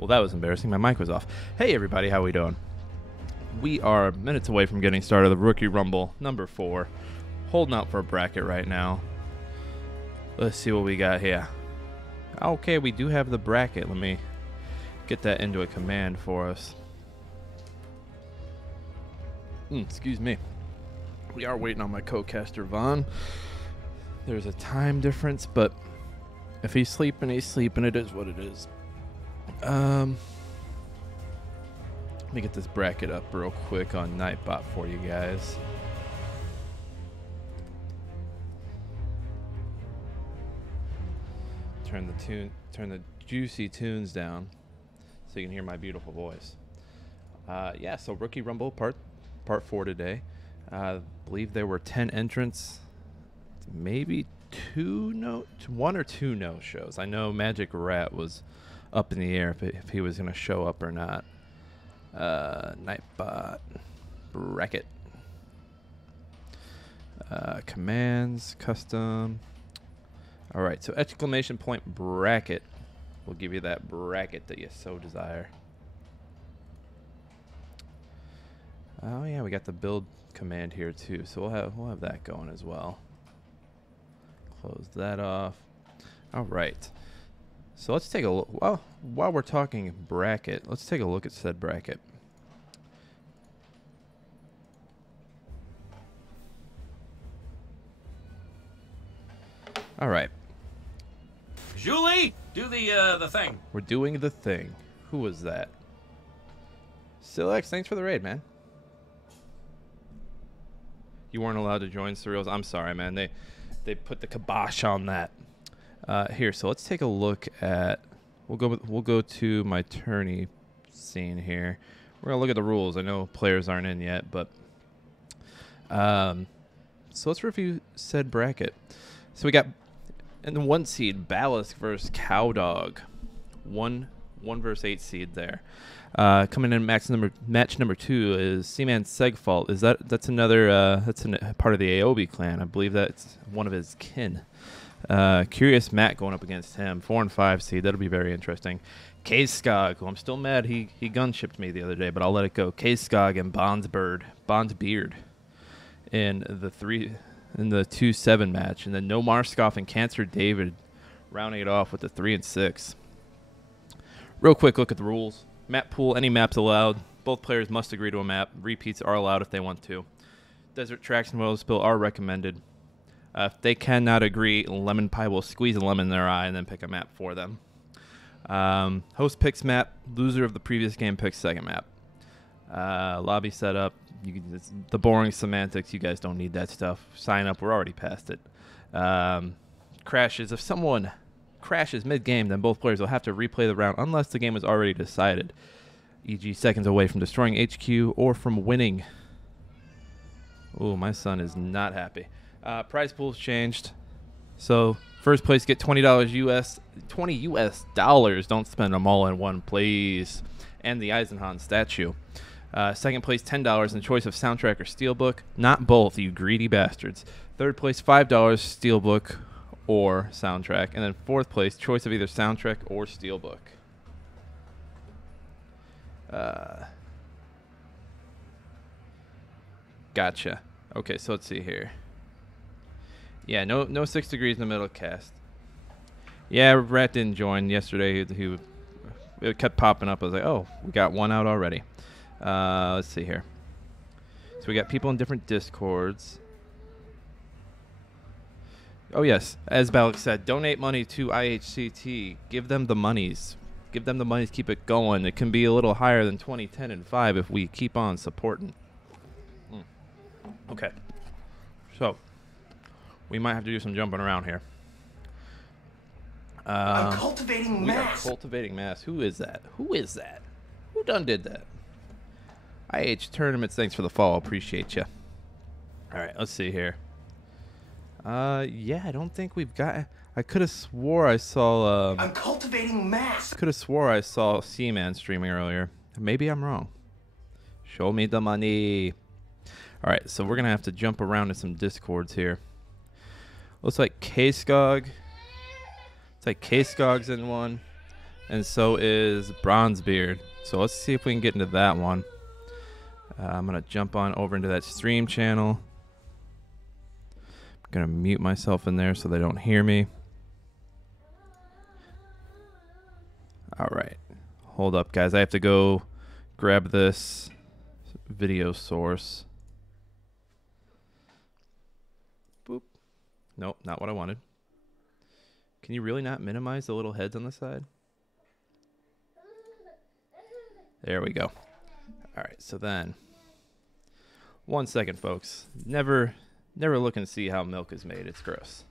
Well, that was embarrassing. My mic was off. Hey, everybody. How we doing? We are minutes away from getting started. The Rookie Rumble number 4. Holding out for a bracket right now. Let's see what we got here. Okay, we do have the bracket. Let me get that into a command for us. Excuse me. We are waiting on my co-caster Vaughn. There's a time difference, but if he's sleeping, he's sleeping. It is what it is. Let me get this bracket up real quick on Nightbot for you guys. Turn the juicy tunes down so you can hear my beautiful voice. Yeah, so Rookie Rumble part 4 today. I believe there were 10 entrants, maybe 1 or 2 no-shows. I know Magic Rat was up in the air if he was going to show up or not. Nightbot bracket. Commands, custom. All right, so exclamation point bracket will give you that bracket that you so desire. Oh yeah, we got the build command here too, so we'll have that going as well. Close that off. All right, so let's take a look. Well, while we're talking bracket, let's take a look at said bracket. All right. Julie, do the thing. We're doing the thing. Who was that? Silex, thanks for the raid, man. You weren't allowed to join Surreals. I'm sorry, man. They put the kibosh on that. Here, so let's take a look at. We'll go to my tourney scene here. We're gonna look at the rules. I know players aren't in yet, but so let's review said bracket. So we got. And the 1 seed, Balizk versus Cowdog. 1 versus 8 seed there. Coming in match number 2 is Seeman Segfault. That's another part of the Aobi clan. I believe that's one of his kin. Curiousmat going up against him. 4 and 5 seed. That'll be very interesting. K-Skog, who I'm still mad he gun-shipped me the other day, but I'll let it go. K-Skog and BronzeBear in the 2-7 match, and then NosMarkov and Cancer David rounding it off with the 3 and 6. Real quick look at the rules. Map pool, any maps allowed. Both players must agree to a map. Repeats are allowed if they want to. Desert tracks and Spill are recommended. If they cannot agree, LemonPi will squeeze a lemon in their eye and then pick a map for them. Host picks map. Loser of the previous game picks second map. Lobby setup. It's the boring semantics. You guys don't need that stuff. Sign up. We're already past it. Crashes. If someone crashes mid-game, then both players will have to replay the round unless the game is already decided, e.g. seconds away from destroying HQ or from winning. Oh, my son is not happy. Prize pool's changed. So first place get $20 US, $20 US. Don't spend them all in one, please. And the Eisenhower statue. Second place, $10 in choice of soundtrack or steelbook. Not both, you greedy bastards. Third place, $5 steelbook or soundtrack. And then fourth place, choice of either soundtrack or steelbook. Gotcha. Okay, so let's see here. Yeah, no 6 degrees in the middle cast. Yeah, Rat didn't join yesterday. It kept popping up. I was like, oh, we got one out already. Let's see here. So we got people in different discords. Oh, yes. As Balizk said, donate money to IHCT. Give them the monies. Give them the monies. Keep it going. It can be a little higher than 20, 10, and 5 if we keep on supporting. Okay. So we might have to do some jumping around here. I'm cultivating mass. Cultivating mass. Who is that? Who is that? Who done did that? IH Tournaments, thanks for the follow. Appreciate you. All right, let's see here. Yeah, I don't think we've got... I could have swore I saw... I'm cultivating mass. Could have swore I saw Seaman streaming earlier. Maybe I'm wrong. Show me the money. All right, so we're going to have to jump around to some discords here. Looks like K-Skog. It's like K-Skog's in one. And so is BronzeBear. So let's see if we can get into that one. I'm going to jump on over into that stream channel. I'm going to mute myself in there so they don't hear me. All right. Hold up, guys. I have to go grab this video source. Nope, not what I wanted. Can you really not minimize the little heads on the side? There we go. All right, so then 1 second, folks. Never look and see how milk is made. It's gross.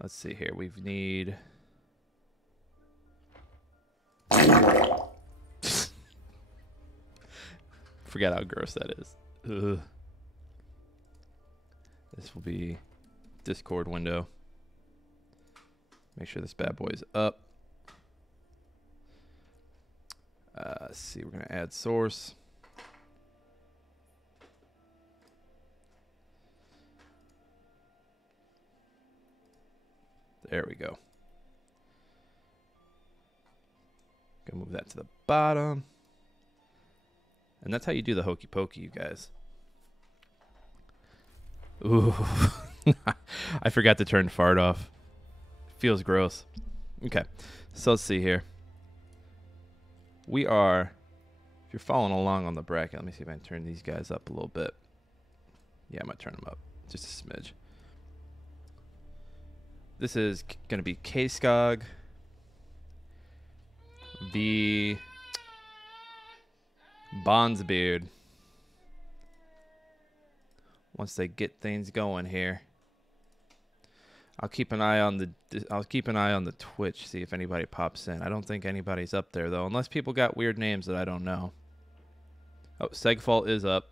Let's see here. We need. Forget how gross that is. Ugh. This will be Discord window. Make sure this bad boy's up. Let's see. We're gonna add source. There we go. Gonna move that to the bottom. And that's how you do the hokey pokey, you guys. Ooh. I forgot to turn fart off. Feels gross. Okay. So let's see here. We are, if you're following along on the bracket, let me see if I can turn these guys up a little bit. Yeah, I'm going to turn them up just a smidge. This is going to be K-Skog v. BronzeBear. Once they get things going here, I'll keep an eye on the Twitch, see if anybody pops in. I don't think anybody's up there though, unless people got weird names that I don't know. Oh, Segfault is up.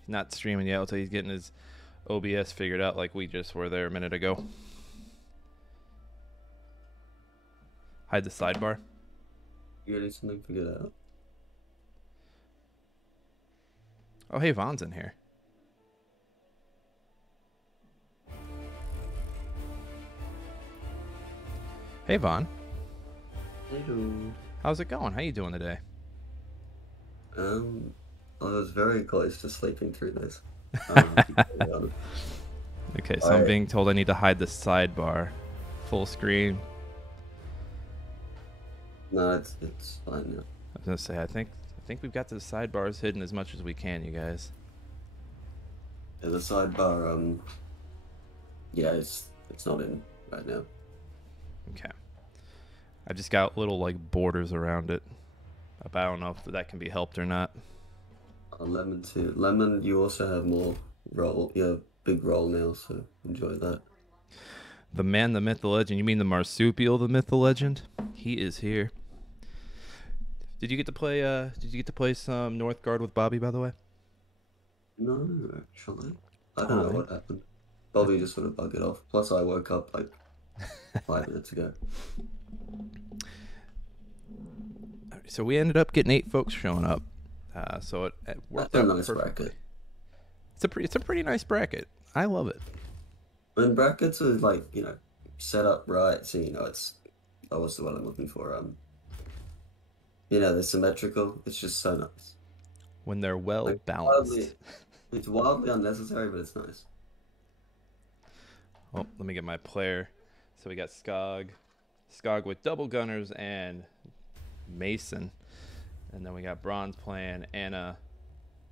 He's not streaming yet until he's getting his OBS figured out, like we just were there a minute ago. Hide the sidebar. You getting something figured out? Oh, hey, Von's in here. Hey, Vaughn. Hey, dude. How's it going? How you doing today? I was very close to sleeping through this. Okay, so I'm being told I need to hide the sidebar. Full screen. No, it's fine now. I was gonna say I think we've got the sidebars hidden as much as we can, you guys. Yeah, the sidebar, yeah, it's not in right now. Okay. I've just got little like borders around it. I don't know if that can be helped or not. Lemon too. Lemon, you also have more roll. You have big roll now, so enjoy that. The man, the myth, the legend. You mean the marsupial, the myth, the legend? He is here. Did you get to play? Did you get to play some Northgard with Bobby, by the way? No, actually, I don't know what happened. Bobby just sort of bugged it off. Plus, I woke up like 5 minutes ago. So we ended up getting 8 folks showing up. So it worked out nice perfectly. bracket. It's a pretty nice bracket. I love it. When brackets are like, you know, set up right, so you know it's what's the word I'm looking for? You know, they're symmetrical. It's just so nice. When they're well Like, balanced. It's wildly unnecessary, but it's nice. Oh, let me get my player. So we got Skog with double gunners and Mason. And then we got Bronze playing Anna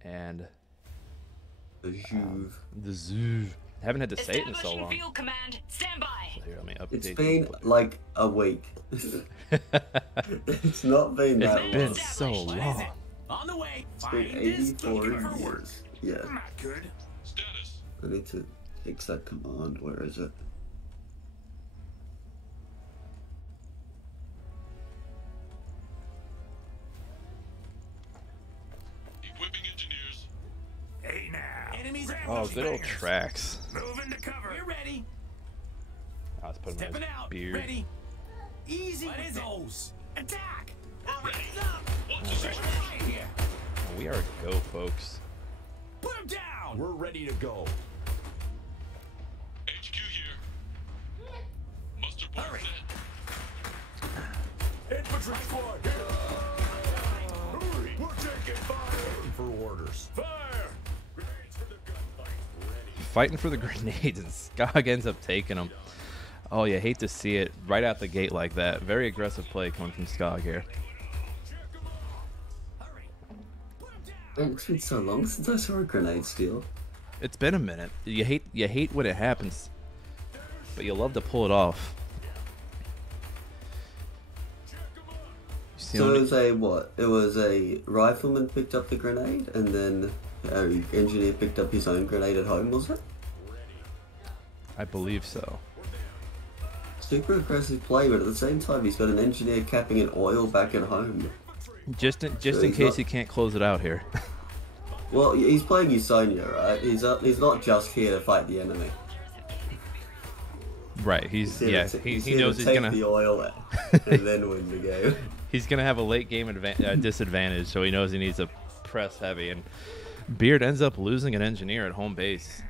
and The Juve. the Zoo. Haven't had to say it in so long. Field command. Stand by. So here, let me update. It's been like a week. It's not been that It's been long. so long. On the way. It's been 84 years. Yeah. Not good. Status. I need to fix that command. Where is it? Equipping engineers. Hey now. Enemies are Oh, good old tracks. Move into cover. We're ready. I was putting Stepping my out. beard. Ready. Easy. What is those? Attack. We're ready. What's the Right situation? here. We are a go, folks. Put him down. We're ready to go. HQ here. Muster point Hurry. set. Infantry squad here. Hurry. We're taking fire. For orders. Fire. Grenades for the gunfight. Ready. Fighting for the grenades, and Skog ends up taking them. Oh, you hate to see it right out the gate like that. Very aggressive play coming from Skog here. Man, it's been so long since I saw a grenade steal. It's been a minute. You hate when it happens, but you love to pull it off. So it was a what? It was a rifleman picked up the grenade, and then an engineer picked up his own grenade at home, was it? I believe so. Super aggressive play, but at the same time, he's got an engineer capping an oil back at home. Just in case he can't close it out here. Well, he's playing Usonia, right? He's not just here to fight the enemy. Right. He knows he's gonna take the oil out and then win the game. He's gonna have a late game disadvantage, so he knows he needs to press heavy. And Beard ends up losing an engineer at home base.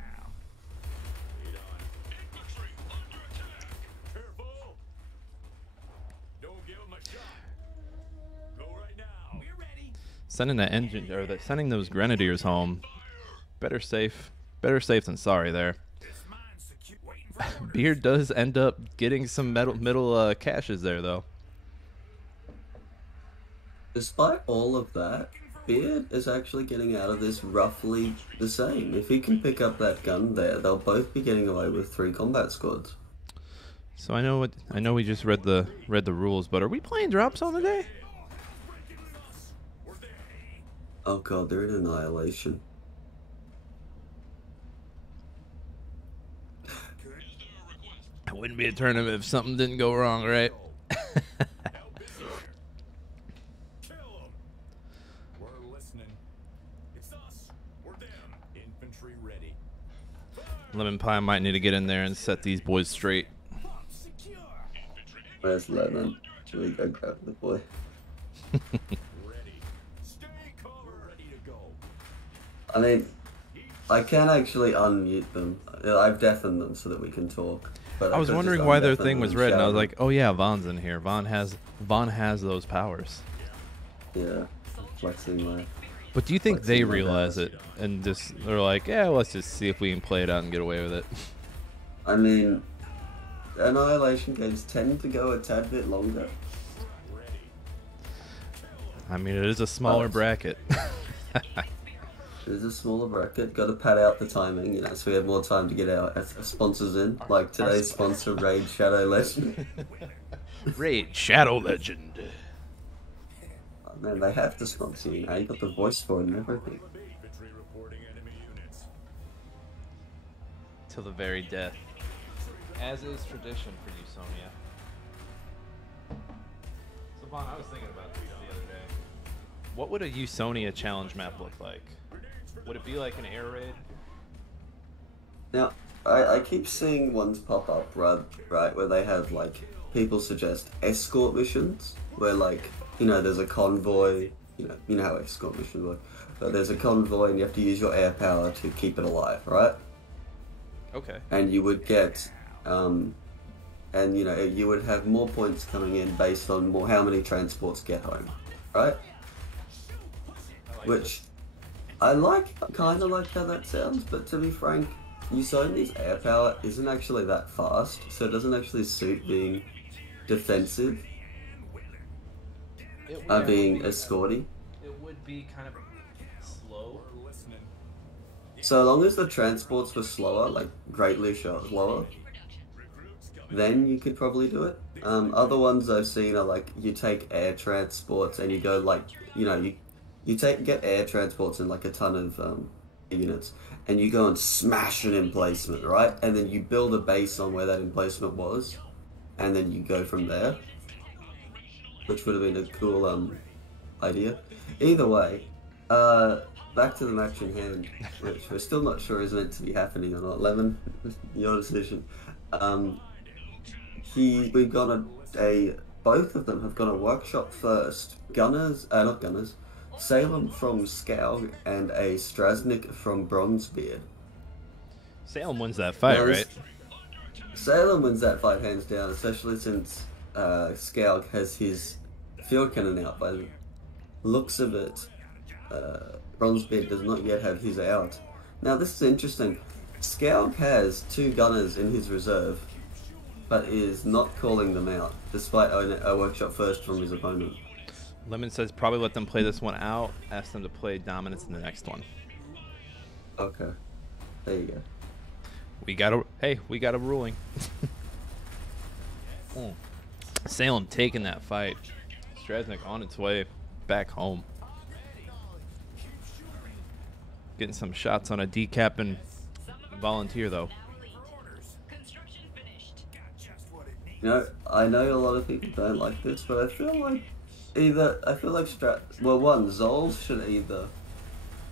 Careful! Don't give him a shot. Go right now. We're ready. Sending that engine sending those grenadiers home. Better safe than sorry there. This mine's secure. Waiting for orders. Beard does end up getting some middle caches there though. Despite all of that, Beard is actually getting out of this roughly the same. If he can pick up that gun there, they'll both be getting away with 3 combat squads. So I know we just read the rules, but are we playing drop zone today? Oh god, they're in Annihilation. It wouldn't be a tournament if something didn't go wrong, right? Kill 'em. We're listening. It's us. We're them. Infantry ready. LemonPi might need to get in there and set these boys straight. Secure. Where's Lemon? Should we go grab the boy? Ready. Stay cover. Ready to go. I mean, I can actually unmute them. I've deafened them so that we can talk. But I was could wondering just why their undeafen thing them was and red, and I shout was them. like, oh yeah, Von's in here. Von has those powers. Yeah, flexing my... But do you think they Flexing my realize powers. it and just they're like, yeah, let's just see if we can play it out and get away with it? I mean, Annihilation games tend to go a tad bit longer. I mean, it is a smaller bracket. It is a smaller bracket. Got to pad out the timing, so we have more time to get our sponsors in. Like today's sponsor, Raid Shadow Legend. Raid Shadow Legend. Oh, man, they have to sponsor you now. You got the voice for it and everything. Infantry reporting enemy units. Till the very death. As is tradition for you, Sonia. So, Von, I was thinking about this the other day. What would a Usonia challenge map look like? Would it be like an air raid? Now, I keep seeing ones pop up, right, where they have, like, people suggest escort missions, where, like, there's a convoy, you know how escort missions work, but there's a convoy and you have to use your air power to keep it alive, right? Okay. And you would get, you would have more points coming in based on how many transports get home, right? Which, I kind of like how that sounds, but to be frank, Usonia's air power isn't actually that fast, so it doesn't actually suit being defensive, being escorty. It would be kind of slow. So long as the transports were slower, like greatly slower, then you could probably do it. Other ones I've seen are like, you take air transports and you go like, get air transports and like a ton of units, and you go and smash an emplacement, right? And then you build a base on where that emplacement was, and then you go from there, which would have been a cool idea. Either way, back to the match in hand, which we're still not sure is meant to be happening or not. Lemon, your decision. We've got both of them have got a workshop first. Not Gunners. Salem from Scout and a Strasnik from BronzeBear. Salem wins that fight, right? Salem wins that fight hands down, especially since Scout has his field cannon out. By the looks of it, BronzeBear does not yet have his out. Now this is interesting. Scout has 2 gunners in his reserve, but is not calling them out, despite a workshop first from his opponent. Lemon says probably let them play this one out, ask them to play dominance in the next one. Okay. There you go. We got a ruling. Salem taking that fight. Strasnik on its way back home. Getting some shots on a decapping volunteer though. You know, I know a lot of people don't like this, but I feel like one, Zols should either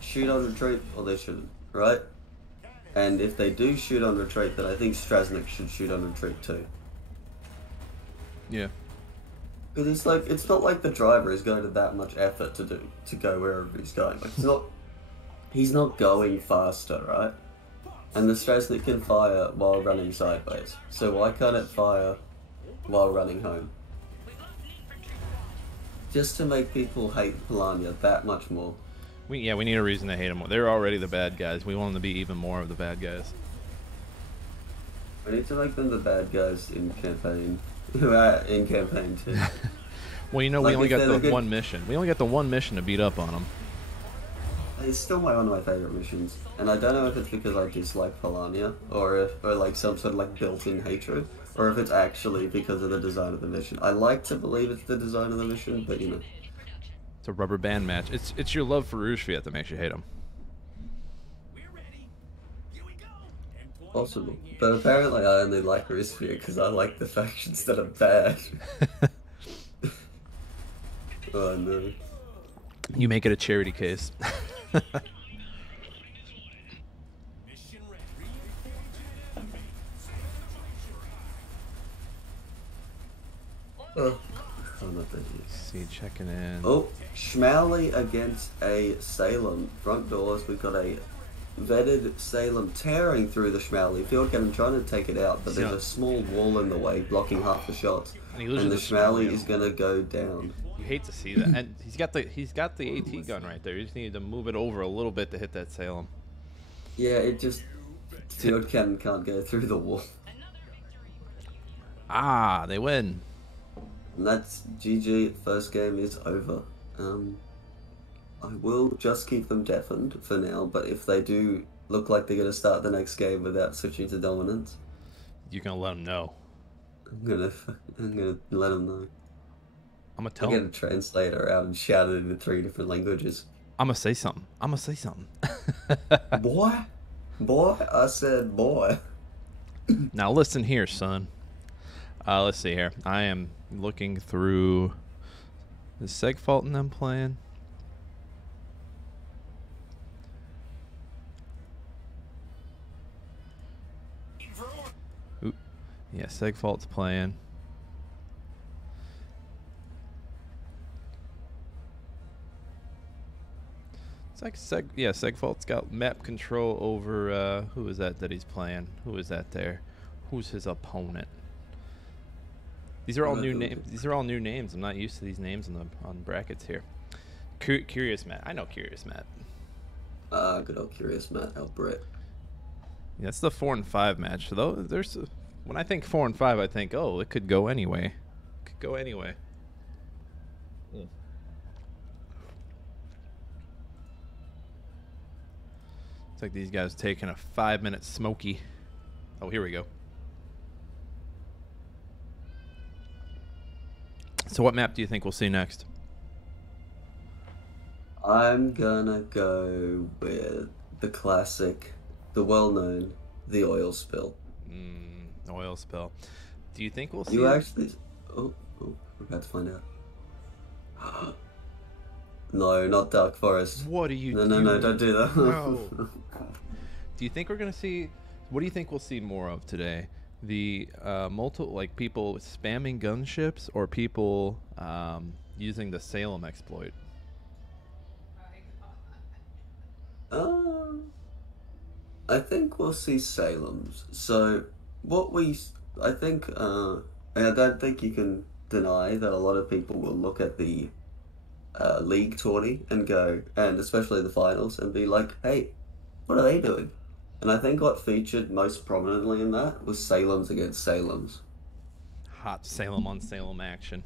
shoot on retreat or they shouldn't, right? And if they do shoot on retreat, then I think Strasnik should shoot on retreat too. Yeah. Because it's not like the driver is going to that much effort to go wherever he's going. Like he's not going faster, right? And the Strasnik can fire while running sideways. So why can't it fire while running home? Just to make people hate Polania that much more. We need a reason to hate them more. They're already the bad guys. We want them to be even more of the bad guys. We need to make them the bad guys in campaign. In campaign too. Well, you know, Like, we only if got they're the one mission. We only got the one mission to beat up on them. It's still one of my favorite missions, and I don't know if it's because I dislike Polania, or like some sort of like built-in hatred, or if it's actually because of the design of the mission. I like to believe it's the design of the mission, but you know. It's a rubber band match. It's your love for Rougefiat that makes you hate him. Possible. But apparently I only like Rougefiat because I like the factions that are bad. Oh no. You make it a charity case. Oh, not that easy. See, checking in. Oh, Schmally against a Salem. Front doors, we've got a vetted Salem tearing through the Schmally. Fieldcannon trying to take it out, but there's a small wall in the way, blocking half the shots. And the Schmally is going to go down. You hate to see that. And he's got the AT gun right there. You just need to move it over a little bit to hit that Salem. Yeah, it just... Fieldcannon can't go through the wall. Ah, they win. And that's GG. First game is over. I will just keep them deafened for now, but if they do look like they're going to start the next game without switching to dominance, You're gonna let them know. I'm gonna let them know. I'm gonna tell I'll get them. a translator out and shout it in 3 different languages. I'm gonna say something. Boy, I said boy. Now listen here, son. Let's see here. I am looking through the Segfault and them playing. Ooh. Yeah, Segfault's playing. It's like Segfault's got map control over who is that he's playing? Who is that there? Who's his opponent? These are all new names. These are all new names. I'm not used to these names on brackets here. Curiousmat. I know Curiousmat. Good old Curiousmat, Albert. Yeah, that's the 4 and 5 match. So there's when I think 4 and 5, I think, oh, it could go anyway. Could go anyway. It's like these guys taking a 5-minute smoky. Oh, here we go. So what map do you think we'll see next? I'm gonna go with the classic, the well-known, the oil spill. Oil spill. Do you think we'll see? You actually... Oh, we're about to find out. No, not Dark Forest. What are you No, doing? no, don't do that. No. Do you think we're gonna see? What do you think we'll see more of today? The people spamming gunships or people using the Salem exploit? I think we'll see Salem's. So I don't think you can deny that a lot of people will look at the league tourney and go, and especially the finals, and be like, hey, what are they doing? And I think what featured most prominently in that was Salem's against Salem's. Hot Salem on Salem action.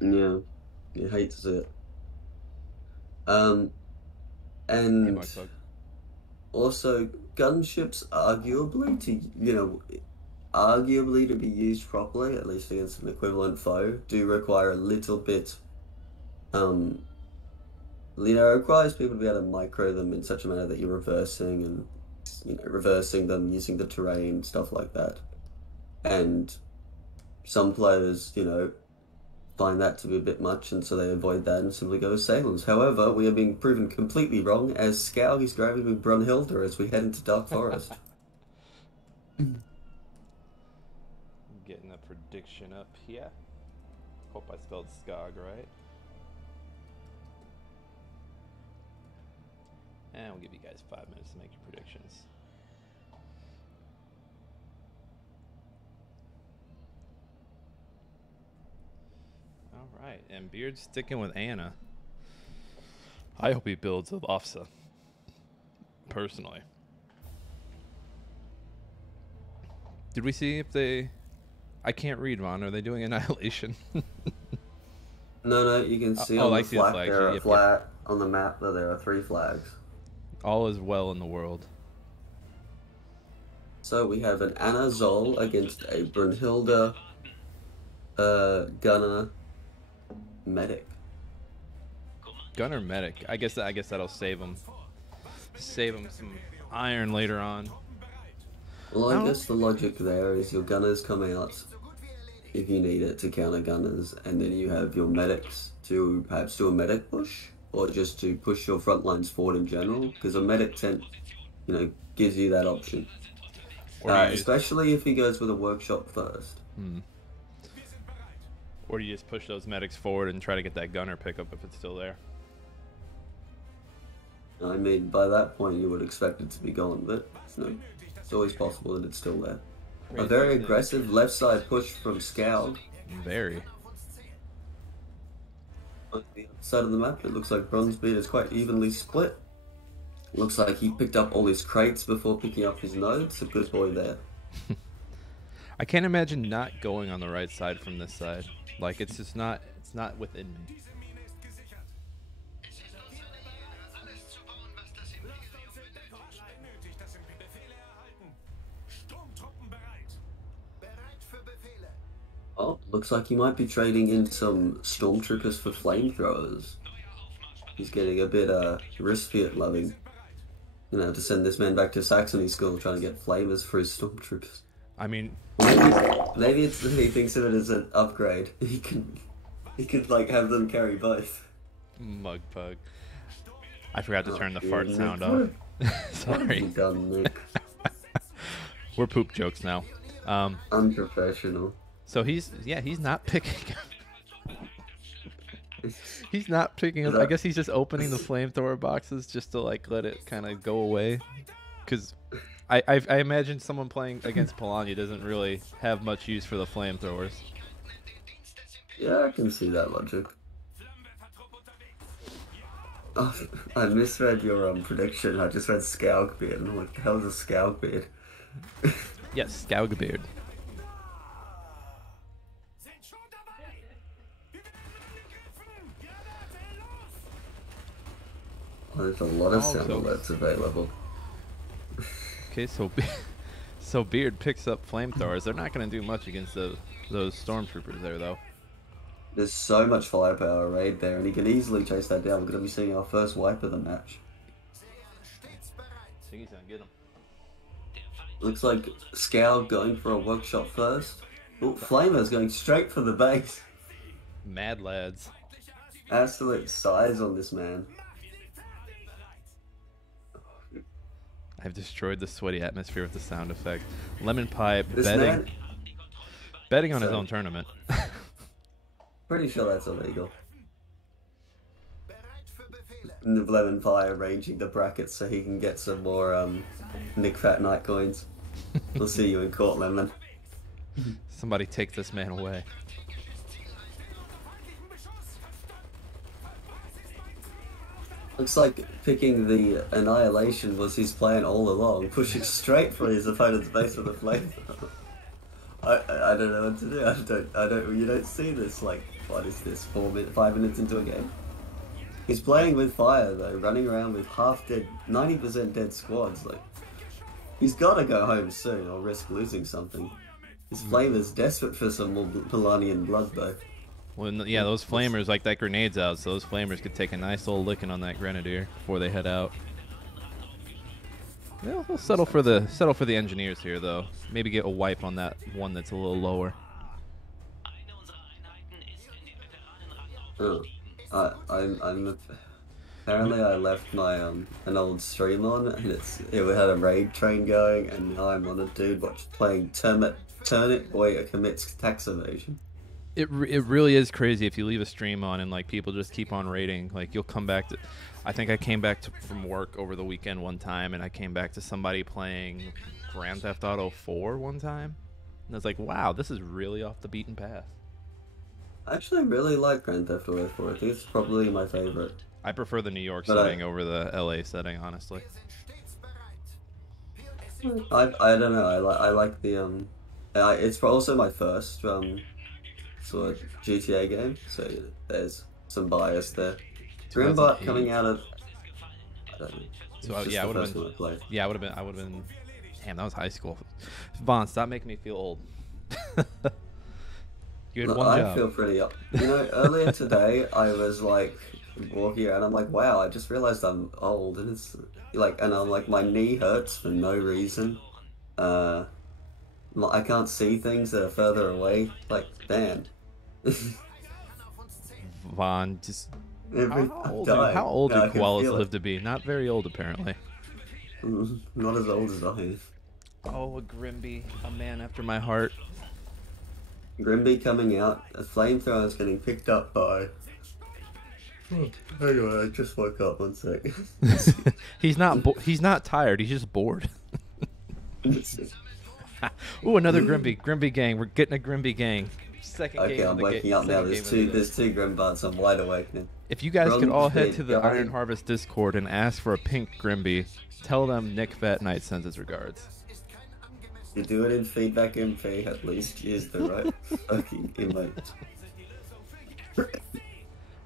Yeah, you hate to see it. And Hey, Mark Bug. Also, gunships arguably to be used properly, at least against an equivalent foe, do require a little bit, it requires people to be able to micro them in such a manner that you're reversing and, reversing them using the terrain, stuff like that. And some players, find that to be a bit much, and so they avoid that and simply go Assailants. However, we are being proven completely wrong, as Scout is grabbing with Brunhilde as we head into Dark Forest. Getting a prediction up here. Hope I spelled Skog right. And we'll give you guys 5 minutes to make your predictions. Alright, and Beard's sticking with Anna. I hope he builds with Ofsa. Personally. Did we see if they... I can't read, Ron. Are they doing Annihilation? No, you can see on the flag there are flat on the map that there are 3 flags. All is well in the world. So we have an Anna Zoll against a Brunhilde, Gunner, Medic. Gunner Medic. I guess that'll save him. Save him some iron later on. Well, I guess the logic there is your Gunners come out if you need it to counter Gunners, and then you have your Medics to perhaps do a Medic push, or just to push your front lines forward in general, because a Medic gives you that option. Especially if he goes with a Workshop first. Or do you just push those Medics forward and try to get that Gunner pickup if it's still there? I mean, by that point you would expect it to be gone, but it's always possible that it's still there. A very aggressive left side push from Scout. Very. On the other side of the map, it looks like BronzeBear is quite evenly split. Looks like he picked up all his crates before picking up his nodes. A good boy there. I can't imagine not going on the right side from this side. Like, it's just not, it's not within me. Oh, looks like he might be trading in some Stormtroopers for flamethrowers. He's getting a bit risk-fiat loving. You know, to send this man back to Saxony school trying to get flamers for his Stormtroopers. I mean, maybe it's that he thinks of it as an upgrade. He could like have them carry both. Mug pug. I forgot to turn the fart sound off. Sorry. What have you done, Nick? We're poop jokes now. Unprofessional. So he's not picking. He's not picking up. I guess he's just opening the flamethrower boxes just to like let it kind of go away. Because I imagine someone playing against Polanya doesn't really have much use for the flamethrowers. Yeah, I can see that logic. Oh, I misread your prediction. I just read Skaugbeard. I'm like, the hell is a Skaugbeard? Yes, Skaugbeard. Oh, there's a lot of sound alerts available. Okay, so Beard picks up flamethrowers. They're not going to do much against those stormtroopers there, though. There's so much firepower right there, and he can easily chase that down. We're going to be seeing our first wipe of the match. I think he's going to get him. Looks like Scout going for a workshop first. Oh, Flamer's going straight for the base. Mad lads. Absolute size on this man. I've destroyed the sweaty atmosphere with the sound effect. LemonPi betting on his own tournament. Pretty sure that's illegal. LemonPi arranging the brackets so he can get some more NickFatNite coins. We'll see you in court, Lemon. Somebody take this man away. Looks like picking the Annihilation was his plan all along, pushing straight for his opponent's base with a flamethrower. I don't know what to do. You don't see this, like, what is this, 5 minutes into a game? He's playing with fire though, running around with half dead, 90% dead squads. Like, he's got to go home soon or risk losing something. His flame is desperate for some more Polanian blood though. Well, yeah, those flamers, like that grenade's out, so those flamers could take a nice little licking on that grenadier before they head out. Yeah, we'll settle for the engineers here though. Maybe get a wipe on that one that's a little lower. Oh, I'm apparently I left my an old stream on and it had a raid train going and now I'm on a dude playing Turnip Boy commits tax evasion. It really is crazy if you leave a stream on and like people just keep on raiding. Like you'll come back to, I think I came back from work over the weekend one time and I came back to somebody playing Grand Theft Auto 4 one time, and I was like, wow, this is really off the beaten path. I actually really like Grand Theft Auto 4. I think it's probably my favorite. I prefer the New York setting over the LA setting, honestly. I don't know. I like the it's also my first sort of GTA game, so there's some bias there. Grimbot coming out of I don't know. So yeah, I would have been. Yeah, I would have been. Damn, that was high school. Vaughn, stop making me feel old. You had one job. I feel pretty up. You know, earlier today I was like walking around. I'm like, wow, I just realized I'm old, and it's like, and I'm like, my knee hurts for no reason. I can't see things that are further away. Like, damn. Vaughn, just How how old do koalas live to be? Not very old, apparently. Not as old as I am. Oh, a Grimby, a man after my heart. Grimby coming out. A flamethrower is getting picked up by. Hang on, I just woke up. 1 sec. He's not tired. He's just bored. Ooh, another Grimby. Grimby gang. We're getting a Grimby gang. Second okay, game. I'm waking up now. There's two Grimbots. I'm wide awake now. If you guys could all head to the Iron Harvest Discord and ask for a pink Grimby, tell them NickFatNite sends his regards. You do it in feedback MP, at least use the right fucking emote.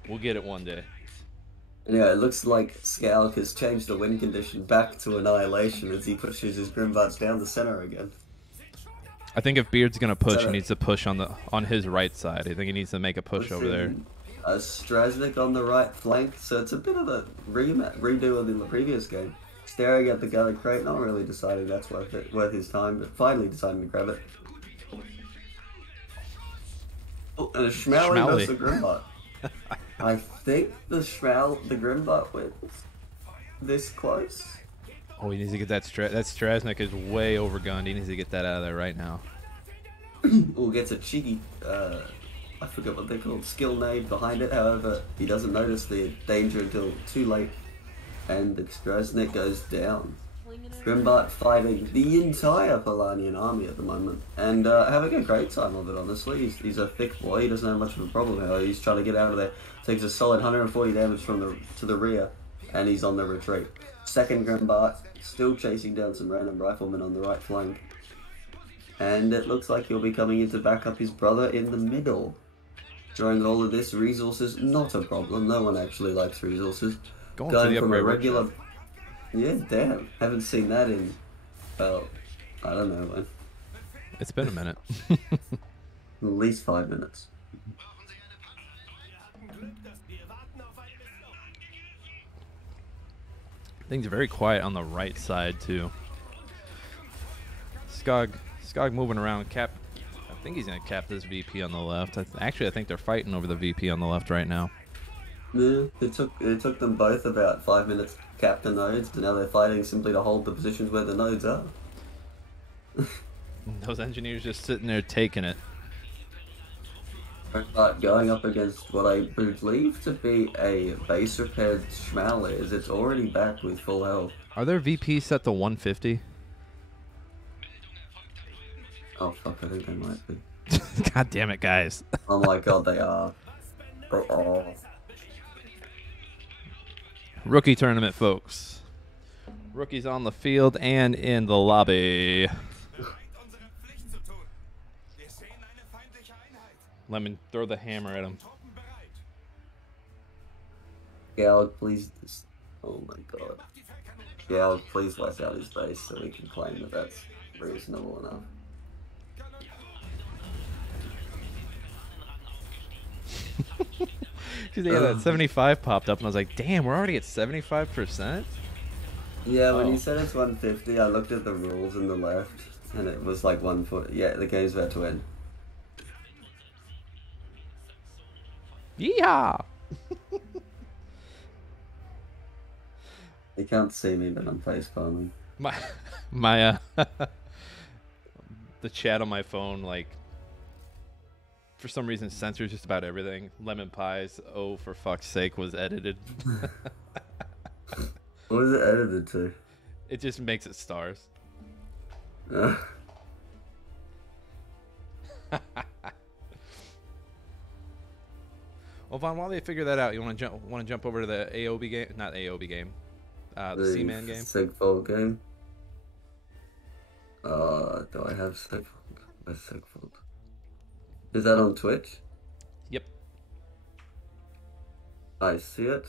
We'll get it one day. Anyway, it looks like Scalc has changed the win condition back to Annihilation as he pushes his Grimbots down the center again. I think if Beard's gonna push, he needs to push on his right side. I think he needs to make a push over there. Strasnik on the right flank, so it's a bit of a redo of the previous game. Staring at the gun crate, not really deciding that's worth his time, but finally deciding to grab it. Oh, and a Schmally versus the Grimbot. I think the Grimbot wins this close. Oh, he needs to get that Strasnik is way overgunned. He needs to get that out of there right now. Or gets a cheeky, I forget what they're called, skill nade behind it. However, he doesn't notice the danger until too late. And the Strasnik goes down. Grimbot fighting the entire Polanian army at the moment. And having a great time of it, honestly. He's a thick boy, he doesn't have much of a problem. However, he's trying to get out of there. Takes a solid 140 damage to the rear. And he's on the retreat. Second Grimbot, still chasing down some random riflemen on the right flank. And it looks like he'll be coming in to back up his brother in the middle. During all of this, resources, not a problem. No one actually likes resources. Going from a regular... Yeah, damn. Haven't seen that in, well, I don't know when. It's been a minute. At least 5 minutes. Things are very quiet on the right side, too. Skog moving around. Cap. I think he's going to cap this VP on the left. Actually, I think they're fighting over the VP on the left right now. Yeah, it took them both about 5 minutes to cap the nodes, and now they're fighting simply to hold the positions where the nodes are. Those engineers just sitting there taking it. But going up against what I believe to be a base repaired Schmal is, it's already back with full health. Are their VPs set to 150? Oh fuck, I think they might be. God damn it, guys. Oh my god, they are. Rookie tournament, folks. Rookies on the field and in the lobby. Lemon, throw the hammer at him. Galg, please. Oh my god. Galg, please let out his base so we can claim that that's reasonable enough. Because yeah, that 75 popped up, and I was like, damn, we're already at 75%? Yeah, when Oh. you said it's 150, I looked at the rules in the left, and it was like 1 foot. Yeah, the game's about to end. Yeehaw! You can't see me, but I'm face palming. My the chat on my phone, like, for some reason censors just about everything. LemonPi's "Oh for fuck's sake" was edited. What was it edited to? It just makes it stars. Uh, Well, Vaughn, while they figure that out, you want to jump over to the AOB game? Not AOB game. The Seaman game. Segfault game. Do I have Segfault? Where's Segfault? Is that on Twitch? Yep. I see it.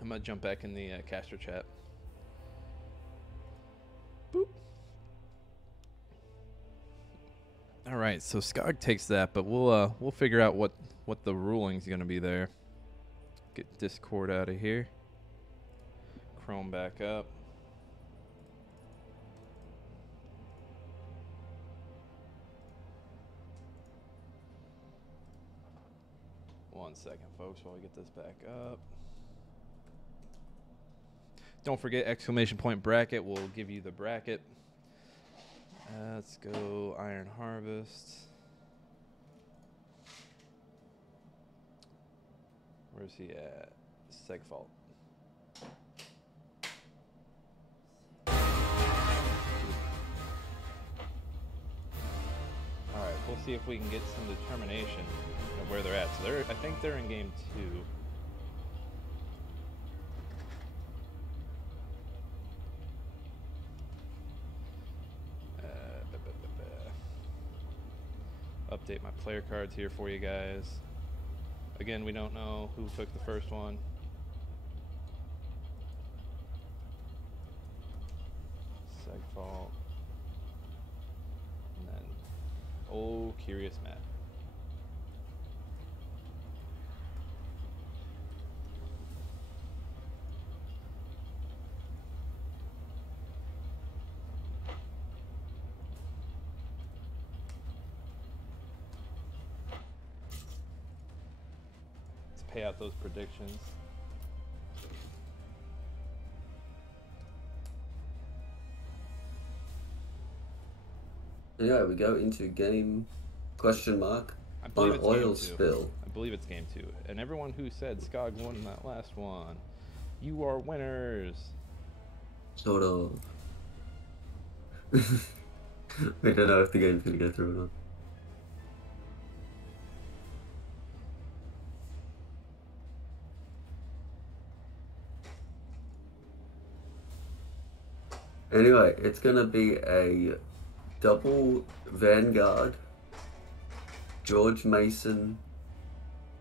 I'm gonna jump back in the caster chat. Boop. All right, so Skog takes that, but we'll figure out what the ruling's gonna be there. Get Discord out of here. Chrome back up. One second, folks, while we get this back up. Don't forget, exclamation point bracket will give you the bracket. Let's go Iron Harvest. Where's he at? Segfault. Alright, we'll see if we can get some determination of where they're at. So I think they're in game 2. Update my player cards here for you guys. Again, we don't know who took the first one. Segfault. And then, Curiousmat. Pay out those predictions. Yeah, we go into game question mark I believe on it's oil game 2. spill. I believe it's game 2. And everyone who said Skog won that last one, you are winners. Sort of. We don't know if the game's gonna go through or not. Anyway, it's gonna be a double Vanguard, George Mason,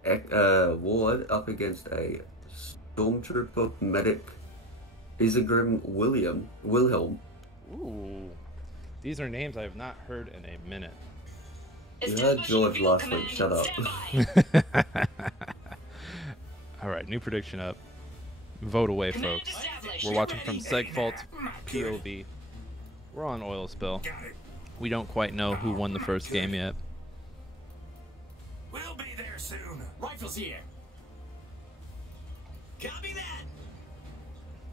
Ward up against a Stormtrooper Medic, Isegrim Wilhelm. Ooh. These are names I have not heard in a minute. You heard George last week, shut up. Alright, new prediction up. Vote away, folks. We're watching from Segfault POV. We're on oil spill. We don't quite know who won the first game yet. We'll be there soon. Rifles here. Copy that.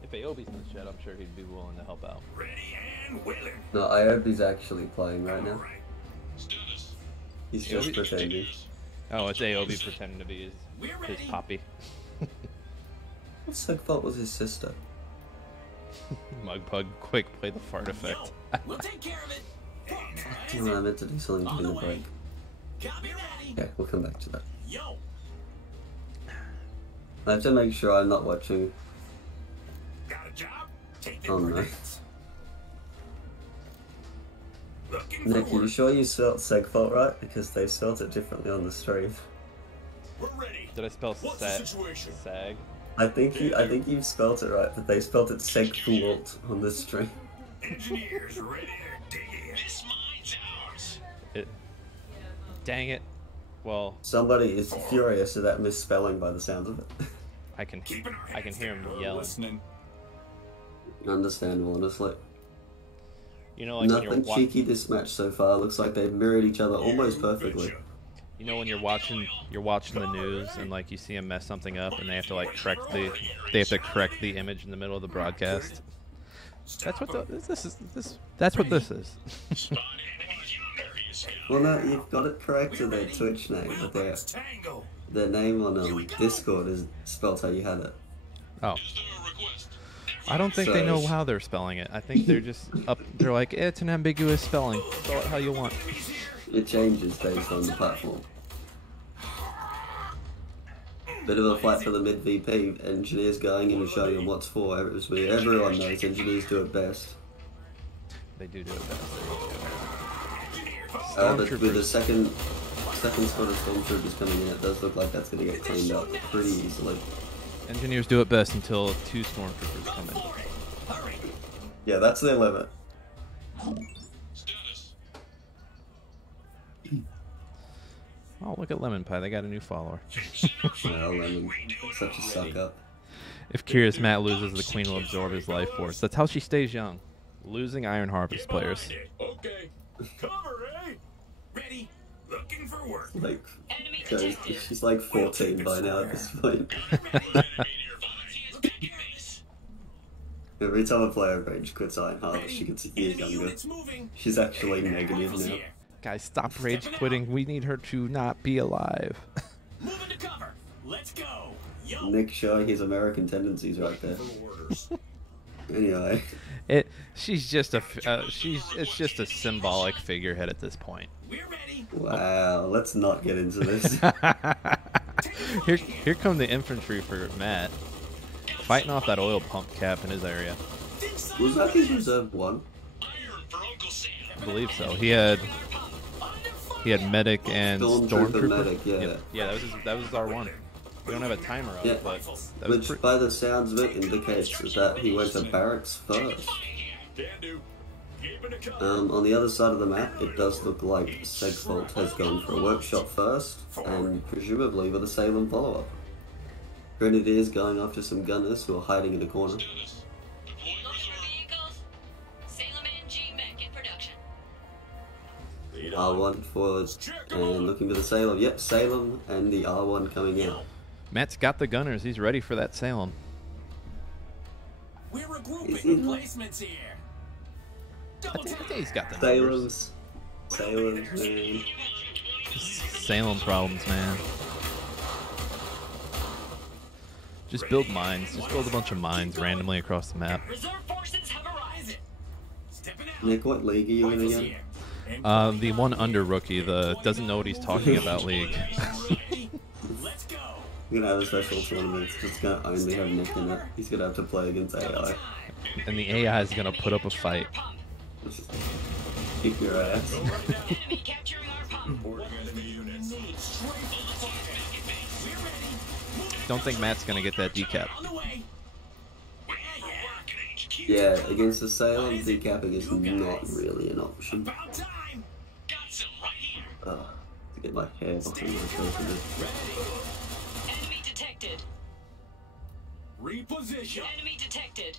If AOB's in the chat, I'm sure he'd be willing to help out. Ready and willing. No, Iobi's actually playing right now. Alright. Status. He's just pretending. Oh, it's AOB pretending to be his poppy. Segfault was his sister. Mugpug, quick, play the fart effect. We'll take care of it. I meant to do something On during the the way. break. Copy ready. Yeah, we'll come back to that. Yo. I have to make sure I'm not watching. Got a job? Take Oh, them no. grenades. Looking Nick, are for you sure you spelled Segfault right? Because they spelled it differently on the stream. We're ready. Did I spell What's the situation? sag? I think you've spelt it right, but they spelt it Segfault on this stream. Engineers ready to dig in. This mine's ours. Dang it. Well, Somebody is furious at that misspelling by the sounds of it. I can Keeping our I can heads hear him down, yelling. listening. Understandable, honestly. You know, like when Nothing you're cheeky this match so far. Looks like they've mirrored each other almost perfectly. you know when you're watching the news and like you see them mess something up and they have to like correct the image in the middle of the broadcast. That's what that's what this is. Spot enemies yonder. He is Well, no, you've got it correct to their Twitch name, but their name on Discord is spelled how you had it. Oh, Is there a request? I don't think they know how they're spelling it. I think they're just they're like, it's an ambiguous spelling. Spell it how you want. It changes based on the platform. Bit of a fight for the mid VP. Engineers going in and showing them what's for. Everyone knows engineers do it best. They do it best. But with the second squad of stormtroopers coming in, it does look like that's going to get cleaned up pretty easily. Engineers do it best until 2 stormtroopers come in. Yeah, that's their limit. Status. Oh, look at LemonPi. They got a new follower. Well, Lemon, such a suck up. If Curiousmat loses, the Queen will absorb his life force. That's how she stays young. Losing Iron Harvest players. Okay. Cover, eh? Ready? Looking for work. Like, goes, she's like 14 by now at this point. Every time a player rage quits Iron Harvest, she gets a year younger. She's actually negative now. Guys, stop rage quitting. We need her to not be alive. Moving to cover. Let's go. Yo. Nick showing his American tendencies right there. Orders. Anyway, She's just it's just a symbolic figurehead at this point. We're ready. wow, let's not get into this. Here come the infantry for Matt, fighting off that oil pump cap in his area. Was that his reserve one? Iron for Uncle Sam. I believe so. He had medic and stormtrooper. Medic, yeah. Yep. Yeah, that was our one. We don't have a timer up, Yeah, but that was which by the sounds of it indicates that he went to barracks first. Can do. Keeping it cover. On the other side of the map, it does look like Segfault has gone for a workshop first, and presumably with a Salem follow-up. Grenadiers going after some gunners who are hiding in a corner. Status. Deploying Looking for reserve. vehicles. Salem NG mech in production. R1 forward, and looking for the Salem. Yep, Salem and the R1 coming out. Matt's got the gunners. He's ready for that Salem. We're regrouping Is he- replacements here. I think he's got the numbers. Salem's, man. Salem problems, man. Just build mines. Just build a bunch of mines randomly across the map. Reserve forces have arrived. Stepping out. Nick, what league are you in Rifles again? here. And The one under rookie, the doesn't know what he's talking about league. ready? Let's go. We're gonna have a special tournament. It's just gonna only have Nick in it. He's gonna have to play against AI. And the AI is gonna put up a fight. Kick your ass. Enemy capturing our pump. Reporting enemy units. Straight for the fire. We're ready. Don't think Matt's gonna get that decap. On the way. Yeah, against the Salem, decapping is not really an option. About time. Got some right here. To get my hair behind myself a bit. Enemy detected. Reposition. Enemy detected.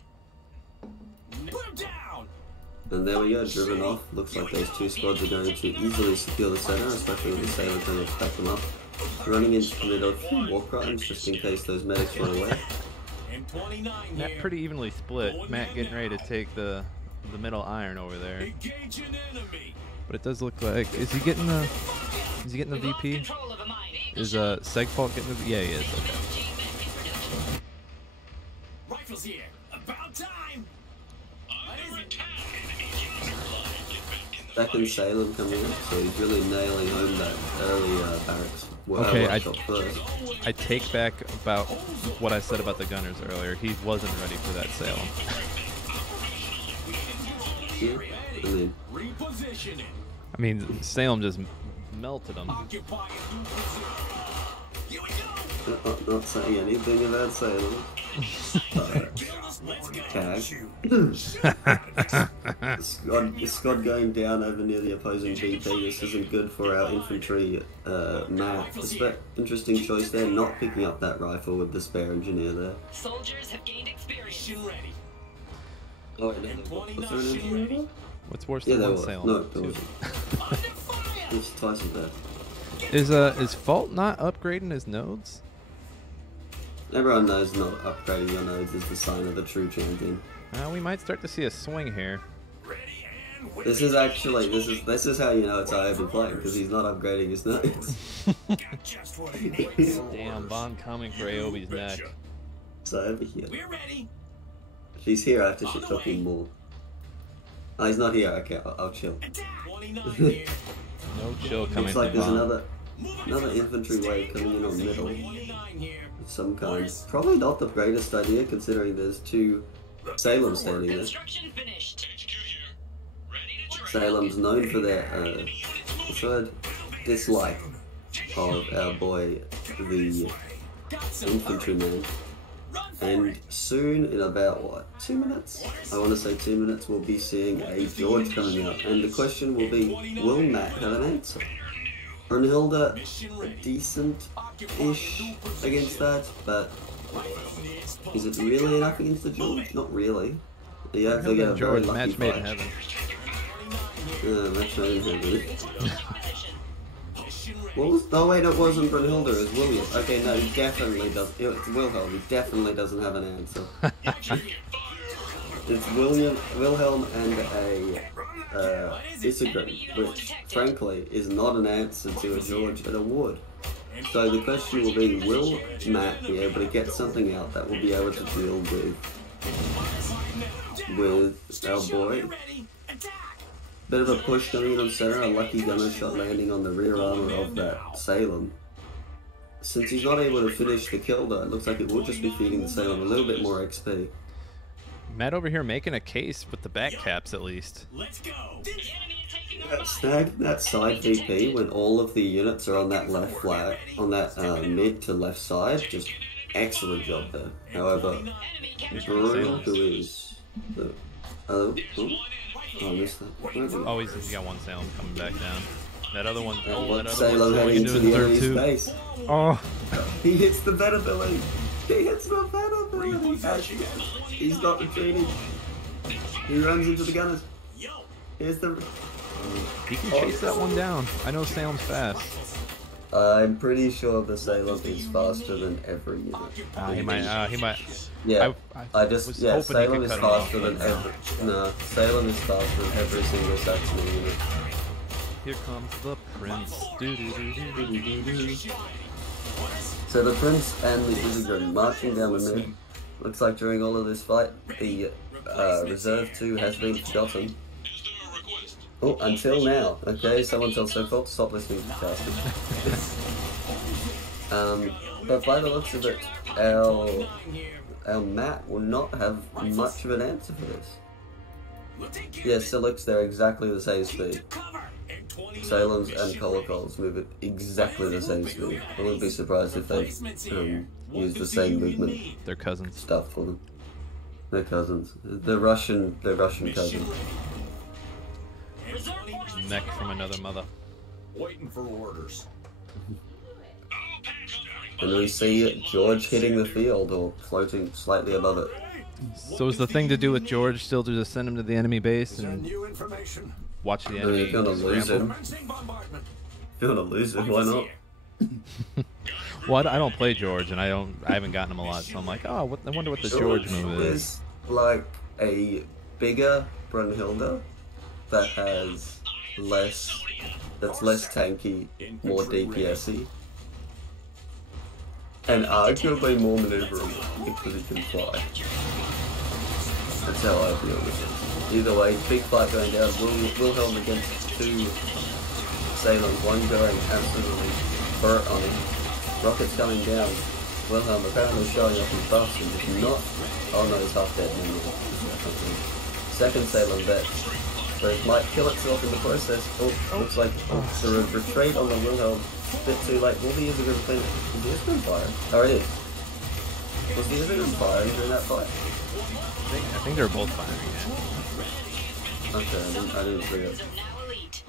Put him down. And there we go, driven off. Looks like those two squads are going to easily secure the center, especially with the Salem trying to back them up. Running into the middle of war crimes just in case those medics run away. And 29 Matt here. pretty evenly split. Matt getting ready to take the middle iron over there. Engage an enemy. But it does look like is he getting the We've lost VP? control of a mine. Eagle Is shot. Segfault getting the yeah he is. Okay. NG mech in production. Rifles here. About time. Under attack. Enemies yonder. Get back in the Second fight. Salem coming in, so he's really nailing home that early barracks. Okay, workshop first. I take back about what I said about the gunners earlier. He wasn't ready for that Salem. Yeah, and then Repositioning. I mean, Salem just melted him. Occupying new position. Here we go. Not saying anything about Salem. Tag. Scott going down over near the opposing BP. This isn't good for our infantry Matt. Interesting choice there, not picking up that rifle with the spare engineer there. Soldiers have gained experience. Ready. Oh, wait, no, was there an engineer there? What's worse Yeah, than there one was. Salem? No, there Two. wasn't. It's twice as bad. Is Fault not upgrading his nodes? Everyone knows not upgrading your nodes is the sign of a true champion. We might start to see a swing here. Ready and This is actually this is how you know it's IOB playing, because he's not upgrading his nodes. just what he needs. Damn, Bond coming for Aobi's neck. So over here. We're ready. If he's here, I have to shit talk him more. Oh, he's not here. Okay, I'll chill. Attack. 29 here. No chill coming Looks like from there's Bond. another infantry wave coming in on middle 29 here. of some kind. Probably not the greatest idea, considering there's two Salem standing there. Construction finished. HQ here. Ready to train. Salem's known for their preferred dislike of our boy, the infantryman. And soon, in about, what, 2 minutes? I want to say 2 minutes, we'll be seeing a George coming out. And the question will be, will Matt have an answer? Brunhilde, decent-ish against that, but is it really enough against the George? Not really. You have to get a very George, lucky match made in fight. heaven. Match made in heaven. Position. What was? Oh wait, it wasn't Brunhilde. It was William. Okay, no, he definitely does. It's Wilhelm. He definitely doesn't have an answer. It's Wilhelm, and a Isigrin, which frankly is not an answer to a George and a Ward. So the question will be: will Matt be able to get something out that will be able to deal with our boy? Bit of a push coming in on center, a lucky gunner shot landing on the rear armor of that Salem. Since he's not able to finish the kill though, it looks like it will just be feeding the Salem a little bit more XP. Matt over here making a case with the back caps at least. Let's go. The enemy are taking That snag, that side VP, when all of the units are on that left flat, on that mid to left side, just excellent job there. However, enemy captured. Bruno, who is the... Oh, I missed that. Oh, he's got one Salem coming back down. That other one, that What other Salem one's heading going into into the the third enemy's too. base. Oh, He hits the better ability. He hits the better ability. He's not retreating. He runs into the gunners. Here's the... he can chase that one down. I know Salem's fast. I'm pretty sure the Salem is faster than every unit. He might. Yeah, I was just... Yeah, hoping he Salem could is cut him off, faster than but no. every... No, Salem is faster than every single Saxon unit. Here comes the prince. Do-do-do-do-do-do-do. So the Prince and the Isigrin marching down the mid. Looks like during all of this fight, the Reserve 2 has been forgotten. Oh, until now. Okay, someone tell Segfault to stop listening to casting. But by the looks of it, our Matt will not have much of an answer for this. Yes, so looks they're exactly the same speed. Salem's and Colacols move at exactly the same speed. I wouldn't be surprised if they use the same movement They're cousins. stuff for them. They're cousins. They're Russian cousins. Reserve forces Mech from another mother. Waiting for orders. And we see George hitting the field or floating slightly above it. So is the thing to do with George still to just send him to the enemy base Send and new information. watch the I mean, enemy if you're gonna lose scramble? him, Commencing bombardment. if you're gonna lose him, why not? Well, I don't play George, and I haven't gotten him a lot, so I'm like, oh, I wonder what the George move is. is like a bigger Brunhilde that has that's less tanky, more DPSy, and arguably more maneuverable because he can fly. That's how I feel with it. Either way, big fight going down. Wilhelm against two Salems, one going absolutely burnt on him. Rockets coming down. Wilhelm apparently showing off his buffs and is not... Oh no, he's half dead now. Second Salem vet. So it might kill itself in the process. Oh, looks like the retreat on the Wilhelm bit too late. Will the Isagrim clean it? Is the Isagrim firing? Oh, it is. Was the Isagrim firing during that fight? I think they're both firing it. Okay, I didn't see it. Are now elite.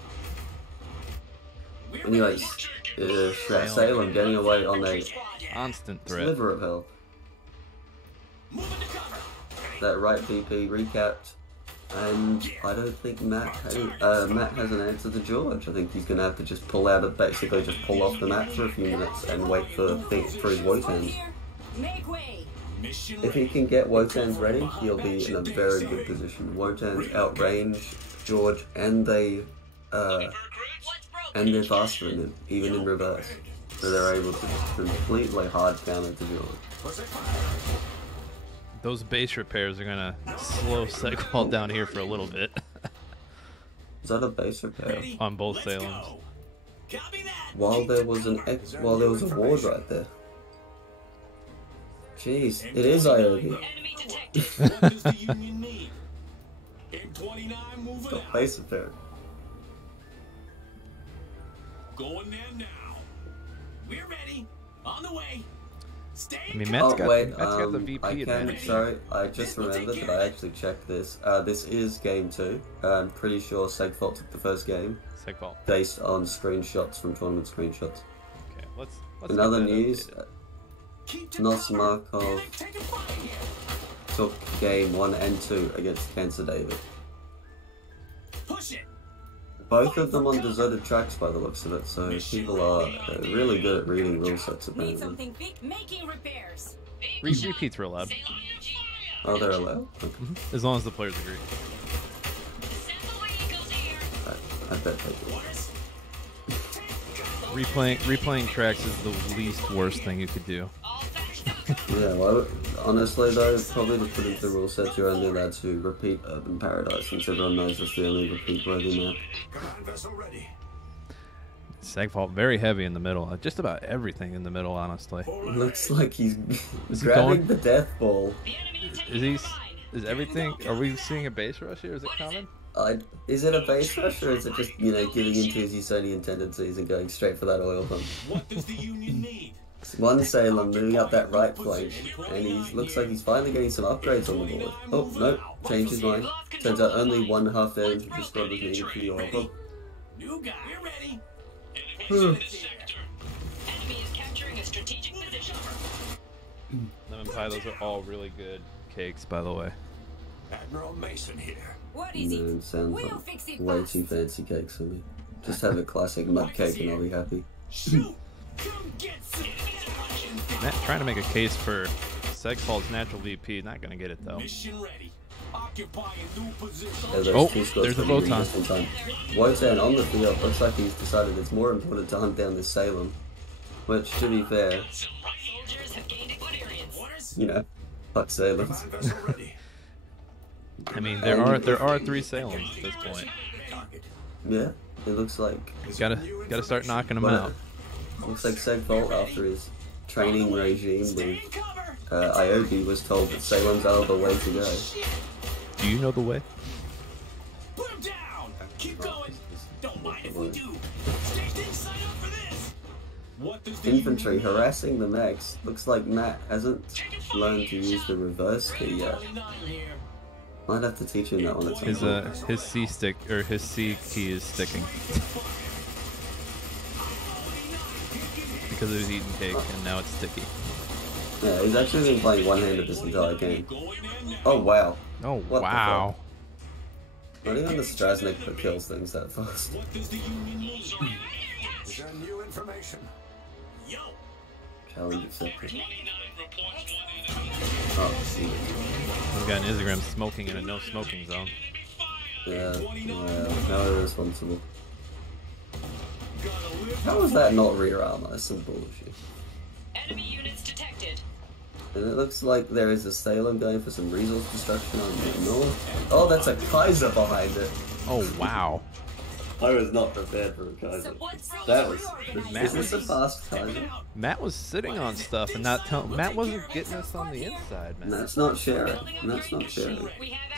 Anyways, Salem getting away on a Constant threat. sliver of health. That right VP recapped, and I don't think Matt has an answer to George. I think he's gonna have to just pull off the map for a few minutes and wait for his Wotans. Make way. If he can get Wotans ready, he'll be in a very good position. Wotans outrange George, and they're faster than him, even in reverse. So they're able to completely hard counter to George. Those base repairs are gonna slow Segfault down here for a little bit. Is that a base repair? On both Salems. While there was a ward right there. Jeez, it is IOD. Enemy detected. What does the Union need? M29 moving Got out. base repair. Going there now. We're ready. On the way. Stay. I mean, Matt's got the VP I advantage. sorry, I just remembered that I actually checked this. This is game 2. I'm pretty sure Segfault took the first game Segfault. based on screenshots from tournament screenshots. Okay, let's Another get that news, updated. NosMarkov took game 1 and 2 against Cancer David. Push it. Both of them on deserted tracks by the looks of it, so people are really good at reading rule sets Need apparently. something making repairs. Repeats are allowed, Oh, they're allowed? Okay. as long as the players agree. I bet they do. Replaying tracks is the least worst thing you could do. Yeah, well, honestly though, probably to put into the rule set, you're only allowed to repeat Urban Paradise, since everyone knows that's the only repeat-worthy map. Command vessel ready. Segfault very heavy in the middle. Just about everything in the middle, honestly. Looks like he's Is he grabbing going? the death ball. Is everything? Are we seeing a base rush here? Is it coming? Is it a base rush, or is it just, giving into his Usonian tendencies and going straight for that oil pump? What does the Union need? One Salem moving up that right flank, and he looks like he's finally getting some upgrades on the board. Oh, no, changed his mind. Turns out only one half damage of the squad was needed for the oil pump. New guy. We're ready. Enemy is capturing a strategic position. LemonPi, those are all really good cakes, by the way. Admiral Mason here. What is No, it? it sounds We'll like fix it way fast. too fancy cakes for me. Just have a classic mud cake and I'll be happy. Shoot. Come get some. Matt trying to make a case for Segfault's natural VP. Not gonna get it though. Mission ready. Occupying new position. Yeah, those Oh, two squads there's the probably Votan. just in time. Wotan on the field looks like he's decided it's more important to hunt down this Salem. Which, to be fair, Soldiers have gained experience. fuck Salems. Command vessel ready. I mean, there are 3 Salems at this point. Target. Yeah, it looks like Gotta start knocking them But out. looks like Segfault, after his training regime with Iobi, was told that Salem's are the way to go. Do you know the way? Put him down. Keep going. Don't mind if we do. Stay signed up for this. What does the Infantry harassing the mechs. Looks like Matt hasn't learned to use the reverse key yet. Might have to teach him that one at some point. His C stick or his C key is sticking because it was eating cake and now it's sticky. Yeah, he's actually been playing one-handed this entire game. Oh wow. Oh What the wow! Not even the Strasnik that kills things that fast. What does the Union need? Is there new information? Yo. Challenge accepted. 29 reports one enemy. Oh, see. We've got an Instagram smoking in a no smoking zone. Yeah, well, how irresponsible. How is that not rear armor? That's some bullshit. Enemy units detected. And it looks like there is a Salem going for some resource destruction on the north. Oh, that's a Kaiser behind it. Oh wow! I was not prepared for a Kaiser. That was. Is this a fast Kaiser? Matt was sitting on stuff and not telling. Matt wasn't getting us on the inside, man. That's not sharing. That's not sharing.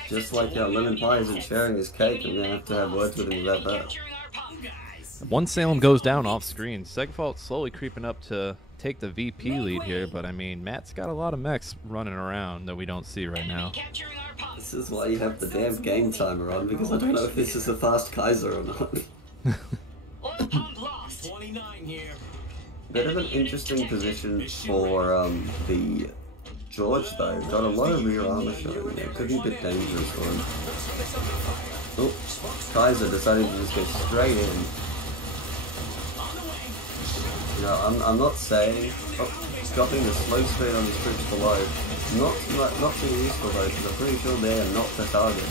Just like how LemonPi isn't sharing his cake, I'm gonna have to have words with him about that. Capturing our pump. One Salem goes down off screen. Segfault slowly creeping up to take the VP lead here, but I mean, Matt's got a lot of mechs running around that we don't see right now. Capturing our pump. This is why you have the damn game timer on, because I don't know if this is a fast Kaiser or not. Oil pump lost. 29 here. Bit of an interesting position for the George though. Got a lot of rear armor showing there. Could be a bit dangerous for him. Oh, Kaiser decided to just go straight in. You know, I'm not saying dropping the slow speed on his troops below. Not too useful though, because I'm pretty sure they're not the target.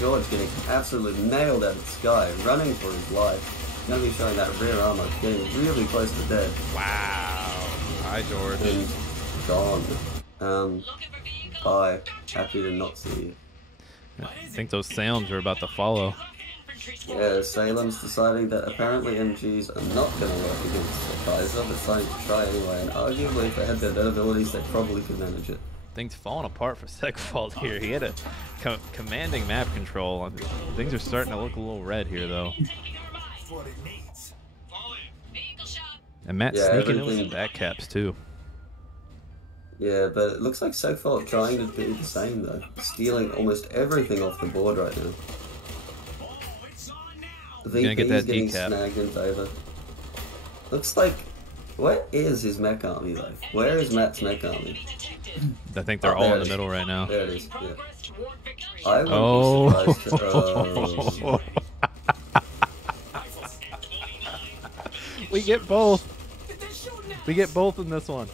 George getting absolutely nailed out of Sky, running for his life. Gonna be showing that rear armor, getting really close to dead. Wow. Hi, George. And gone. Bye. Happy to not see you. I think those Salems are about to follow. Yeah, Salem's deciding that apparently MGs are not going to work against the Kaiser, but deciding to try anyway, and arguably if they had their abilities, they probably could manage it. Things falling apart for Segfault here. He had a commanding map control. Things are starting to look a little red here, though. That's what it needs. And Matt's Yeah, sneaking in with some everything- back caps, too. Yeah, but it looks like Segfault trying to do the same though, stealing almost everything off the board right now. The Gonna get VP that is getting decap. snagged in favor. Looks like, where is his mech army though? Where is Matt's mech army? I think they're Oh, all there in it the is. middle right now. There it is. Yeah. Progress toward victory. I would Oh. be surprised to, We get both. We get both in this one.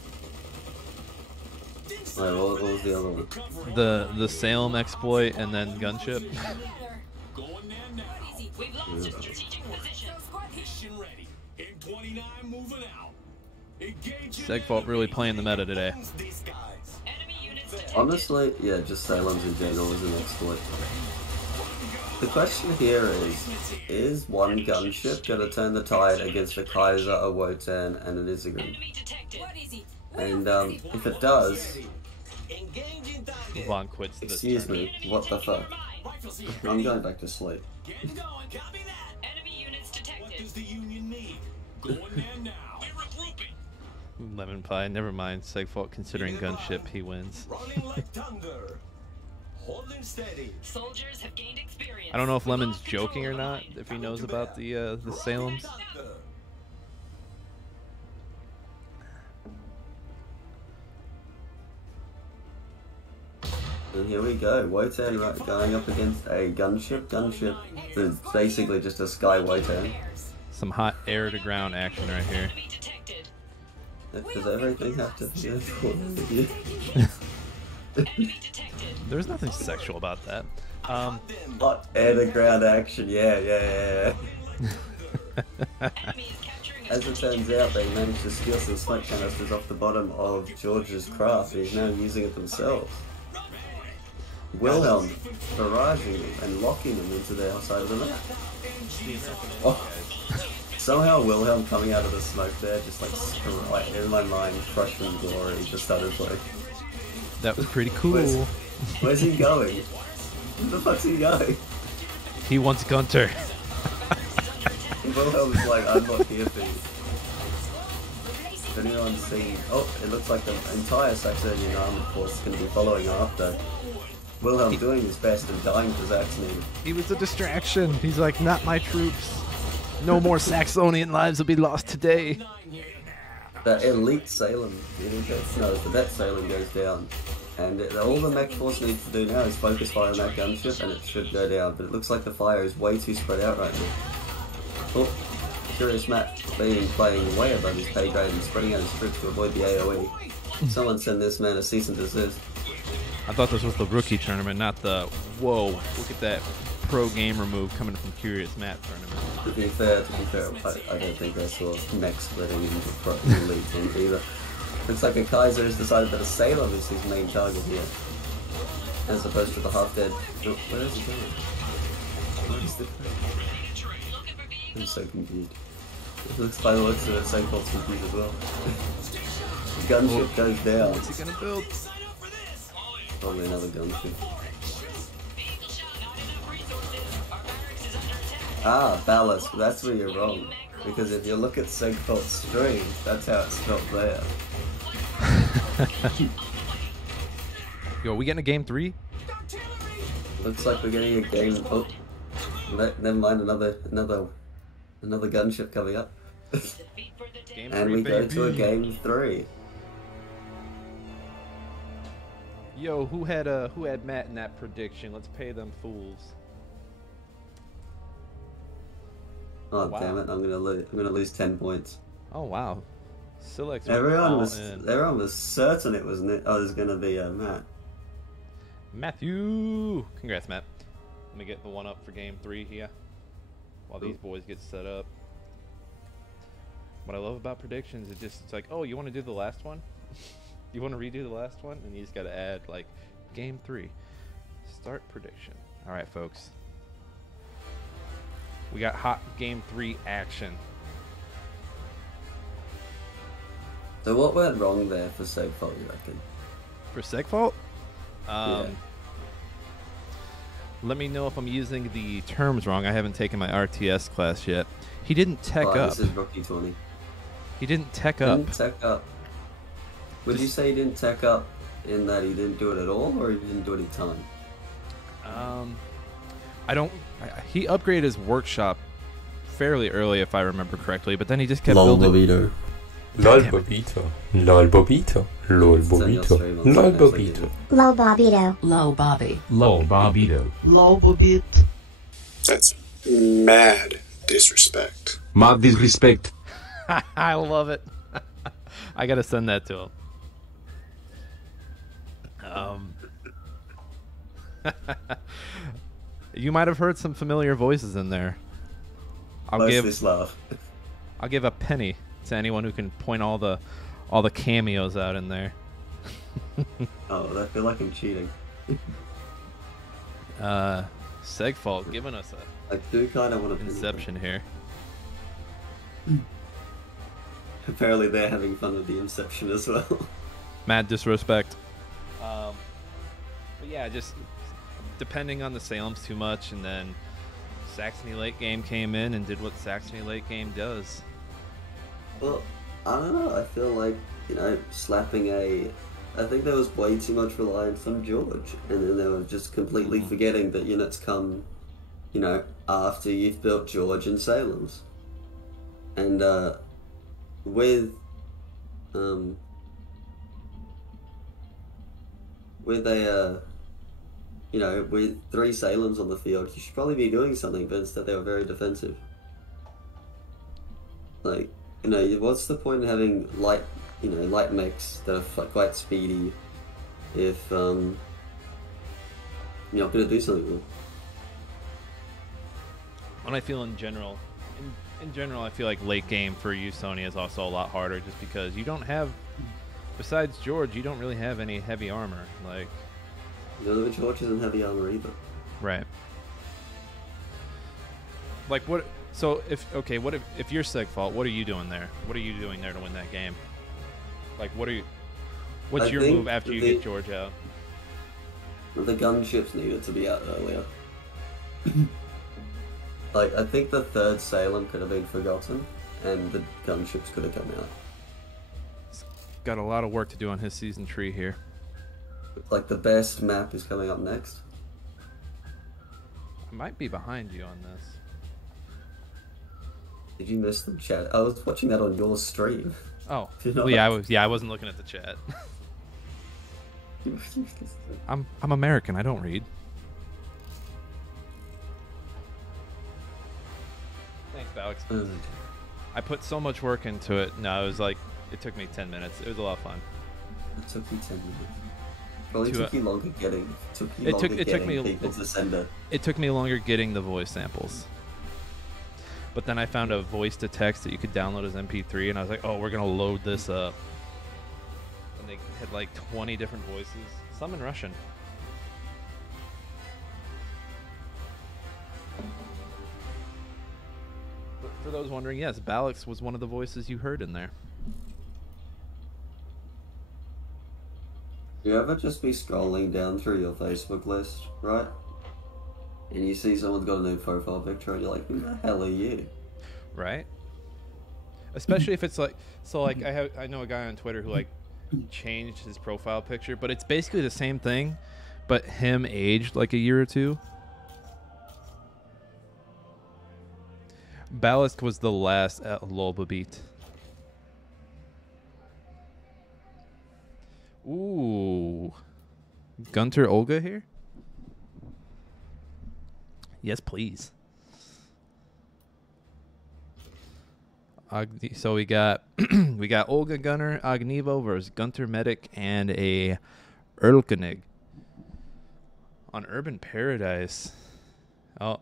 wait, what was the other one? The Salem exploit and then gunship. Going there now. We've lost a strategic position. Mission ready. In 29 moving out. Engaging. Segfault really playing the meta today. These guys. Enemy units detected. Honestly, yeah, just Salem's in general is an exploit. The question here is one gunship going to turn the tide against a Kaiser, a Wotan, and an Izigram? Enemy detected. And if it does, Engaging Vaughn quits the excuse turn. me, what the fuck? I'm going back to sleep. Getting going. Copy that. Enemy units What detected. does the Union need? Going there now. We're regrouping. LemonPi, never mind. Segfault considering gunship, he wins. Running like thunder. Holding steady. Soldiers have gained experience. I don't know if Lemon's joking or not, if he knows about the Salems. Thunder. And here we go, Wotan going up against a gunship. Gunship is basically just a Sky Wotan. Some hot air to ground action right here. Enemy detected. Does everything have to be important with you? Enemy detected. There's nothing sexual about that. Hot air to ground action, yeah. Enemy is capturing a As it turns out, they managed to steal some smoke canisters off the bottom of George's craft. He's now using it themselves. Wilhelm barraging them and locking them into their side of the map. Oh. Somehow Wilhelm coming out of the smoke there, just like in my mind, crushing glory, just started like, That was pretty cool. where's he going? Where the fuck's he going? He wants Gunter. Wilhelm's like, I'm not here for you. If anyone's seen, oh, it looks like the entire Saxonian armored force is going to be following after. Wilhelm doing his best and dying for Zach's need. He was a distraction. He's like, not my troops. No more Saxonian lives will be lost today. The elite Salem, the vet Salem goes down. And all the mech force needs to do now is focus fire on that gunship and it should go down. But it looks like the fire is way too spread out right now. Oh, Curiousmat playing way above his pay grade and spreading out his troops to avoid the AoE. Someone send this man a cease and desist. I thought this was the rookie tournament, not the, whoa, look at that pro gamer move coming from Curiousmat tournament. To be fair, I don't think I saw mech splitting into pro elite team either. Looks like a Kaiser has decided that a Salem is his main target here. As opposed to the half-dead. Oh, where is he going? What is the... I'm so confused. It looks by the looks of it, Segfault's confused as well. The gunship goes down. What's he gonna build? Probably another gunship. vehicle shot. Not enough resources. Our barracks is under attack. Ah, Balizk, that's where you're wrong. Because if you look at Segfault's stream, that's how it's spelled there. Yo, are we getting a game 3? Looks like we're getting a game. Oh, never mind. Another gunship coming up, Defeat for the day. Game and 3, we go to a baby. game 3. Yo, who had Matt in that prediction? Let's pay them fools. Oh Wow. damn it! I'm gonna lose 10 points. Oh wow. Silex went Everyone all was in. certain it was gonna be Matt. Matthew! Congrats, Matt. Let me get the one up for game 3 here. While these boys get set up. What I love about predictions is it's like, oh, you want to do the last one? You want to redo the last one? And you just got to add, like, game 3. Start prediction. Alright, folks. We got hot game 3 action. So what went wrong there for Segfault, you reckon? For Segfault? Yeah. Let me know if I'm using the terms wrong. I haven't taken my RTS class yet. He didn't tech up. This is rookie 20. He didn't tech up. Didn't tech up. Would you say he didn't tech up in that he didn't do it at all, or he didn't do it in time? He upgraded his workshop fairly early, if I remember correctly, but then he just kept Lol building. Bobito. LOL Bobito. LOL Bobito. LOL Bobito. LOL Bobito. Low Bobito. Low Bobby. Low Bobito. Low Bobit. That's mad disrespect. Mad disrespect. I love it. I gotta send that to him. You might have heard some familiar voices in there. I'll This laugh. give a penny to anyone who can point all the cameos out in there. Oh, I feel like I'm cheating. Segfault giving us a I do kind of want to inception here. Apparently they're having fun with the inception as well. Mad disrespect. But yeah, just depending on the Salem's too much, and then Saxony late game came in and did what Saxony late game does. Well, I don't know. I feel like, slapping I think there was way too much reliance on George, and then they were just completely forgetting that units come, after you've built George and Salem's. And with with 3 Salem's on the field, you should probably be doing something, but instead they were very defensive. Like, what's the point in having light mechs that are quite speedy if you're not going to do something with them? When I feel in general, I feel like late game for you, Sony, is also a lot harder, just because you don't have, besides George, you don't really have any heavy armor. Like, The George isn't heavy armor either. right. Like what? So if you're Segfault, what are you doing there? What are you doing there to win that game? Like, what's I your think move after you get George out? The gunships needed to be out earlier. Like, I think the 3rd Salem could have been forgotten, and the gunships could have come out. Got a lot of work to do on his season tree here. Like, the best map is coming up next. I might be behind you on this. Did you miss the chat? I was watching that on your stream. Oh, You know well, yeah, that? I wasn't looking at the chat. I'm American. I don't read. Thanks, Balizk. I put so much work into it. No, it took me 10 minutes. It was a lot of fun. It took you 10 minutes. Probably To, took you longer getting. it took me people to send it. It took me longer getting the voice samples. But then I found a voice to text that you could download as MP3, and I was like, oh, we're gonna load this up. And they had like 20 different voices, some in Russian. But for those wondering, yes, Balizk was one of the voices you heard in there. You ever just be scrolling down through your Facebook list, right? and you see someone's got a new profile picture, and you're like, who the hell are you? Right? Especially if it's like, so like I know a guy on Twitter who like changed his profile picture, but it's basically the same thing, but him aged like a year or two. Balizk was the last at LemonPi. Ooh. Gunter Olga here? Yes, please. So we got we got Olga Gunner Ognivo versus Gunter Medic and a Erlkönig on Urban Paradise. Oh,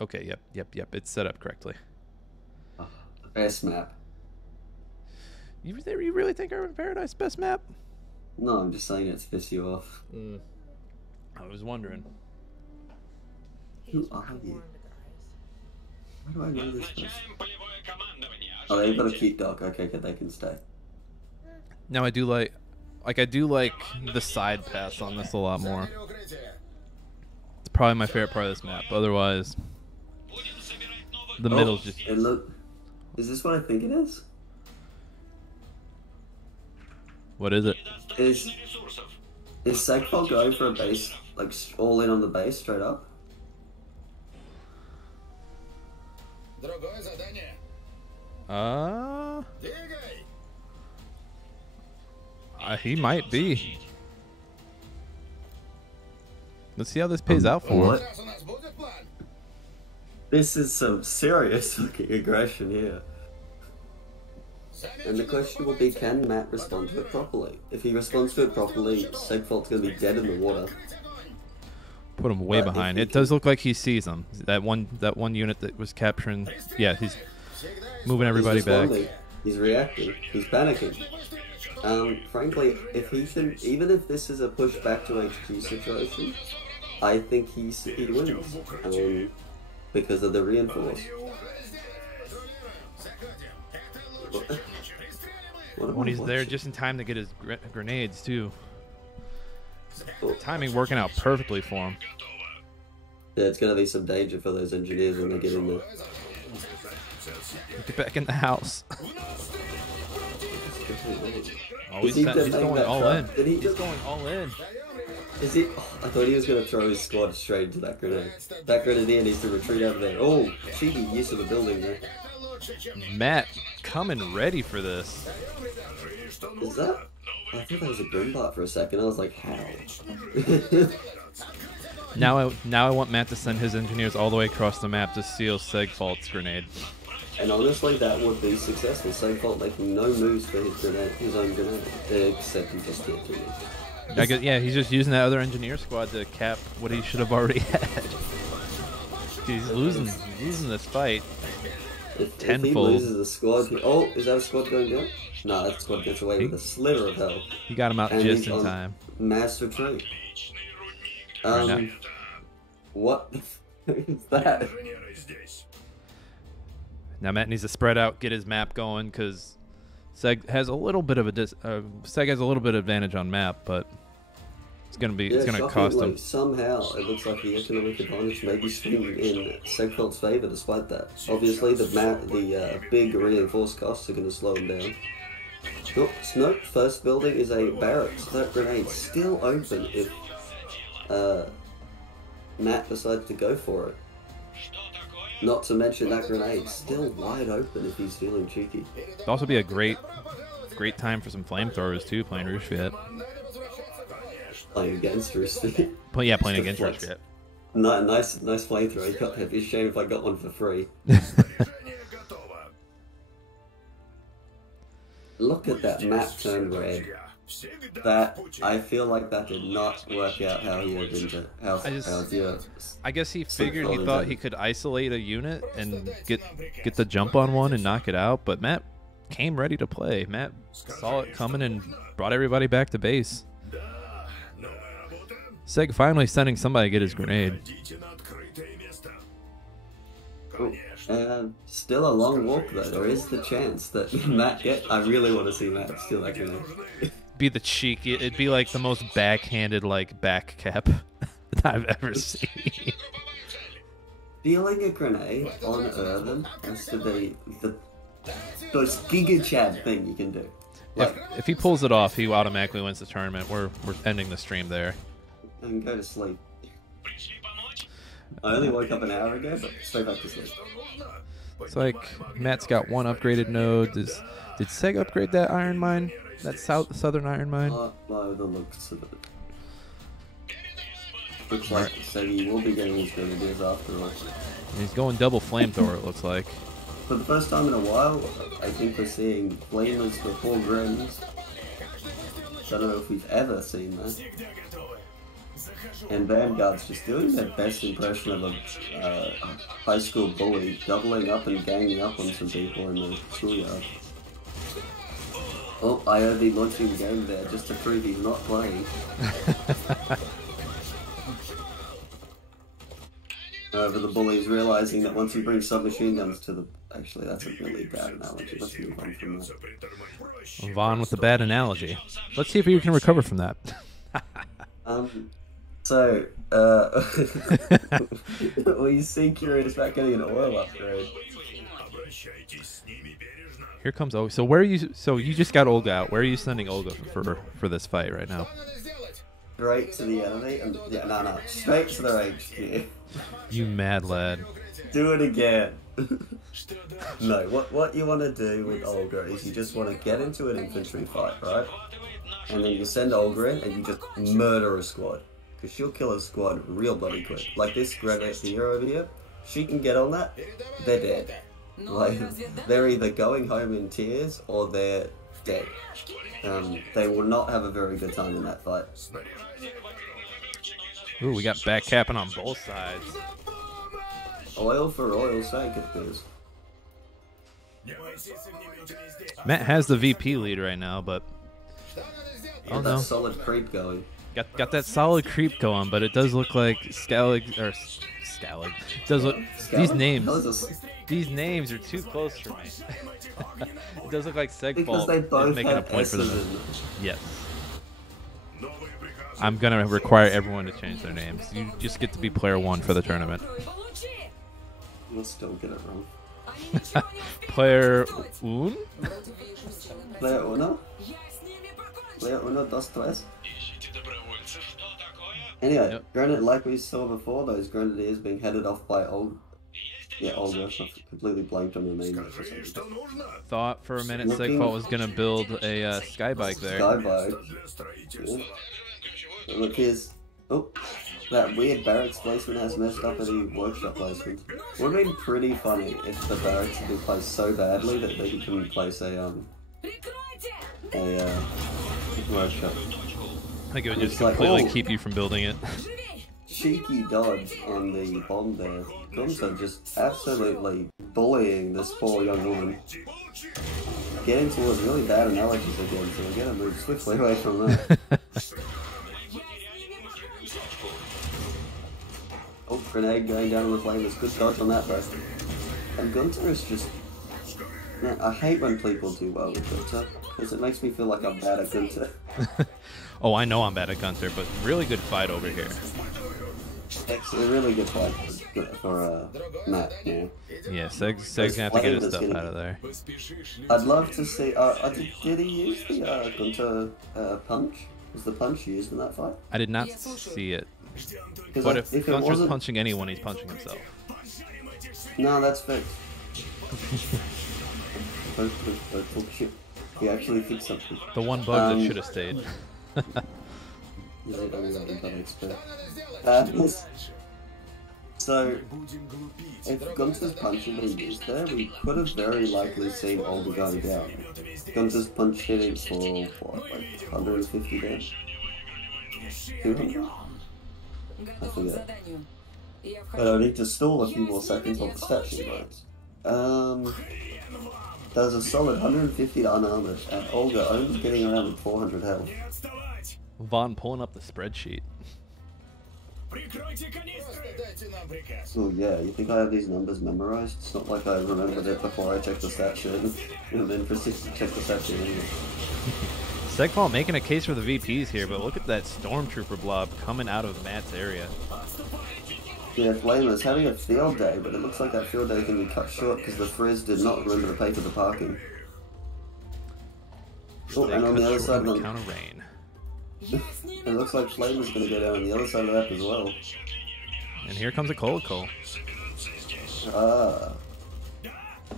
okay. Yep. It's set up correctly. Best map. You really think Urban Paradise best map? No, I'm just saying it to piss you off. I was wondering. Who are you? Why do I know this person? Oh, they've got a cute dog. Okay, good, they can stay. Now I do like the side pass on this a lot more. It's probably my favorite part of this map. Otherwise, the middle's just. And look, is this what I think it is? What is it? Is Segfault going for a base, like all in on the base, straight up? He might be. Let's see how this pays out for him. This is some serious fucking aggression here. And the question will be, can Matt respond to it properly? If he responds to it properly, Segfault's going to be dead in the water. Put him way behind. It does look like he sees him. That one unit that was capturing. Yeah, he's moving everybody back. He's reacting. He's panicking. Frankly, if he can, even if this is a push back to HQ situation, I think he wins. Because of the reinforce. When he's there just in time to get his grenades too. Timing working out perfectly for him. Yeah, it's gonna be some danger for those engineers when they get in there. Get back in the house. Oh, he's going all in. He's going all in. Is he? Oh, I thought he was gonna throw his squad straight into that grenade. That grenadier needs to retreat out of there. Oh, cheeky use of the building there. Matt coming ready for this. Is that? I thought that was a Grimbot for a second. I was like, how? Now I want Matt to send his engineers all the way across the map to seal Segfault's grenade. And honestly, that would be successful. Segfault making no moves for his own grenade, except he just hit me. I guess, yeah, he's just using that other engineer squad to cap what he should have already had. He's losing this fight. If he loses a squad, oh, is that a squad going down? No, that squad gets away with a sliver of hell. He got him out and just in time. Mass retreat. What is that? Now Matt needs to spread out, get his map going, because Seg has a little bit of a Seg has a little bit of advantage on map, but it's gonna cost him. Somehow it looks like the economic advantage may be swinging in Segfault's favor despite that. Obviously the big reinforced costs are gonna slow him down. Nope, first building is a barracks. That grenade's still open if Matt decides to go for it. Not to mention that grenade's still wide open if he's feeling cheeky. It'd also be a great time for some flamethrowers too, playing Rushfit. Playing against Rushfit. Yeah, playing against Rushfit. Nice flamethrower. It'd be a shame if I got one for free. Look at that map turn red. That, I feel like that did not work out how he had been I guess he figured he thought he could isolate a unit and get the jump on one and knock it out, but Matt came ready to play. Matt saw it coming and brought everybody back to base. Seg finally sending somebody to get his grenade. Still a long walk though. There is the chance that Matt I really want to see Matt steal that grenade. Be the cheeky. It'd be like the most backhanded back cap that I've ever seen. Dealing a grenade on Irvin has to be the most Giga Chad thing you can do. Like, If he pulls it off, he automatically wins the tournament. We're ending the stream there. and go to sleep. I only woke up an hour ago, but straight back to sleep. It's like Matt's got one upgraded node. Did Seg upgrade that iron mine? That southern iron mine? By the looks of it. Looks like Segi will be getting his grenadiers after all. He's going double flamethrower, it looks like. For the first time in a while, I think we're seeing flamers for 4 grins. Don't know if we've ever seen that. And Vanguard's just doing their best impression of a high school bully, doubling up and ganging up on some people in the schoolyard. Oh, IOD launching the game there just to prove he's not playing. However, the bully is realizing that once you bring submachine guns to the... Actually, that's a really bad analogy. Let's move on from that. Vaughn with the bad analogy. Let's see if you can recover from that. So, will you see curious about getting an oil upgrade? Here comes Olga. So where are you? So you just got Olga out. Where are you sending Olga for this fight right now? Straight to the enemy, and yeah, no, straight to their HQ. You mad lad. Do it again. No, what you want to do with Olga is you just want to get into an infantry fight, right? And then you send Olga in and you just murder a squad. Because she'll kill a squad real bloody quick. Like this grenadier over here, she can get on that, they're dead. Like, they're either going home in tears or they're dead. They will not have a very good time in that fight. Ooh, we got back capping on both sides. Oil for oil's sake, it is. Matt has the VP lead right now, but oh That no, solid creep going. got that solid creep going, but it does look like Scalig. Does look these names are too close for me. It does look like Because they Segfault both is making a have point for S's them. in them. Yes. I'm gonna require everyone to change their names. You just get to be player 1 for the tournament. You'll still get it wrong. Player un? Player uno? Player uno, dos, tres? Anyway, Yep. granted, like we saw before, those grenadiers being headed off by Olga. I completely blanked on the name for some reason. Thought for a minute Looking- Segfault was gonna build a sky bike there. Skybike. Yeah. But look, here's... Oh, that weird barracks placement has messed up any workshop placement. Would have been pretty funny if the barracks had been placed so badly that they couldn't place a workshop. I think it would It's just like, completely oh. keep you from building it. Cheeky dodge on the bomb there. Gunter just absolutely bullying this poor young woman. Getting towards really bad analogies again, so we're gonna move swiftly away from that. Oh, grenade going down on the flamers. Good dodge on that, bro. And Gunter is just... Man, I hate when people do well with Gunter, because it makes me feel like I'm bad at Gunter. Oh, I know I'm bad at Gunter, but really good fight over here. Excellent, really good fight for Matt, yeah. Yeah, Seg's gonna have to get his stuff out of there. I'd love to see... did he use the Gunter punch? Was the punch used in that fight? I did not see it. 'Cause But if it Gunter's wasn't... punching anyone, he's punching himself. No, that's fixed. He actually fixed something. The one bug that should have stayed. So, if Gunter's punch had been used there, we could have very likely seen Olga going down. Gunter's punch hitting for, what, like 150 damage? 200? I forget. But I need to stall a few more seconds on the stat sheet lines. There's a solid 150 unarmored, and Olga only getting around with 400 health. Vaughn pulling up the spreadsheet. Oh yeah, you think I have these numbers memorized? It's not like I remembered it before I checked the stat sheet, and then proceeded to check the stat sheet anyway. Segfault making a case for the VPs here, but look at that Stormtrooper blob coming out of Matt's area. Yeah, Flamer's having a field day, but it looks like that field day can be cut short because the Frizz did not remember to pay for the parking. Oh, and on the other side of the count of rain. it looks like Flamer's going to go down on the other side of that as well. And here comes a Colico. Ah.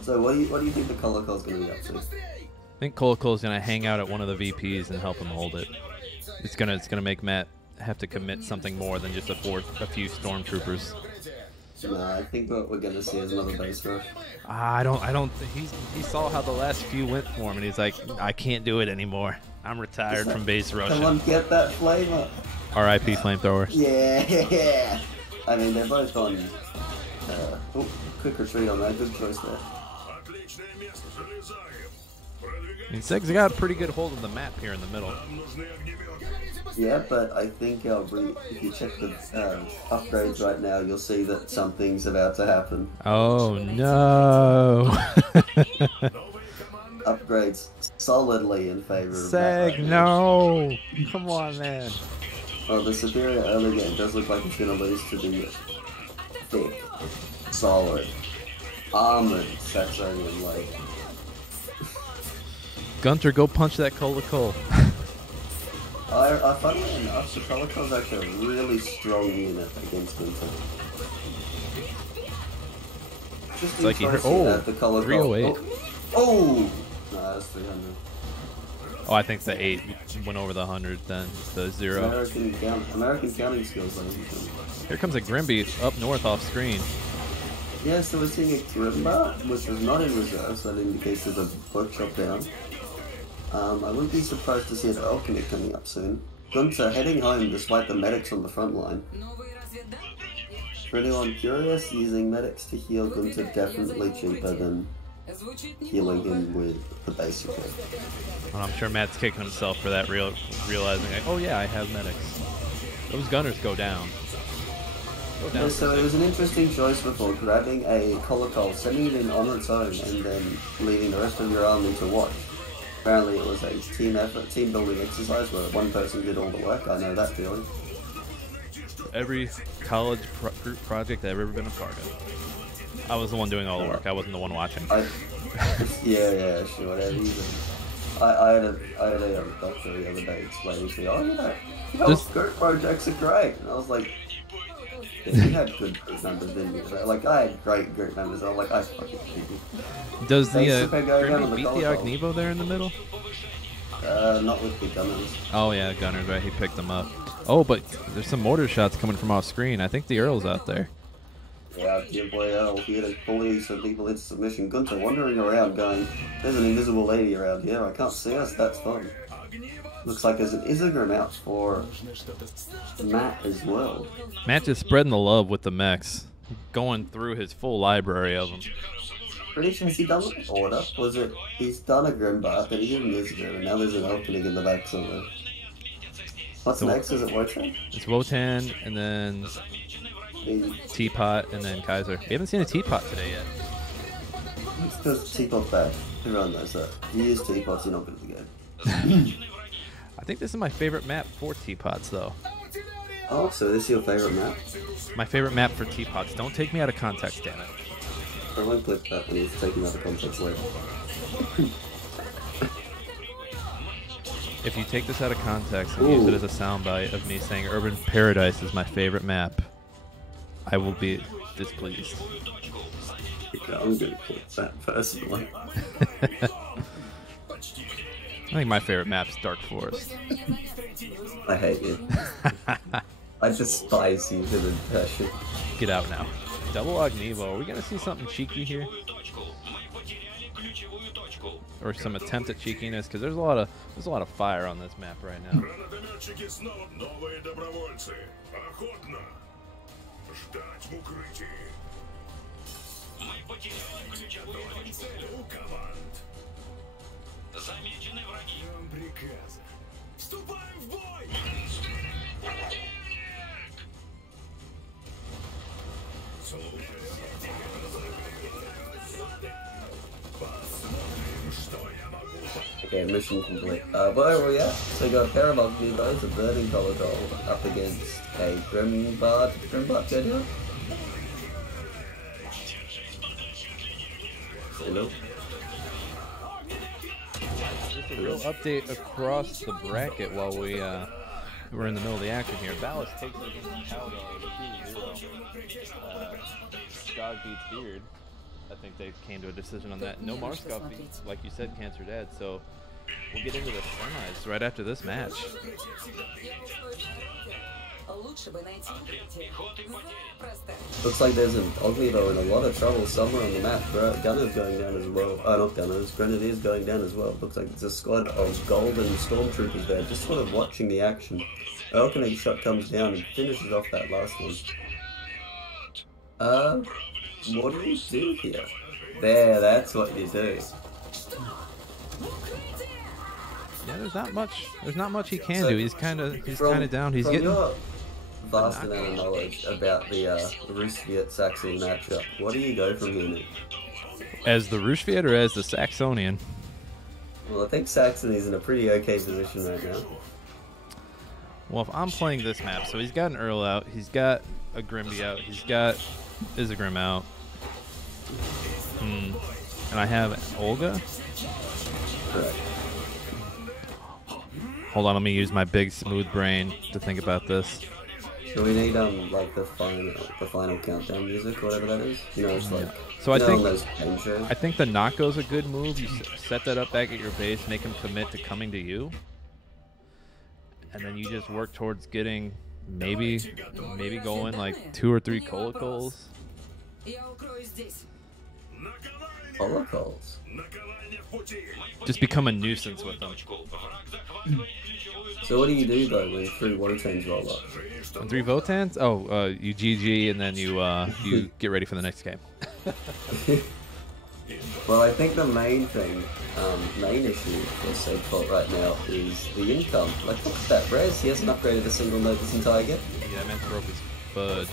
So what do you think the Colico's going to be up to? I think Colico's gonna hang out at one of the VPs and help him hold it. It's gonna make Matt have to commit something more than just a few stormtroopers. No, I think what we're gonna see is another base rush. I don't. He saw how the last few went for him, and he's like, I can't do it anymore. I'm retired from base rushing. Come on, get that Flamer. R.I.P. flamethrower. Yeah. I mean, they're both on. Oh, quick retreat on that. Good choice there. I mean, Seg's got a pretty good hold of the map here in the middle. Yeah, but I think if you check the upgrades right now, you'll see that something's about to happen. Oh no! Upgrades solidly in favor of Seg, no! Come on, man. Well, the superior early game does look like it's going to lose to the thick, solid, armored Saxonian like. Gunter, go punch that Colico. Funnily enough, the Colico's actually a really strong unit against Gunter. Just It's like he heard. Oh, the Colico. 308. Oh! No, that's 300. Oh, I think the 8 went over the 100 then. The 0. American counting skills, ladies and gentlemen. Here comes a Grimby up north off screen. Yeah, so we're seeing a Grimba, which was not in reserve, so that indicates there's a workshop down. I wouldn't be surprised to see an Alchemic coming up soon. Gunter heading home despite the medics on the front line. For anyone curious, using medics to heal Gunter definitely cheaper than healing him with the basic hit. Well, I'm sure Matt's kicking himself for that, realizing, like, oh yeah, I have medics. Those gunners go down. Yeah, so it was an interesting choice before grabbing a Colico, sending it in on its own, and then leaving the rest of your army to watch. Apparently it was a team effort, team building exercise where one person did all the work. I know that feeling. Every college group project I've ever been a part of, I was the one doing all the work. I wasn't the one watching. Yeah, sure, whatever. I had a doctor the other day explaining to me, oh yeah, group projects are great. And I was like, yeah, you had good group members, didn't you? Like, I had great group members. I was like, I fucking hate you. Does the Grimby beat the Ognivo there in the middle? Not with the gunners. Oh yeah, gunners, right? He picked them up. Oh, but there's some mortar shots coming from off screen. I think the Earl's out there. Yeah, your boy Earl here to bully some people into submission. Gunter wandering around going, there's an invisible lady around here. I can't see us. That's fun. Looks like there's an Isegrim out for Matt as well. Matt just spreading the love with the mechs, going through his full library of them. Pretty sure, has he done an order? Was it, he's done a Grimbar, then he did an Isegrim, and now there's an opening in the back somewhere. What's next? Is it Wotan? It's Wotan, and then Teapot, and then Kaiser. We haven't seen a Teapot today yet. It's because Teapot's back. Everyone knows that. If you use Teapots, you're not good at the game. I think this is my favorite map for Teapots, though. Oh, so this is your favorite map? My favorite map for Teapots. Don't take me out of context, damn it. I won't click that when he's taking out of context later. If you take this out of context and use it as a soundbite of me saying Urban Paradise is my favorite map, I will be displeased. Okay, I'm going to click that personally. I think my favorite map's Dark Forest. I hate you. I despise you to the passion. Get out now. Double Ognivo. Are we gonna see something cheeky here? Or some attempt at cheekiness? Because there's a lot of fire on this map right now. Okay, mission complete. Where are we at? So we got a pair of Ognivos, a Burning Colico up against a Grimbard. Grimbard go down? Hello? Just a real update across the bracket while we're in the middle of the action here. Balizk takes it against Shoutout 2-0. Dog beats Beard. I think they came to a decision on that. NosMarkov, like you said, Cancer Dad. So we'll get into the semis right after this match. Looks like there's an Ognivo in a lot of trouble somewhere on the map. Gunner's going down as well. Not Gunners, Grenadiers going down as well. Looks like there's a squad of golden stormtroopers there, just sort of watching the action. Elkineg's shot comes down and finishes off that last one. What do you do here? There, that's what you do. Yeah, there's not much he can do. He's kind of down. He's getting your vast amount of knowledge about the Russviet Saxon matchup. What do you go from here, Nick? As the Rushviet or as the Saxonian? Well, I think Saxon is in a pretty okay position right now. Well, if I'm playing this map, so he's got an Earl out, he's got a Grimby out, he's got Isagrim out, and I have Olga. Correct. Hold on, let me use my big smooth brain to think about this. So we need like the final countdown music, whatever that is. You know, it's like. So I think those game shows? I think the Nako's a good move. You set that up back at your base, make him commit to coming to you, and then you just work towards getting maybe going like 2 or 3 Colicols. Colicols? Just become a nuisance with them. So what do you do though when 3 Wotans roll up? When 3 Votans? Oh, you GG and then you get ready for the next game. Well, I think the main thing, main issue for Segfault right now is the income. Like, look at that res. He hasn't upgraded a single note this entire game. Yeah, I meant broke his fudge.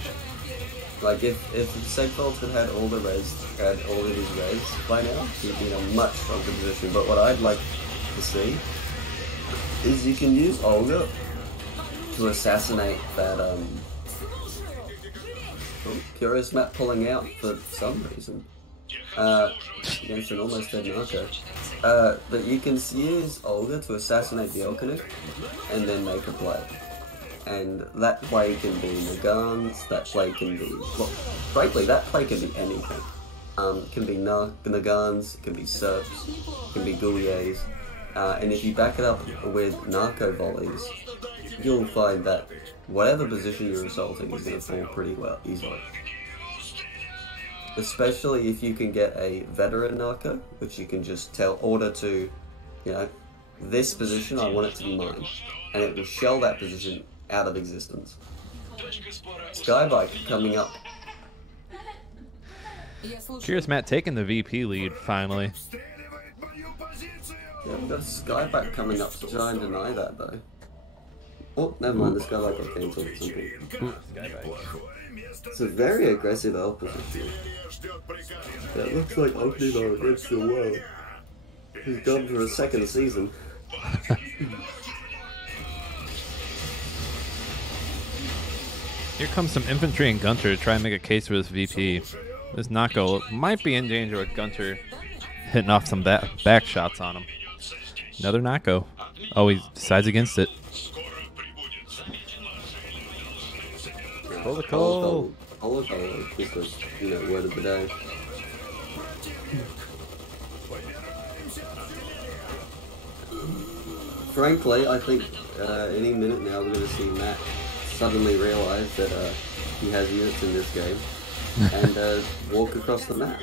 Like, if Segfault had had all the res, had all of his res by now, he'd be in a much stronger position. But what I'd like to see is you can use Olga to assassinate that, Curiousmat pulling out for some reason. Against an almost dead Narco. But you can use Olga to assassinate the Elkineg and then make a play. And that play can be Nagans, that play can be... Well, frankly, that play can be anything. It can be Nagans, it can be Serps, it can be Gouliers. And if you back it up with Narco volleys, you'll find that whatever position you're assaulting is going to fall pretty well, easily. Especially if you can get a veteran Narco, which you can just order to, you know, this position, I want it to be mine. And it will shell that position out of existence. Skybike coming up. Curiousmat taking the VP lead, finally. Yeah, we've got Skybike coming up to try and deny that, though. Oh, never mind, the Skybike got cancelled at some point. It's a very aggressive L position. Yeah, it looks like Ognivo against the world. He's gone for a second season. Here comes some infantry and Gunter to try and make a case for this VP. This Nako might be in danger with Gunter hitting off some back shots on him. Another Nako. Oh, he decides against it. Colico is the, you know, word of the day. Frankly, I think any minute now we're going to see Matt suddenly realise that he has units in this game and walk across the map.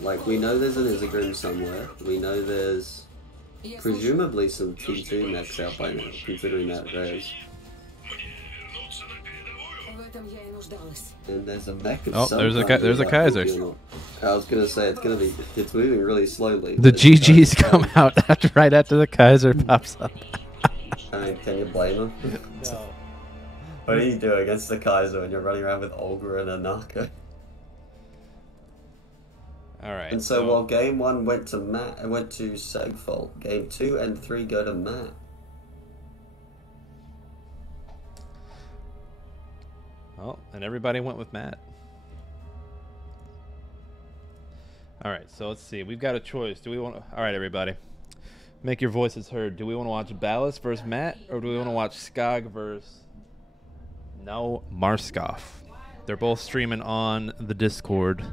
Like, we know there's an Isagrim somewhere. We know there's presumably some T2 mechs out by now, considering that res. And there's a mech of some there's a kind Kaiser. I was gonna say it's moving really slowly. The GGs come out right after the Kaiser pops up. I mean, can you blame him? No. What do you do against the Kaiser when you're running around with Olga and a Narco? Alright. And so while game 1 went to Segfault, game 2 and 3 go to Matt. Oh, and everybody went with Matt. All right, so let's see. We've got a choice. Do we want to... All right, everybody. Make your voices heard. Do we want to watch Balizk versus Matt, or do we want to watch Skog versus NosMarkov? They're both streaming on the Discord.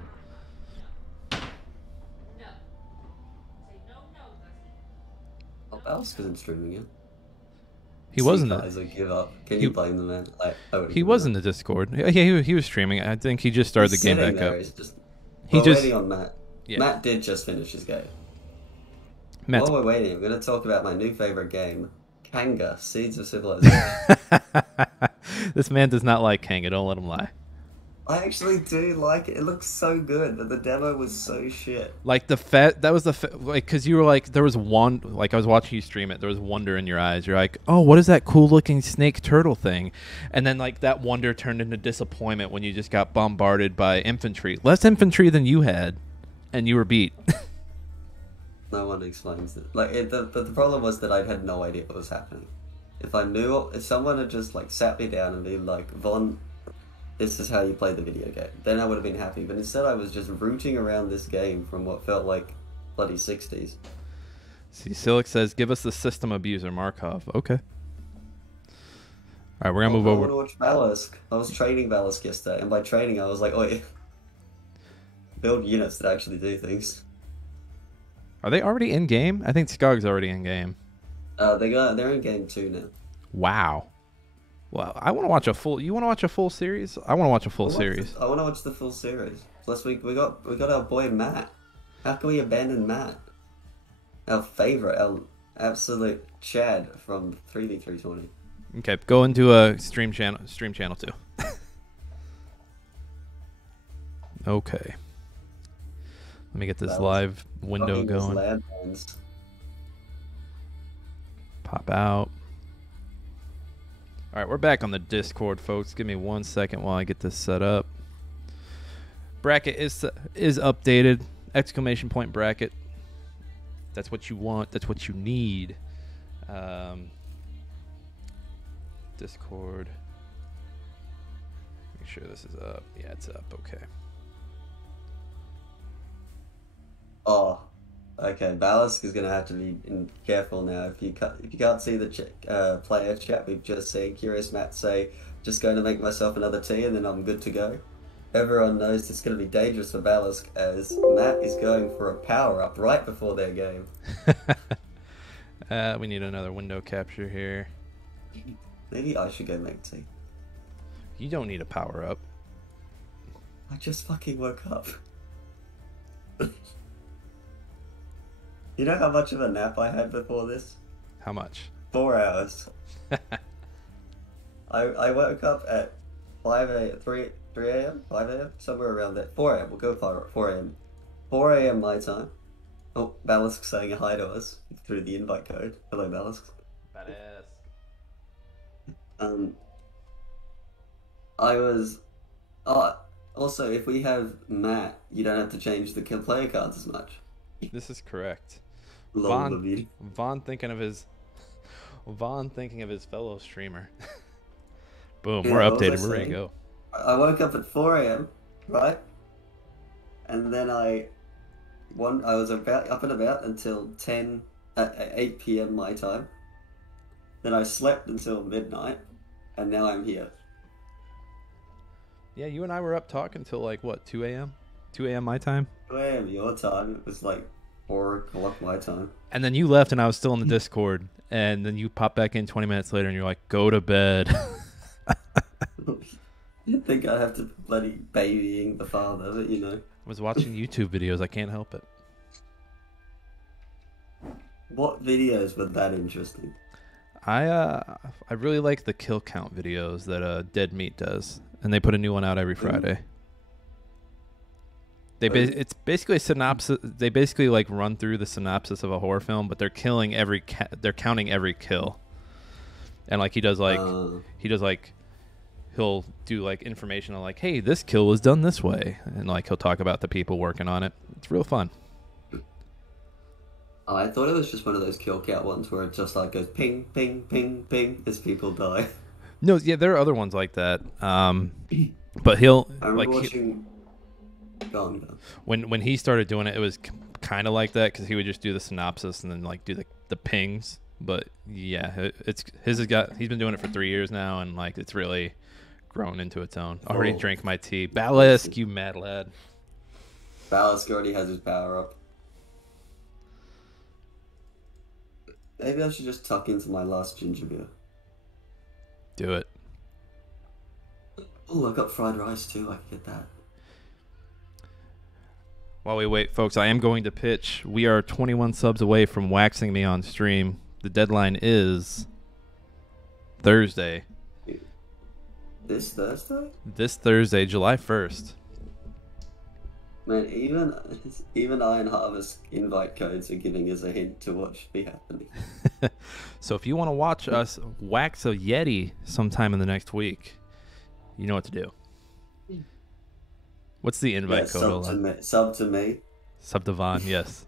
Oh, Balizk isn't streaming it. He wasn't. Guys, I give up. Can you blame the man? He was in the Discord. Yeah, he was streaming. I think he just started the game back up. We're waiting on Matt. Yeah. Matt did just finish his game. Matt's... While we're waiting, I'm going to talk about my new favorite game, Kanga, Seeds of Civilization. This man does not like Kanga. Don't let him lie. I actually do like it. It looks so good, but the demo was so shit. Like like, cause you were like, there was one, like I was watching you stream it, there was wonder in your eyes. You're like, oh, what is that cool looking snake turtle thing? And then like that wonder turned into disappointment when you just got bombarded by infantry. Less infantry than you had, and you were beat. No one explains it. Like, but the problem was that I had no idea what was happening. If someone had just like sat me down and been like, Von, this is how you play the video game, then I would have been happy. But instead I was just rooting around this game from what felt like bloody 60s. See, Silic says, give us the system abuser, Markov. Okay. All right, we're going to move over. I want to watch Balizk. I was trading Balizk yesterday, and by trading I was like, oh, build units that actually do things. Are they already in game? I think Skog's already in game. They're in game 2 now. Wow. Well, I want to watch a full. You want to watch a full series? I want to watch a full series. I want to watch the full series. Plus, we got our boy Matt. How can we abandon Matt? Our favorite, our absolute Chad from 3v320. Okay, go into a stream channel 2. Okay. Let me get this live window going. Pop out. All right, we're back on the Discord, folks. Give me 1 second while I get this set up. Bracket is updated. Exclamation point bracket. That's what you want. That's what you need. Discord. Make sure this is up. Yeah, it's up. Okay. Oh, okay. Balizk is gonna have to be careful now. If you can't see the player chat, we've just seen Curiousmat say, "Just going to make myself another tea, and then I'm good to go." Everyone knows it's going to be dangerous for Balizk, as Matt is going for a power up right before their game. We need another window capture here. Maybe I should go make tea. You don't need a power up. I just fucking woke up. You know how much of a nap I had before this? How much? 4 hours. I woke up at 3 a.m., 5 a.m., somewhere around there. 4 a.m., we'll go 4 a.m. 4 a.m. my time. Oh, Balizk saying hi to us through the invite code. Hello, Balizk. Badass. I was... also, if we have Matt, you don't have to change the player cards as much. This is correct. Vaughn thinking of his fellow streamer. Boom, yeah, we're updated. We're ready to go. I woke up at 4 a.m., right? And then I was up and about until 8 p.m. my time. Then I slept until midnight, and now I'm here. Yeah, you and I were up talking till like what, 2 a.m.? 2 a.m. my time? 2 a.m. your time. It was like 4 o'clock my time. And then you left and I was still in the Discord. And then you pop back in 20 minutes later and you're like, go to bed. You'd think I'd have to bloody babying the father, but you know. I was watching YouTube videos. I can't help it. What videos were that interesting? I really like the kill count videos that Dead Meat does. And they put a new one out every Friday. It's basically a synopsis. They basically like run through the synopsis of a horror film, but they're killing they're counting every kill. And like he does like he'll do like information on like, hey, this kill was done this way, and like he'll talk about the people working on it. It's real fun. Oh, I thought it was just one of those kill count ones where it just like goes ping, ping, ping, ping as people die. No, yeah, there are other ones like that. But he'll I'm like watching. Go on. When he started doing it, it was kind of like that because he would just do the synopsis and then like do the pings. But yeah, he's been doing it for 3 years now, and like it's really grown into its own. Already drank my tea. Balizk, you mad lad. Balizk already has his power up. Maybe I should just tuck into my last ginger beer. Do it. Oh, I got fried rice too. I can get that. While we wait, folks, I am going to pitch. We are 21 subs away from waxing me on stream. The deadline is Thursday. This Thursday? This Thursday, July 1st. Man, even Iron Harvest invite codes are giving us a hint to what should be happening. So if you want to watch us wax a Yeti sometime in the next week, you know what to do. What's the invite code? Sub to me. Sub to Vaughn, yes.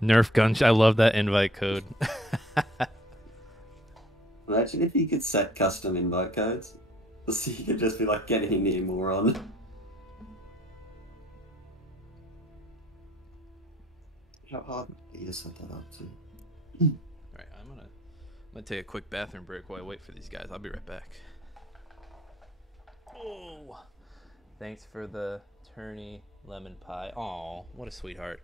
Nerf gun. I love that invite code. Imagine if you could set custom invite codes. So you could just be like, get in here, moron. How hard would it be to set that up too? Alright, I'm gonna take a quick bathroom break while I wait for these guys. I'll be right back. Oh, thanks for the tourney lemon pie. Aw, what a sweetheart.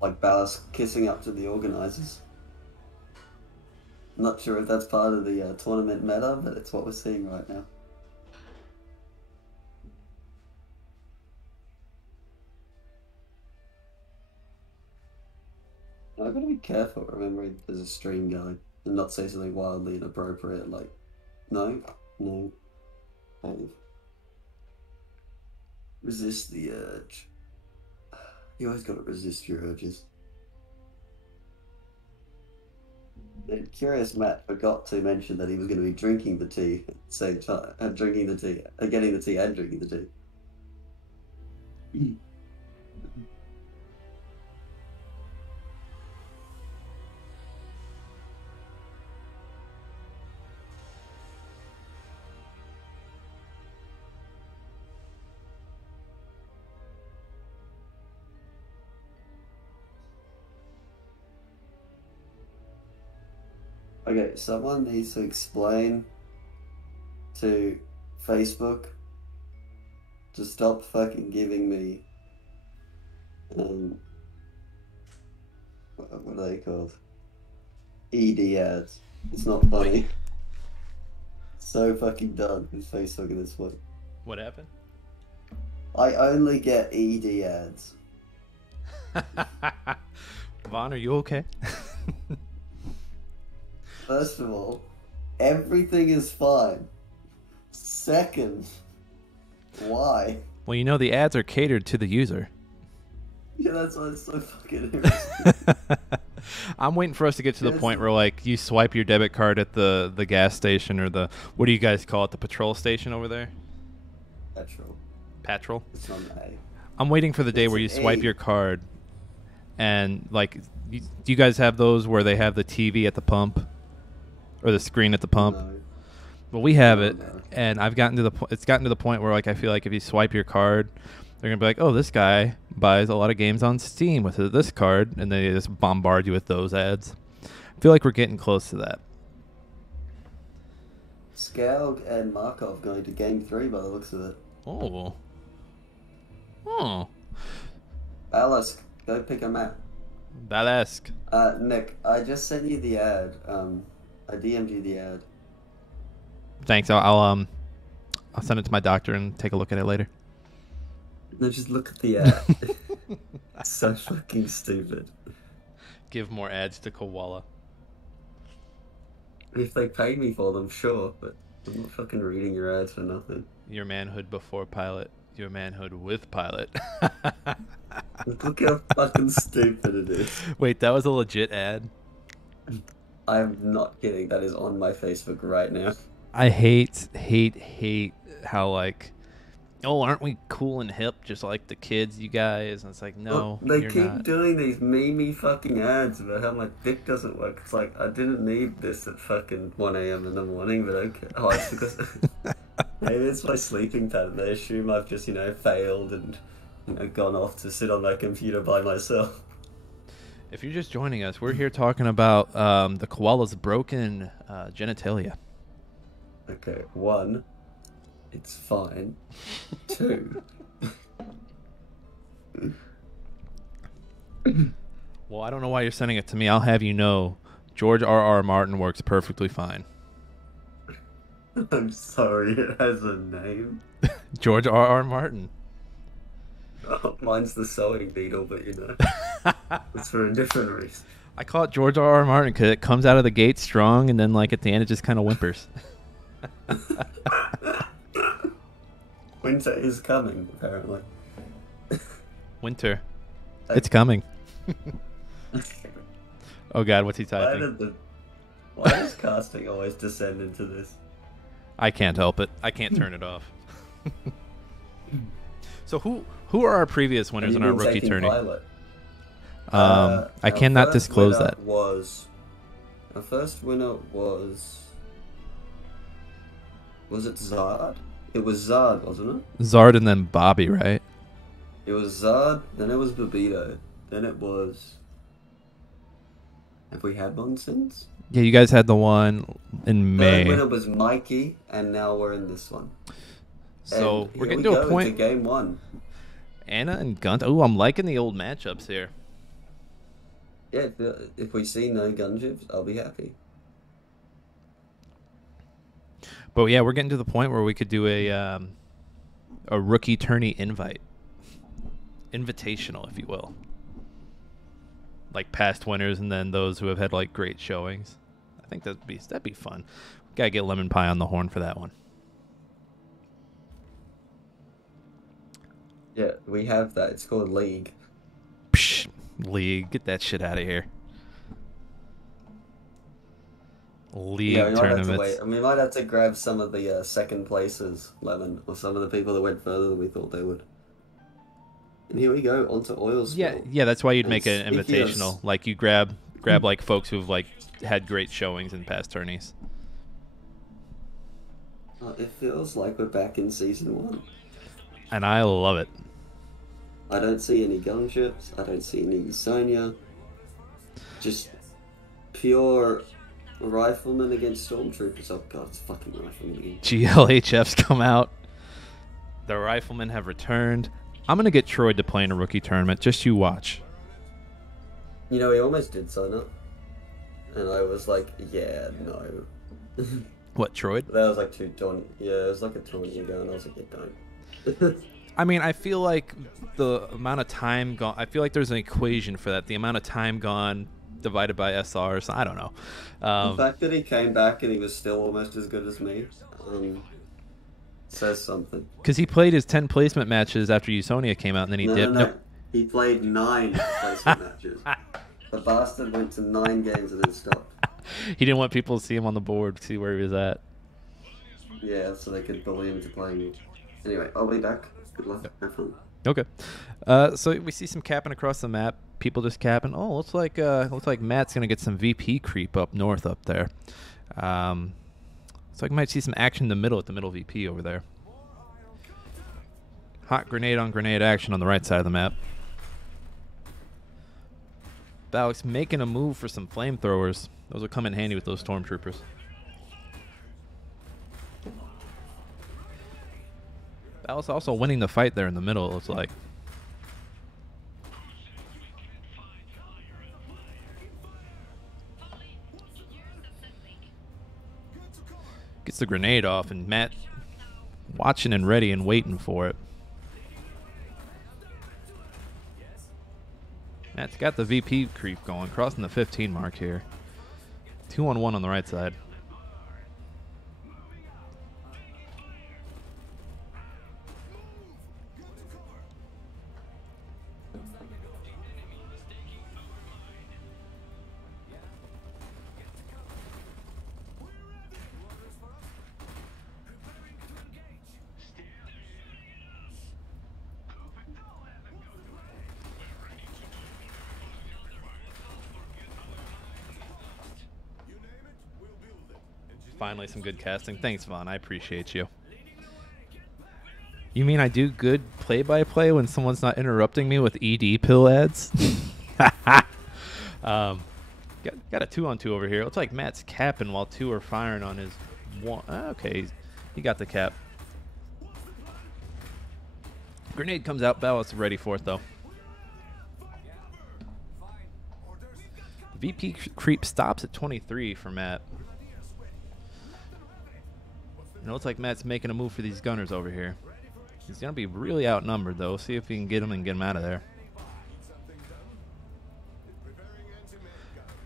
Like Ballast kissing up to the organizers. Not sure if that's part of the tournament meta, but it's what we're seeing right now. I've got to be careful remembering there's a stream going and not say something wildly inappropriate like, no. Dave. Resist the urge. You always got to resist your urges. And Curiousmat forgot to mention that he was going to be drinking the tea at the same time. Getting the tea and drinking the tea. Okay, someone needs to explain to Facebook to stop fucking giving me, what are they called? ED ads. It's not funny. So fucking done with Facebook at this point. What happened? I only get ED ads. Vaughn, are you okay? First of all, everything is fine. Second, why? Well, you know the ads are catered to the user. Yeah, that's why it's so fucking interesting. I'm waiting for us to get to the point where, like, you swipe your debit card at the gas station or the, what do you guys call it, the patrol station over there? Patrol? It's on A. I'm waiting for the day where you swipe your card and, like, do you guys have those where they have the TV at the pump? Or the screen at the pump? No. Well, we have it, and it's gotten to the point where, like, I feel like if you swipe your card, they're gonna be like, oh, this guy buys a lot of games on Steam with this card, and they just bombard you with those ads. I feel like we're getting close to that. Scout and Markov going to game 3 by the looks of it. Oh. Balizk, go pick a map. Balizk. Nick, I just sent you the ad. I DM'd you the ad. Thanks. I'll send it to my doctor and take a look at it later. No, just look at the ad. It's so fucking stupid. Give more ads to Koala. If they paid me for them, sure, but I'm not fucking reading your ads for nothing. Your manhood before Pilot. Your manhood with Pilot. Look how fucking stupid it is. Wait, that was a legit ad? I'm not kidding. That is on my Facebook right now. I hate how, like, oh, aren't we cool and hip just like the kids, you guys? And it's like, no, Well, they you're keep not. doing these memey fucking ads about how my dick doesn't work. It's like, I didn't need this at fucking 1 a.m. in the morning, but okay. Oh, it's because... Maybe it's my sleeping pattern. They assume I've just, failed and gone off to sit on my computer by myself. If you're just joining us, we're here talking about the koala's broken genitalia. Okay, 1, it's fine. 2... Well, I don't know why you're sending it to me. I'll have you know, George R.R. Martin works perfectly fine. I'm sorry, it has a name. George R.R. Martin. Oh, mine's the sewing needle, but it's for a different reason. I call it George R.R. Martin because it comes out of the gate strong, and then like at the end it just kind of whimpers. Winter is coming, apparently. Winter. It's coming. Oh God, what's he Why, typing? why does casting always descend into this? I can't help it. I can't turn it off. So who are our previous winners in our rookie tourney? I cannot disclose that. Our first winner was it Zard? It was Zard, wasn't it? Zard and then Bobby, right? It was Zard, then it was Babito, then it was... Have we had one since? Yeah, you guys had the one in May. Third winner was Mikey, and now we're in this one. So And we're here getting we to a go point. into game 1. Anna and Gunt. Oh, I'm liking the old matchups here. Yeah, if we see no gunship, I'll be happy. But yeah, we're getting to the point where we could do a rookie tourney invitational, if you will. Like past winners and then those who have had like great showings. I think that'd be fun. Gotta get LemonPi on the horn for that one. Yeah, we have that. It's called League. Psh, League, get that shit out of here. League Yeah, we might have to tournaments. wait. We might have to grab some of the second places, Lemon, or some of the people that went further than we thought they would. And here we go, onto oil spill. Yeah, that's why you'd make And an speaking of- invitational. Like you grab like folks who've like had great showings in past tourneys. It feels like we're back in season 1. And I love it. I don't see any gunships. I don't see any Sonia. Just pure riflemen against stormtroopers. Oh god, it's fucking riflemen again. GLHFs come out. The riflemen have returned. I'm gonna get Troy to play in a rookie tournament. Just you watch. You know, he almost did sign up. And I was like, yeah, no. What, Troy? That was like yeah, it was like a 20 ago, and I was like, yeah, don't. I mean, I feel like the amount of time gone. I feel like there's an equation for that. The amount of time gone divided by SRs. I don't know. The fact that he came back and he was still almost as good as me says something. Because he played his 10 placement matches after Usonia came out, and then he dipped. No. He played 9 placement matches. The bastard went to 9 games and then stopped. He didn't want people to see him on the board, see where he was at. Yeah, so they could bully him into playing me. Anyway, I'll be back. Good luck. Have fun. Okay. So we see some capping across the map. People just capping. Oh, looks like Matt's gonna get some VP creep up north up there. So I might see some action in the middle at the middle VP over there. Hot grenade on grenade action on the right side of the map. Balizk making a move for some flamethrowers. Those will come in handy with those stormtroopers. Balizk also winning the fight there in the middle, it looks like. Gets the grenade off, and Matt watching and ready and waiting for it. Matt's got the VP creep going, crossing the 15 mark here. 2-on-1 on the right side. Finally, some good casting. Thanks, Vaughn. I appreciate you. You mean I do good play-by-play when someone's not interrupting me with ED pill ads? Got a 2-on-2 over here. Looks like Matt's capping while 2 are firing on his 1. Okay, he got the cap. Grenade comes out. Balizk ready for it, though. VP creep stops at 23 for Matt. And it looks like Matt's making a move for these gunners over here. He's going to be really outnumbered, though. See if he can get him and get him out of there.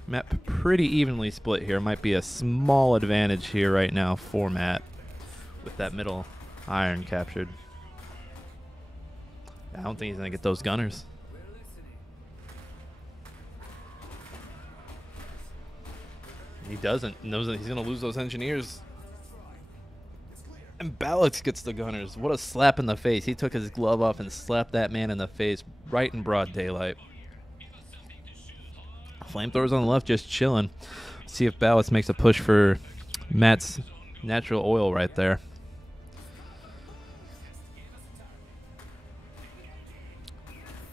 Matt pretty evenly split here. Might be a small advantage here right now for Matt with that middle iron captured. I don't think he's going to get those gunners. He doesn't. Knows that he's going to lose those engineers. And Balizk gets the gunners. What a slap in the face. He took his glove off and slapped that man in the face right in broad daylight. Flamethrowers on the left just chilling. See if Balizk makes a push for Matt's natural oil right there.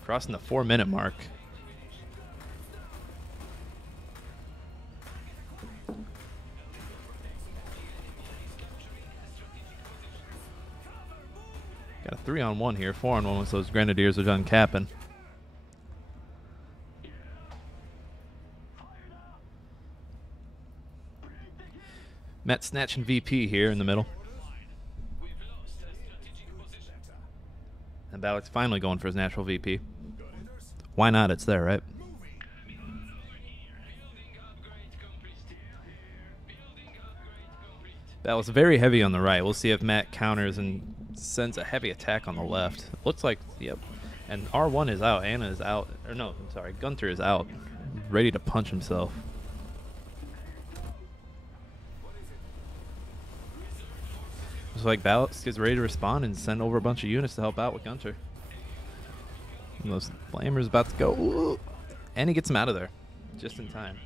Crossing the 4-minute mark. Got a 3-on-1 here. 4-on-1 once those Grenadiers are done capping. Matt snatching VP here in the middle. And Balizk's finally going for his natural VP. Why not? It's there, right? Balizk very heavy on the right. We'll see if Matt counters and sends a heavy attack on the left. Looks like, yep. And R1 is out. Anna is out. Or no, I'm sorry. Gunther is out. Ready to punch himself. Looks like Balizk is ready to respond and send over a bunch of units to help out with Gunther. And those flamers about to go. Ooh. And he gets him out of there. Just in time.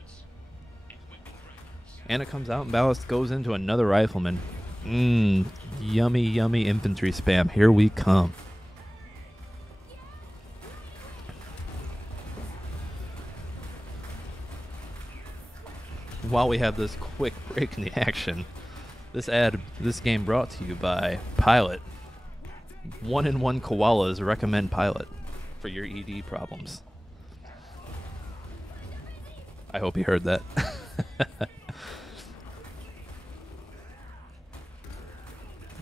Anna comes out and Balizk goes into another rifleman. Yummy, yummy infantry spam. Here we come. While we have this quick break in the action, this game brought to you by Pilot. 1-in-1 koalas recommend Pilot for your ED problems. I hope you heard that.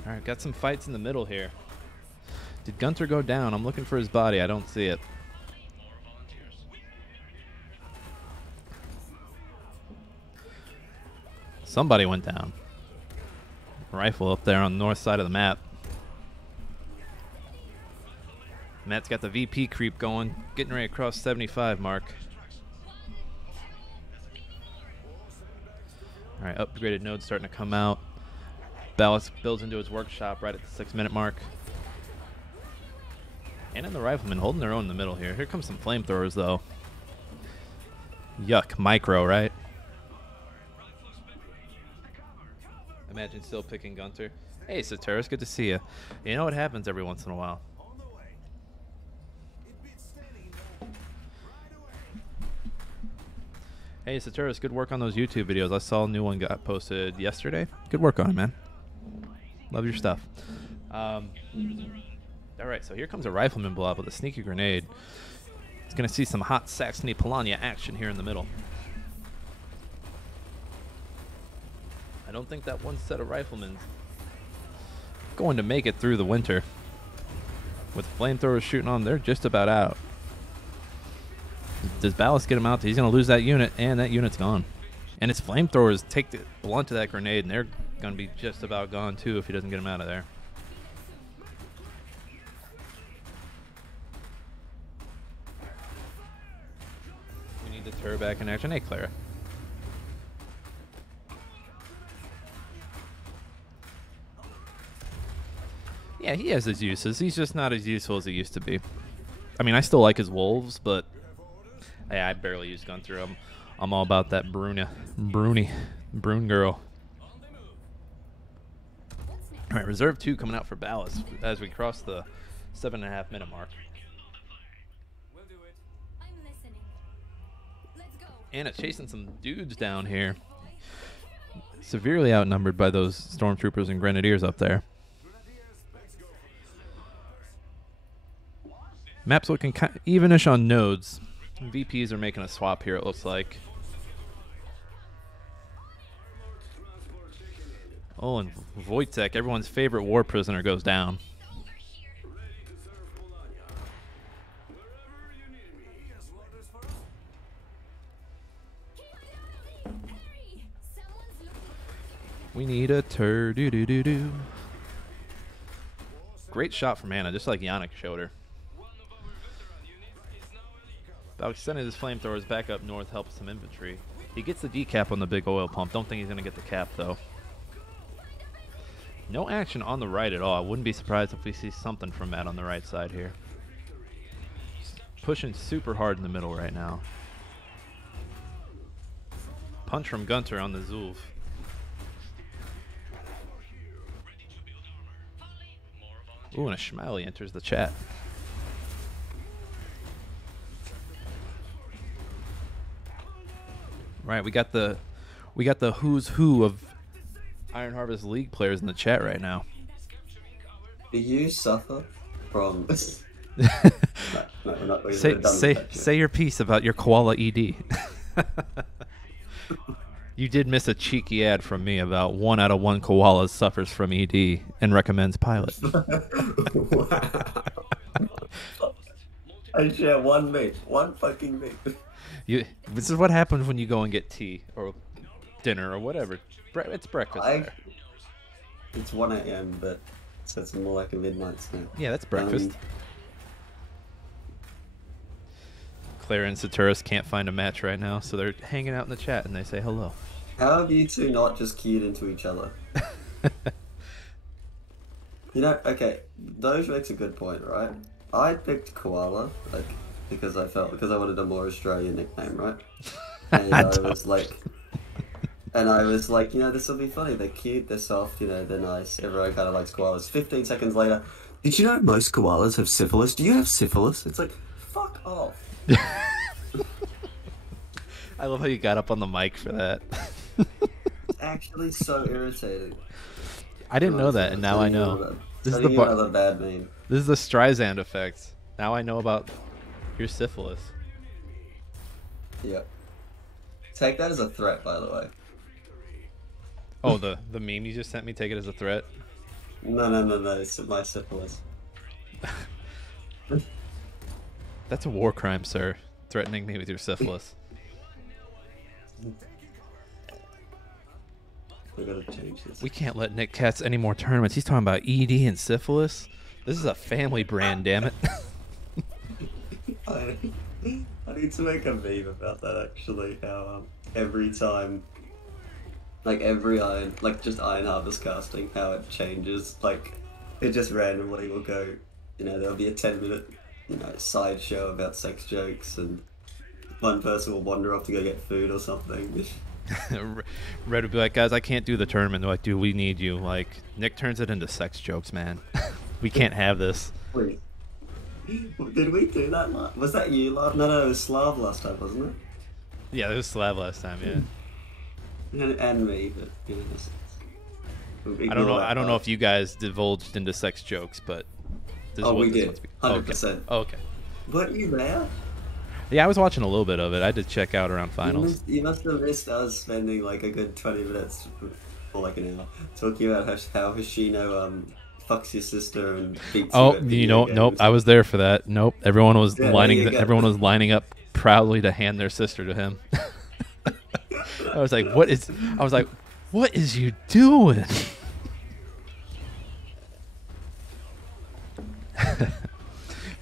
Alright, got some fights in the middle here. Did Gunther go down? I'm looking for his body. I don't see it. Somebody went down. Rifle up there on the north side of the map. Matt's got the VP creep going. Getting ready to cross 75 mark. Alright, upgraded nodes starting to come out. Balizk builds into his workshop right at the 6-minute mark. And in the riflemen holding their own in the middle here. Here comes some flamethrowers though. Yuck, micro, right? Imagine still picking Gunther. Hey, Saturis, good to see you. You know what happens every once in a while. Hey, Saturis, good work on those YouTube videos. I saw a new one got posted yesterday. Good work on it, man. Love your stuff. All right, so here comes a rifleman blob with a sneaky grenade. It's going to see some hot Saxony Polania action here in the middle. I don't think that one set of riflemen going to make it through the winter. With flamethrowers shooting on, they're just about out. Does Balizk get him out? He's going to lose that unit, and that unit's gone. And his flamethrowers take the blunt of that grenade, and they're going to be just about gone, too, if he doesn't get him out of there. We need the turret back in action. Hey, Clara. Yeah, he has his uses. He's just not as useful as he used to be. I mean, I still like his wolves, but hey, I barely use Gunther. I'm all about that Brune girl. All right, reserve 2 coming out for Balizk as we cross the 7.5 minute mark. I'm listening. Let's go. Anna chasing some dudes down here. Severely outnumbered by those stormtroopers and grenadiers up there. Map's looking kind of evenish on nodes. VPs are making a swap here, it looks like. Oh, and Wojtek, everyone's favorite war prisoner, goes down. We need a turd. Doo doo doo doo. Great shot from Anna, just like Yannick showed her. About extending his flamethrowers back up north helps some infantry. He gets the decap on the big oil pump. Don't think he's going to get the cap, though. No action on the right at all. I wouldn't be surprised if we see something from Matt on the right side here. Pushing super hard in the middle right now. Punch from Gunter on the Zulf. Ooh, and a Schmiley enters the chat. Right, we got the who's who of Iron Harvest League players in the chat right now. Do you suffer from? Say your piece about your koala ED. You did miss a cheeky ad from me about 1 out of 1 koalas suffers from ED and recommends Pilot. Wow. I share one mate, one fucking mate. This is what happens when you go and get tea or dinner or whatever. It's breakfast there. It's 1 a.m., but so it's more like a midnight snack. Yeah, that's breakfast. Claire and Saturas can't find a match right now, so they're hanging out in the chat and they say hello. How have you two not just keyed into each other? You know, okay, Doge makes a good point, right? I picked Koala, like, because I wanted a more Australian nickname, right? And I was like, you know, this will be funny. They're cute, they're soft, you know, they're nice. Everyone kind of likes koalas. 15 seconds later, did you know most koalas have syphilis? Do you have syphilis? It's like, fuck off. I love how you got up on the mic for that. It's actually so irritating. I didn't know that, and now I know. This is the another bad meme. This is the Streisand effect. Now I know about your syphilis. Yep. Take that as a threat, by the way. Oh, the meme you just sent me, take it as a threat? No, it's my syphilis. That's a war crime, sir. Threatening me with your syphilis. We gotta change this. We can't let Nick Katz any more tournaments. He's talking about ED and syphilis. This is a family brand, damn it. I need to make a meme about that, actually. How every time, like just Iron Harvest casting, how it changes. Like, it just randomly will go, you know, there'll be a 10-minute, you know, sideshow about sex jokes, and one person will wander off to go get food or something. Red would be like, guys, I can't do the tournament. They're like, dude, we need you. Like, Nick turns it into sex jokes, man. We can't have this. Wait. Did we do that last? Was that you last? No, it was Slav last time, wasn't it? Yeah, it was Slav last time, yeah. And me, but you know, I don't know if you guys divulged into sex jokes, but this is what we this did. one's 100%. Okay. Weren't you there? Yeah, I was watching a little bit of it. I did check out around finals. You must have missed us spending like a good 20 minutes or like an hour talking about how Hoshino fucks your sister and beats Oh, you know, nope. I was there for that. Nope. Everyone was lining up proudly to hand their sister to him. I was like, what is you doing?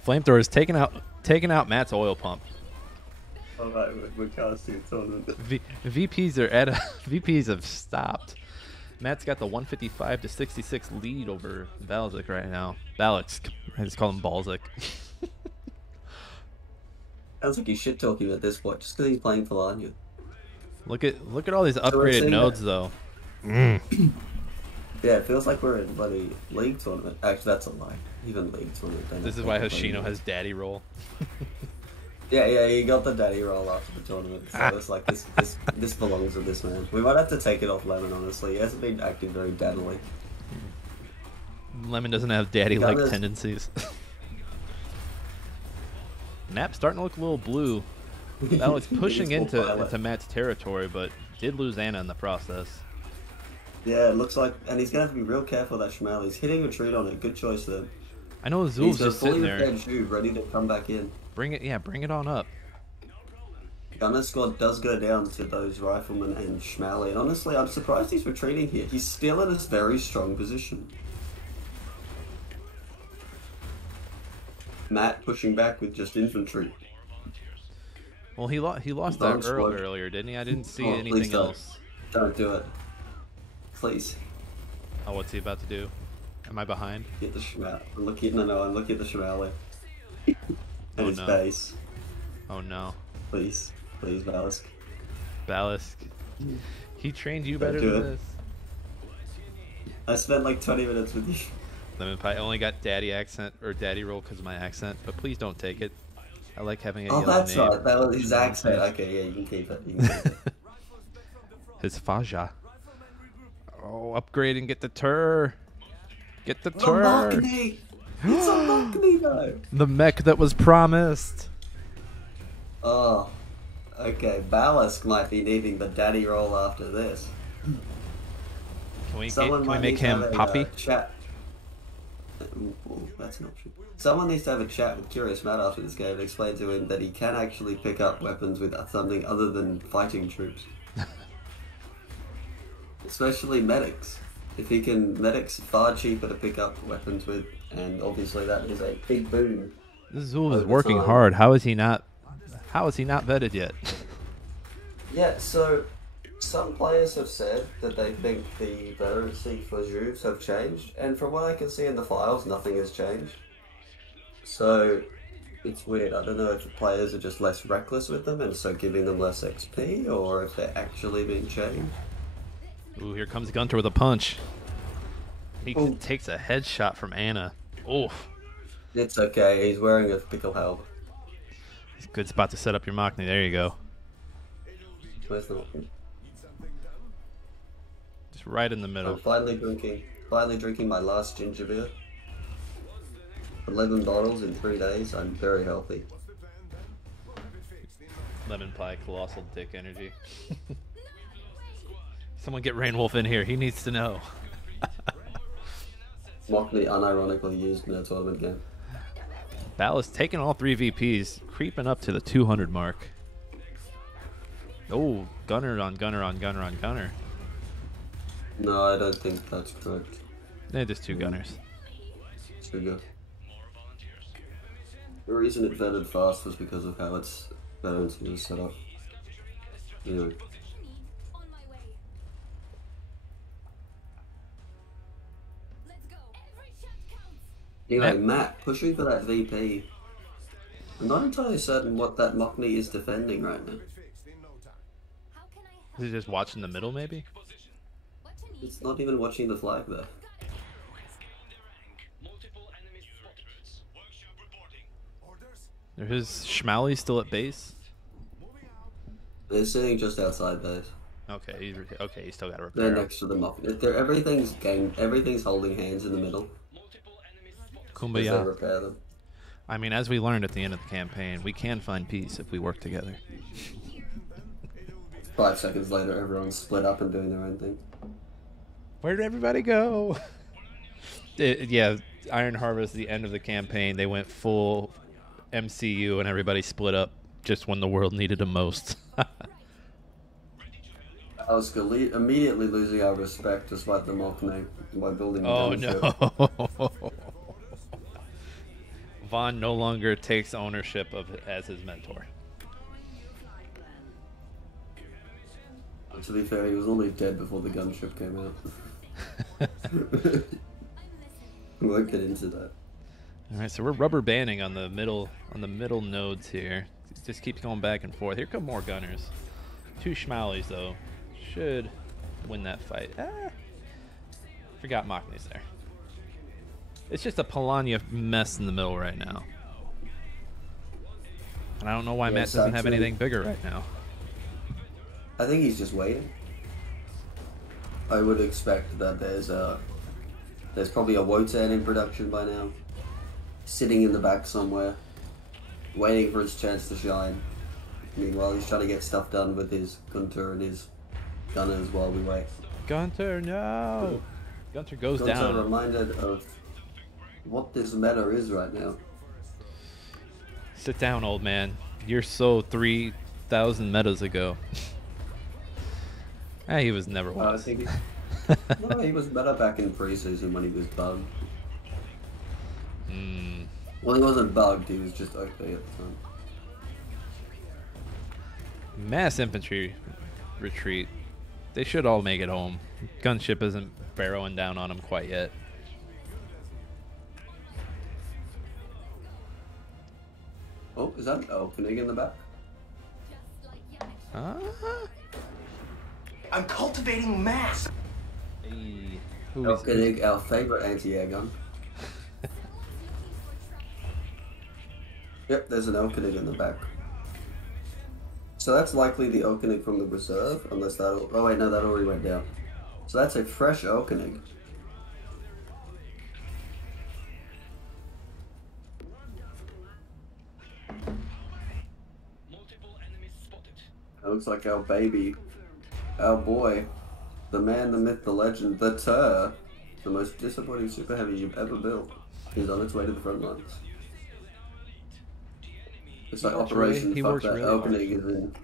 Flamethrowers taking out Matt's oil pump. Alright, we're casting a tournament. VPs have stopped. Matt's got the 155 to 66 lead over Balizk right now. Balizk. I just call him Balzik. Sounds like he's shit talking at this point just because he's playing for Lanya. Look at all these upgraded nodes though. Yeah, it feels like we're in bloody league tournament. Actually, that's a lie. Even league tournament. don't This is have why to play Hoshino league. has daddy roll. Yeah, he got the daddy roll after the tournament, so it's like this belongs to this man. We might have to take it off Lemon, honestly. He hasn't been acting very daddily. Lemon doesn't have daddy-like Got this. tendencies. Nap's starting to look a little blue. Balizk's pushing He's full pilot. into Matt's territory, but did lose Anna in the process. Yeah, it looks like, and he's gonna have to be real careful with that Shmal. He's hitting retreat on it. Good choice there. I know He's Azul's got a just fully sitting there. repaired shoe, ready to come back in. Bring it on up. Gunner squad does go down to those riflemen and Shmally, and honestly, I'm surprised he's retreating here. He's still in a very strong position. Matt pushing back with just infantry. Well, he lost Bronze that squad. earlier, didn't he? I didn't see Oh, anything please don't. else. Don't do it. Please. Oh, what's he about to do? Am I behind? Get the Shmal. I'm looking at the Shmally. And Oh, his no. base. Oh no, Please. Please, Balizk. Balizk. He trained you Don't better do than it. this. I spent like 20 minutes with you. LemonPi only got daddy accent or daddy roll because of my accent, but please don't take it. I like having a Oh, yellow that's name. right. That was his accent. Okay, yeah, you can keep it. You can keep it. His Faja. Oh, upgrade and get the tur. Get the The tur. Machni! It's a Machni, though! The mech that was promised. Oh, okay. Balizk might be needing the daddy roll after this. Can we Someone might make need to him have a, Poppy? chat. Ooh, that's an option. Someone needs to have a chat with Curiousmat after this game and explain to him that he can actually pick up weapons with something other than fighting troops. Especially medics. If he can, medics are far cheaper to pick up weapons with, and obviously that is a big boon. This Zul is Over working time. hard. How is he not vetted yet? Yeah, so some players have said that they think the veterancy for Juves have changed, and from what I can see in the files, nothing has changed. So it's weird. I don't know if the players are just less reckless with them and so giving them less XP, or if they're actually being changed. Ooh, here comes Gunter with a punch. He Ooh. takes a headshot from Anna. Oof. It's okay, he's wearing a pickle helmet. It's a good spot to set up your Machni. There you go. Where's the... Just right in the middle. I'm finally drinking my last ginger beer. 11 bottles in 3 days. I'm very healthy. LemonPi, colossal dick energy. Someone get Rainwolf in here. He needs to know. Machni unironically used in a tournament game. Ballast taking all 3 VPs, creeping up to the 200 mark. Oh, gunner on gunner on gunner on gunner. No, I don't think that's correct. They're just 2 gunners. Sugar. The reason it vetted fast was because of how its veterancy was set up. Anyway. On my way. Let's go. Every shot counts. Anyway, Matt- Matt, pushing for that VP. I'm not entirely certain what that Machni is defending right now. How can I help? Is he just watching the middle, maybe? What you need? It's not even watching the flag there. Multiple enemies spotted. Workshop reporting. Or his Schmally still at base? They're sitting just outside base. Okay, he's still got to They're repair. next to the Machni. Everything's holding hands in the middle. Multiple enemies spotted. As they Kumbaya. repair them. I mean, as we learned at the end of the campaign, we can find peace if we work together. 5 seconds later, everyone's split up and doing their own thing. Where did everybody go? Yeah, Iron Harvest, the end of the campaign, they went full MCU and everybody split up just when the world needed them most. I was immediately losing our respect despite the Machni by building the Oh gunship. no. Vaughn no longer takes ownership of it as his mentor. To be fair, he was only dead before the gunship came out. We won't get into that. All right, so we're rubber banding on the middle nodes here. It just keeps going back and forth. Here come more gunners. 2 Schmallies though should win that fight. Forgot Machni's there. It's just a Polania mess in the middle right now. And I don't know why Yeah, Matt it's doesn't have actually- anything bigger right now. I think he's just waiting. I would expect that there's probably a Wotan in production by now, sitting in the back somewhere, waiting for his chance to shine. Meanwhile, he's trying to get stuff done with his Gunter and his gunners while we wait. Gunter, no! Gunter goes Gunter down. reminded of what this meta is right now. Sit down, old man. You're so 3,000 metas ago. He was never I was. think no, he was meta back in preseason when he was bugged. Well, he wasn't bugged, he was just okay at the time. Mass infantry retreat. They should all make it home. Gunship isn't barrowing down on them quite yet. Oh, is that an opening in the back? I'm cultivating mass. Hey, who is Opening, our favorite anti-air gun. Yep, there's an Elkenig in the back. So that's likely the Elkenig from the reserve, unless that... Oh wait, no, that already went down. So that's a fresh Elkenig. That looks like our baby, our boy, the man, the myth, the legend, the Tur, the most disappointing super heavy you've ever built, is on its way to the front lines. It's like Operation he Fuck works That really hard. Elkenig is in.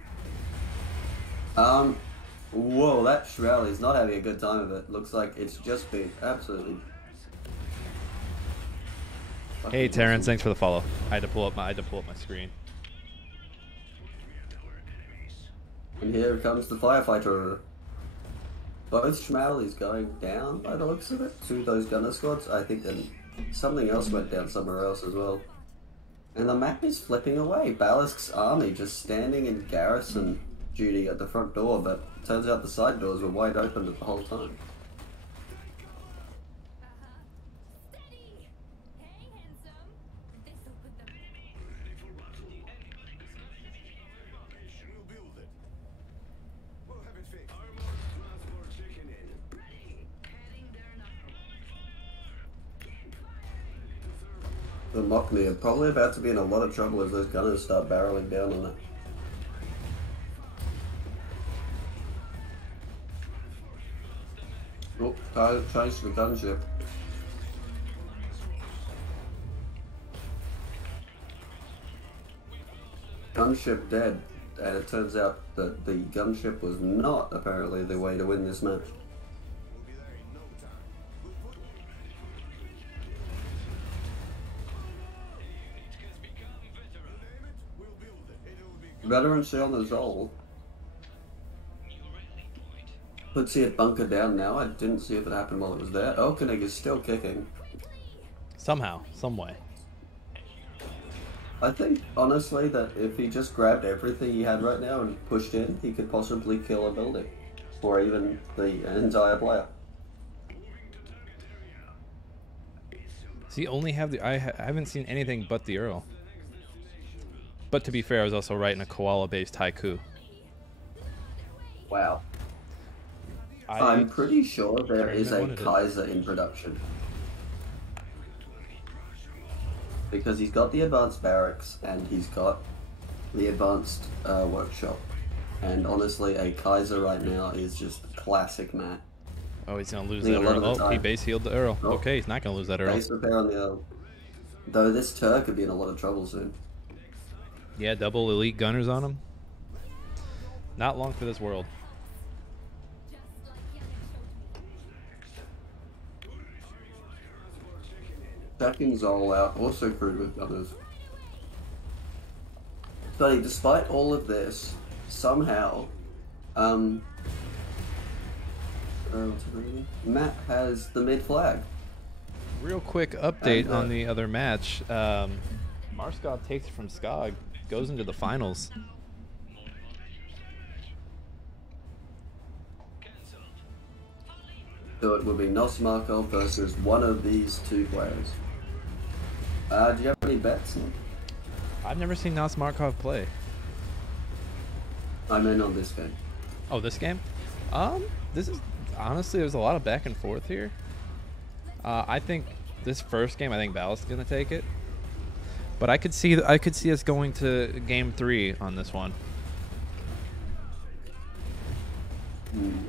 Whoa, that Shroud is not having a good time of it. Looks like it's just been absolutely. Hey fucking Terrence, awesome. thanks for the follow. I had to pull up my screen. And here comes the firefighter. Both Schmallies going down by the looks of it to those gunner squads. I think then something else went down somewhere else as well. And the map is flipping away. Balizk's army just standing in garrison duty at the front door, but turns out the side doors were wide open the whole time. Steady! Hey, handsome! This'll put them... We'll build it. We'll have it fixed. The Mockney are probably about to be in a lot of trouble as those gunners start barreling down on it. Oh, change to the gunship. Gunship dead, and it turns out that the gunship was not apparently the way to win this match. Veteran on the Zol. Let's see it bunker down now. I didn't see if it happened while it was there. Elkenig is still kicking. Somehow, some way. I think, honestly, that if he just grabbed everything he had right now and pushed in, he could possibly kill a building. Or even the entire player. Does he only have the... I haven't seen anything but the Earl. But to be fair, I was also writing a koala-based haiku. Wow. I'm pretty sure there is a wanted it. Kaiser in production. Because he's got the advanced barracks and he's got the advanced workshop. And honestly, a Kaiser right now is just classic Matt. Oh, he's gonna lose I think that a lot Earl. of the Oh, he time- base healed the Earl. Oh. Okay, he's not gonna lose that Earl. Base repair on the Earl. Though this Tur could be in a lot of trouble soon. Yeah, double elite gunners on him. Not long for this world. Just like Yannick showed me. Sacking's all out, also crewed with gunners. But despite all of this, somehow, Matt has the mid flag. Real quick update And, on the other match. Marskov takes it from Skog, goes into the finals. So it would be NosMarkov versus one of these two players. Do you have any bets? I've never seen NosMarkov play. I'm in on this game. Oh, this game? This is honestly, there's a lot of back and forth here. I think this first game, I think Balizk is gonna take it, but I could see us going to game 3 on this one.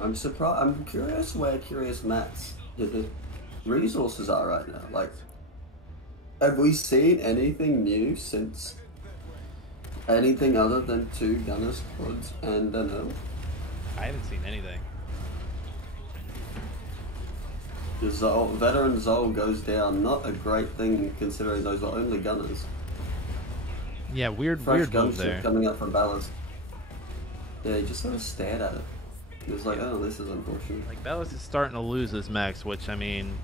I'm surprised. I'm curious where Curiousmat's resources are right now. Like, have we seen anything new since? Anything other than 2 gunner squads and an Earl? I haven't seen anything. Veteran Zol goes down. Not a great thing considering those are only gunners. Yeah, weird Fresh move gunship there. coming up from Balizk. Yeah, he just sort of stared at it. He was like, "Oh, this is unfortunate." Like Balizk is starting to lose his mechs, which I mean,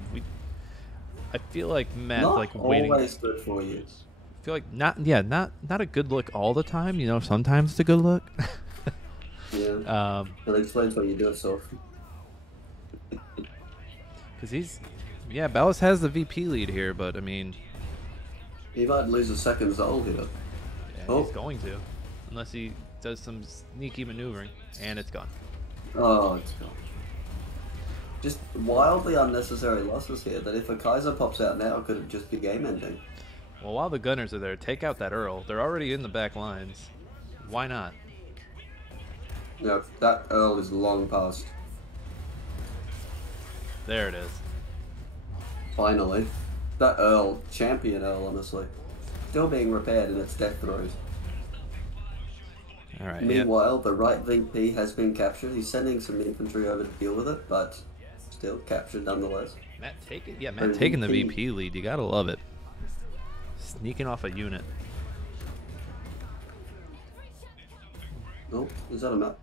I feel like Matt's Not like waiting. always good for you. I feel like not a good look all the time. You know, sometimes it's a good look. Yeah. That explains why you do it so often. Because Balizk has the VP lead here, but I mean, He might lose a second Zol here. yeah, he's going to, unless he does some sneaky maneuvering, and it's gone. Oh, it's gone. Just wildly unnecessary losses here. That if a Kaiser pops out now, could it just be game ending? Well, while the gunners are there, take out that Earl. They're already in the back lines. Why not? No, that Earl is long past. There it is. Finally. That Earl, champion Earl, honestly. Still being repaired in its death throes. All right. Meanwhile, the right VP has been captured. He's sending some infantry over to deal with it, but still captured nonetheless. Matt taking the VP lead. You gotta love it. Sneaking off a unit. Oh, is that a map?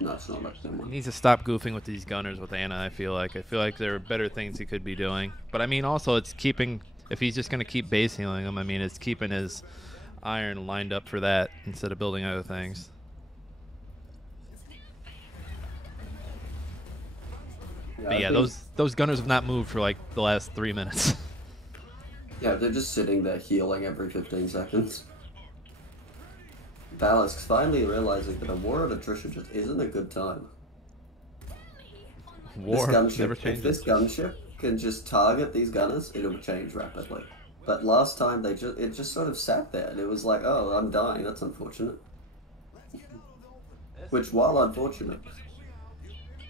No, it's not a map. Never He mind. needs to stop goofing with these gunners with Anna. I feel like there are better things he could be doing. But I mean, also it's keeping. If he's just gonna keep base healing him, I mean, it's keeping his iron lined up for that instead of building other things. But yeah, those gunners have not moved for like the last 3 minutes. Yeah, they're just sitting there healing every 15 seconds. Balizk's finally realizing that a war of attrition just isn't a good time. War This never gunship, if changes. this gunship can just target these gunners, it'll change rapidly. But last time it just sort of sat there, and it was like, oh, I'm dying. That's unfortunate. Which, while unfortunate,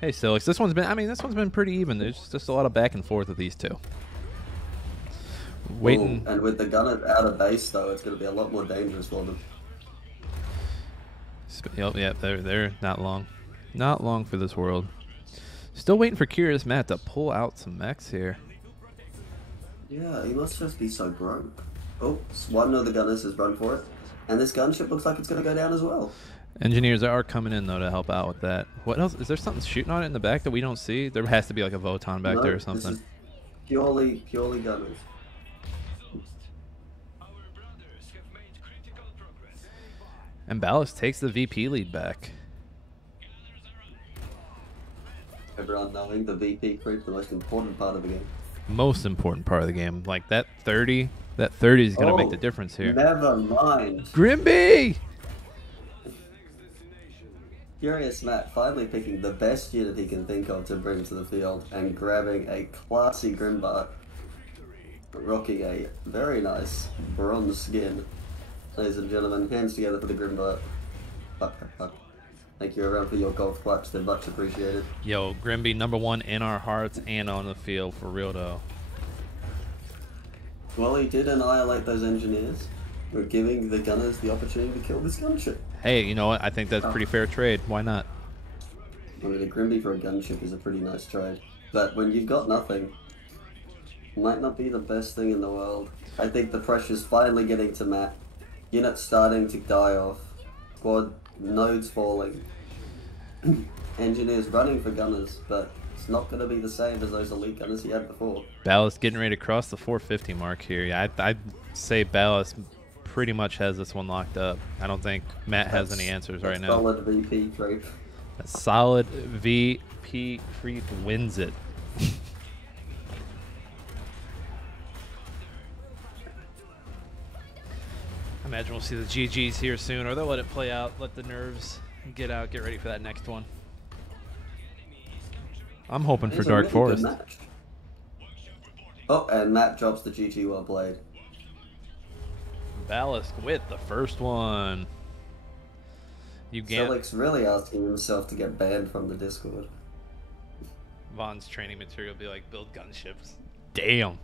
Hey, Silix, this one's been pretty even. There's just a lot of back and forth with these two. Waiting. and with the gunner out of base, though, it's going to be a lot more dangerous for them. Yep, they're not long. Not long for this world. Still waiting for Curiousmat to pull out some mechs here. Yeah, he must just be so broke. Oh, one of the gunners has run for it, and this gunship looks like it's going to go down as well. Engineers are coming in, though, to help out with that. What else? Is there something shooting on it in the back that we don't see? There has to be like a Voton back No, there or this something. is purely gunners. And Balizk takes the VP lead back. Everyone knowing the VP creep, the most important part of the game. Most important part of the game. Like that 30 is going to make the difference here. Never mind. Grimby! Curiousmat finally picking the best unit he can think of to bring to the field and grabbing a classy Grimbart, rocking a very nice bronze skin. Ladies and gentlemen, hands together for the Grimbart. Thank you everyone for your golf claps, they're much appreciated. Yo, Grimby #1 in our hearts and on the field, for real though. Well, he did annihilate those engineers. We're giving the gunners the opportunity to kill this gunship. Hey, you know what? I think that's a pretty fair trade. Why not? I mean, a Grimby for a gunship is a pretty nice trade. But when you've got nothing, might not be the best thing in the world. I think the pressure's finally getting to Matt. Units starting to die off. Squad nodes falling. Engineers running for gunners, but it's not going to be the same as those elite gunners he had before. Ballast getting ready to cross the 450 mark here. Yeah, I'd say Ballast pretty much has this one locked up. I don't think Matt has any answers right now. Solid VP creep. A solid VP creep wins it. imagine we'll see the GGs here soon, or they'll let it play out, let the nerves get out, get ready for that next one. I'm hoping for It's a Dark really Forest. good match. Oh, and Matt drops the GG well played. Balizk with the first one. You get Celik's really asking himself to get banned from the Discord. Vaughn's training material be like build gunships. Damn.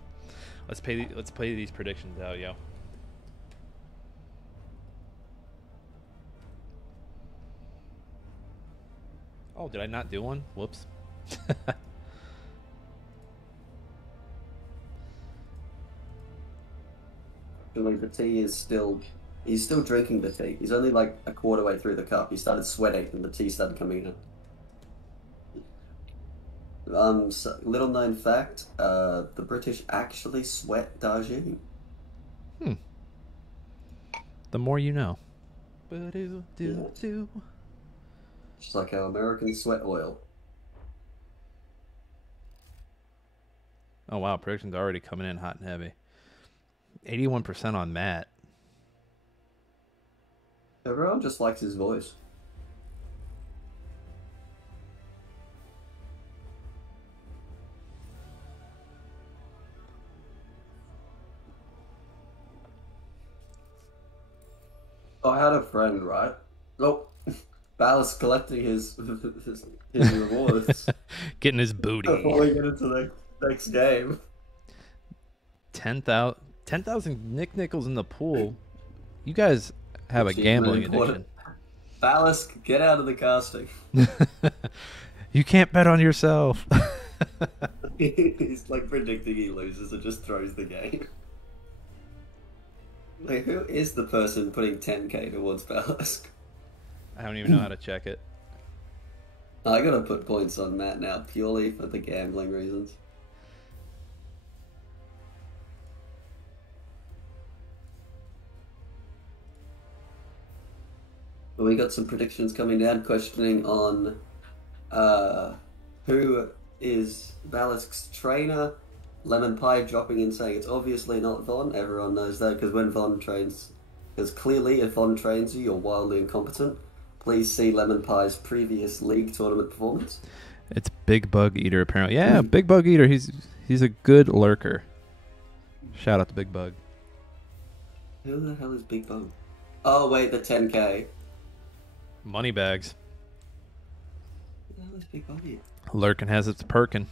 Let's play these predictions out, yo. Oh, did I not do one? Whoops. Actually, the tea is still... He's still drinking the tea. He's only like a quarter way through the cup. He started sweating and the tea started coming in. So, little known fact, the British actually sweat Darjeeling. The more you know. Do. Just like how Americans sweat oil. Oh wow, predictions are already coming in hot and heavy. 81% on Matt. Everyone just likes his voice. I had a friend, right? Oh, Ballast collecting his rewards. Getting his booty. Before we get into the next game. 10,000 Nick Nickels in the pool. You guys have a gambling addiction. Ballast, get out of the casting. You can't bet on yourself. He's like predicting he loses and just throws the game. Like, who is the person putting 10k towards Ballast? I don't even know how to check it. I gotta put points on Matt now purely for the gambling reasons. But we got some predictions coming down questioning on who is Balizk's trainer. LemonPi dropping in saying it's obviously not Von. Everyone knows that because when Von trains, because clearly if Von trains you, you're wildly incompetent. Please see LemonPi's previous league tournament performance. It's Big Bug Eater apparently. Yeah, Big Bug Eater. He's a good lurker. Shout out to Big Bug. Who the hell is Big Bug? Oh wait, the 10k. Money bags. Who the hell is Big Bug here? Lurkin has its perkin.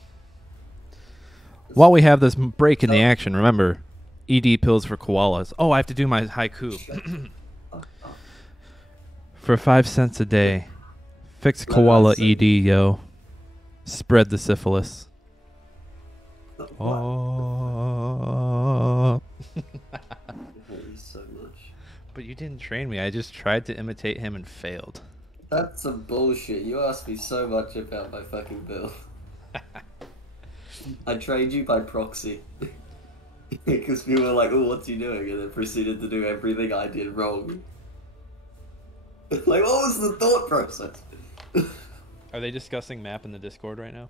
While we have this break in the action, remember, ED pills for koalas. Oh, I have to do my haiku. For 5 cents a day, fix koala ED, yo. Spread the syphilis. Oh. I hate you so much. But you didn't train me. I just tried to imitate him and failed. That's some bullshit. You asked me so much about my fucking bill. I trained you by proxy. Because people were like, oh, what's he doing? And then proceeded to do everything I did wrong. Like, what was the thought process? Are they discussing map in the Discord right now?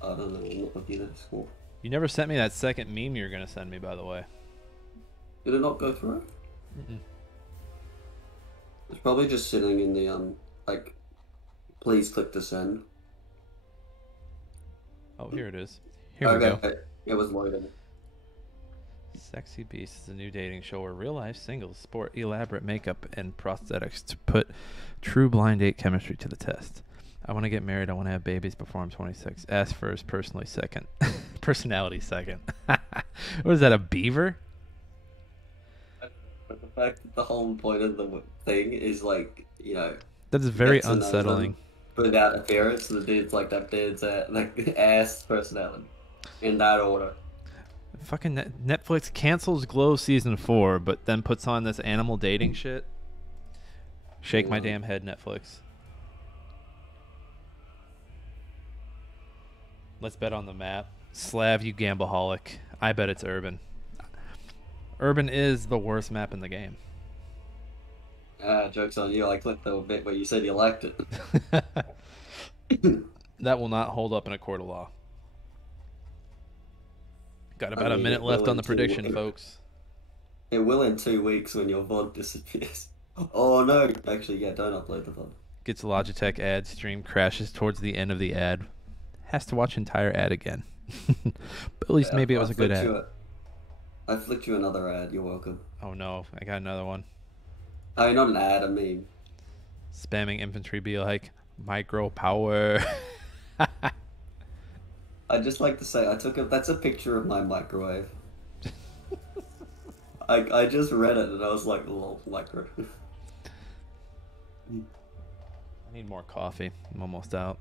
I don't know, I'm not looking at school. You never sent me that second meme you were going to send me, by the way. Did it not go through? It's probably just sitting in the, like, please click to send. Oh, here it is. Here we go. It was loading. Sexy Beast is a new dating show where real-life singles sport elaborate makeup and prosthetics to put true blind date chemistry to the test. I want to get married. I want to have babies before I'm 26. Ass first, personally second. Personality second. What is that, a beaver? But the fact that the whole point of the thing is, like, you know... That is very get to know them unsettling. Without appearance, the dude's like that dude's like ass personality. In that order. Fucking Netflix cancels Glow season 4, but then puts on this animal dating shit. Shake my damn head, Netflix. Let's bet on the map. Slav, you gambaholic. I bet it's Urban. Urban is the worst map in the game. Joke's on you. I clicked the bit where you said you liked it. That will not hold up in a court of law. Got about a minute left on the prediction, folks. It will in 2 weeks when your VOD disappears. Oh no, actually, yeah, don't upload the VOD. Gets Logitech ad stream, crashes towards the end of the ad. Has to watch entire ad again. But at least Yeah, maybe it was a good ad. I flicked you another ad, you're welcome. Oh no, I got another one. I mean, not an ad, I mean. Spamming infantry be like, micro power. I'd just like to say, that's a picture of my microwave. I just read it and I was like, lol, micro. I need more coffee. I'm almost out.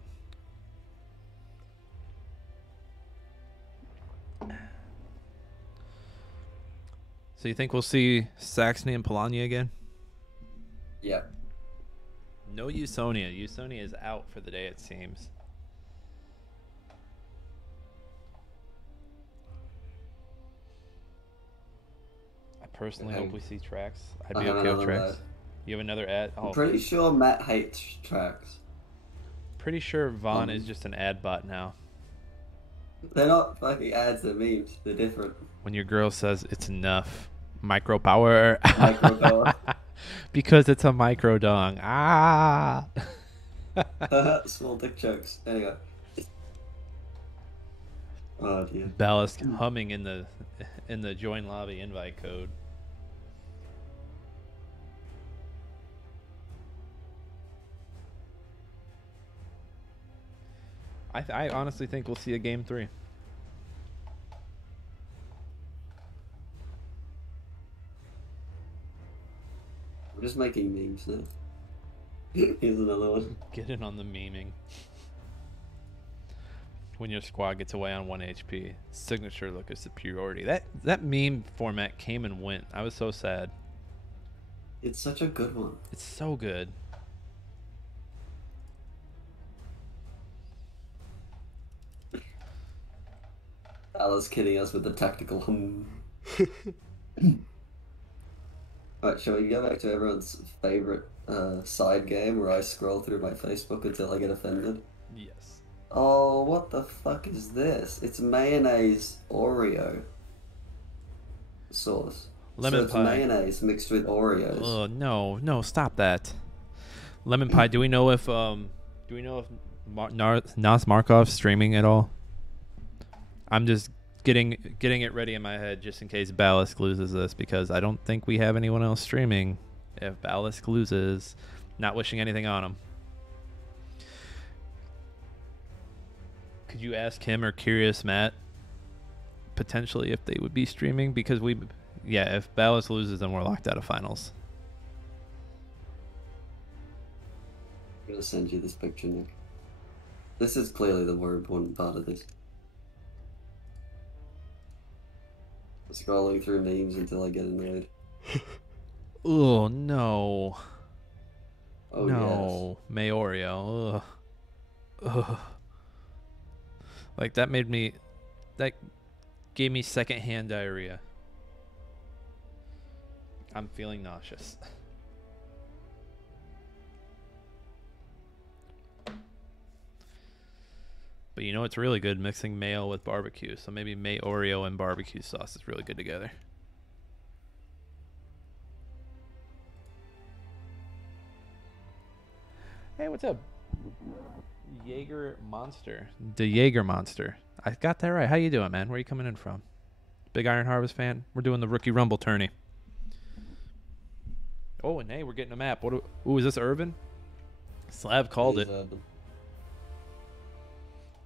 So you think we'll see Saxony and Polania again? Yeah. No Usonia. Usonia is out for the day, it seems. I personally hope we see tracks. I'd be okay with tracks. You have another ad? Oh, I'm pretty sure Matt hates tracks. pretty sure Vaughn is just an ad bot now. They're not fucking ads, they're memes. They're different. When your girl says it's enough, micro power. Micro power. Because it's a micro dong. Ah. Small dick jokes. Anyway. Oh dear. Balizk humming in the join lobby invite code. I honestly think we'll see a game 3. We're just making memes now. Here's another one. Get in on the memeing. When your squad gets away on 1 HP, signature look of superiority. That meme format came and went. I was so sad. It's such a good one. It's so good. Alice kidding us with the tactical hum. Alright, shall we go back to everyone's favorite side game where I scroll through my Facebook until I get offended? Yes. Oh, what the fuck is this? It's mayonnaise Oreo sauce. Lemon so it's pie. mayonnaise mixed with Oreos. Oh no, stop that. LemonPi, do we know if NosMarkov's streaming at all? I'm just getting it ready in my head just in case Balizk loses this, because I don't think we have anyone else streaming if Balizk loses. Not wishing anything on him. Could you ask him or Curiousmat potentially if they would be streaming? Because if Balizk loses, then we're locked out of finals. I'm gonna send you this picture, Nick. This is clearly the more important part of this. Scrolling through memes until I get annoyed. Oh no. Oh no. yes. Mayorio. Ugh. Like that gave me secondhand diarrhea. I'm feeling nauseous. But you know it's really good mixing mayo with barbecue. So maybe Oreo and barbecue sauce is really good together. Hey, what's up? Jaeger Monster. The Jaeger Monster. I got that right. How you doing, man? Where are you coming in from? Big Iron Harvest fan? We're doing the Rookie Rumble tourney. Oh, and hey, we're getting a map. Ooh, is this Urban? Slab called it. Urban.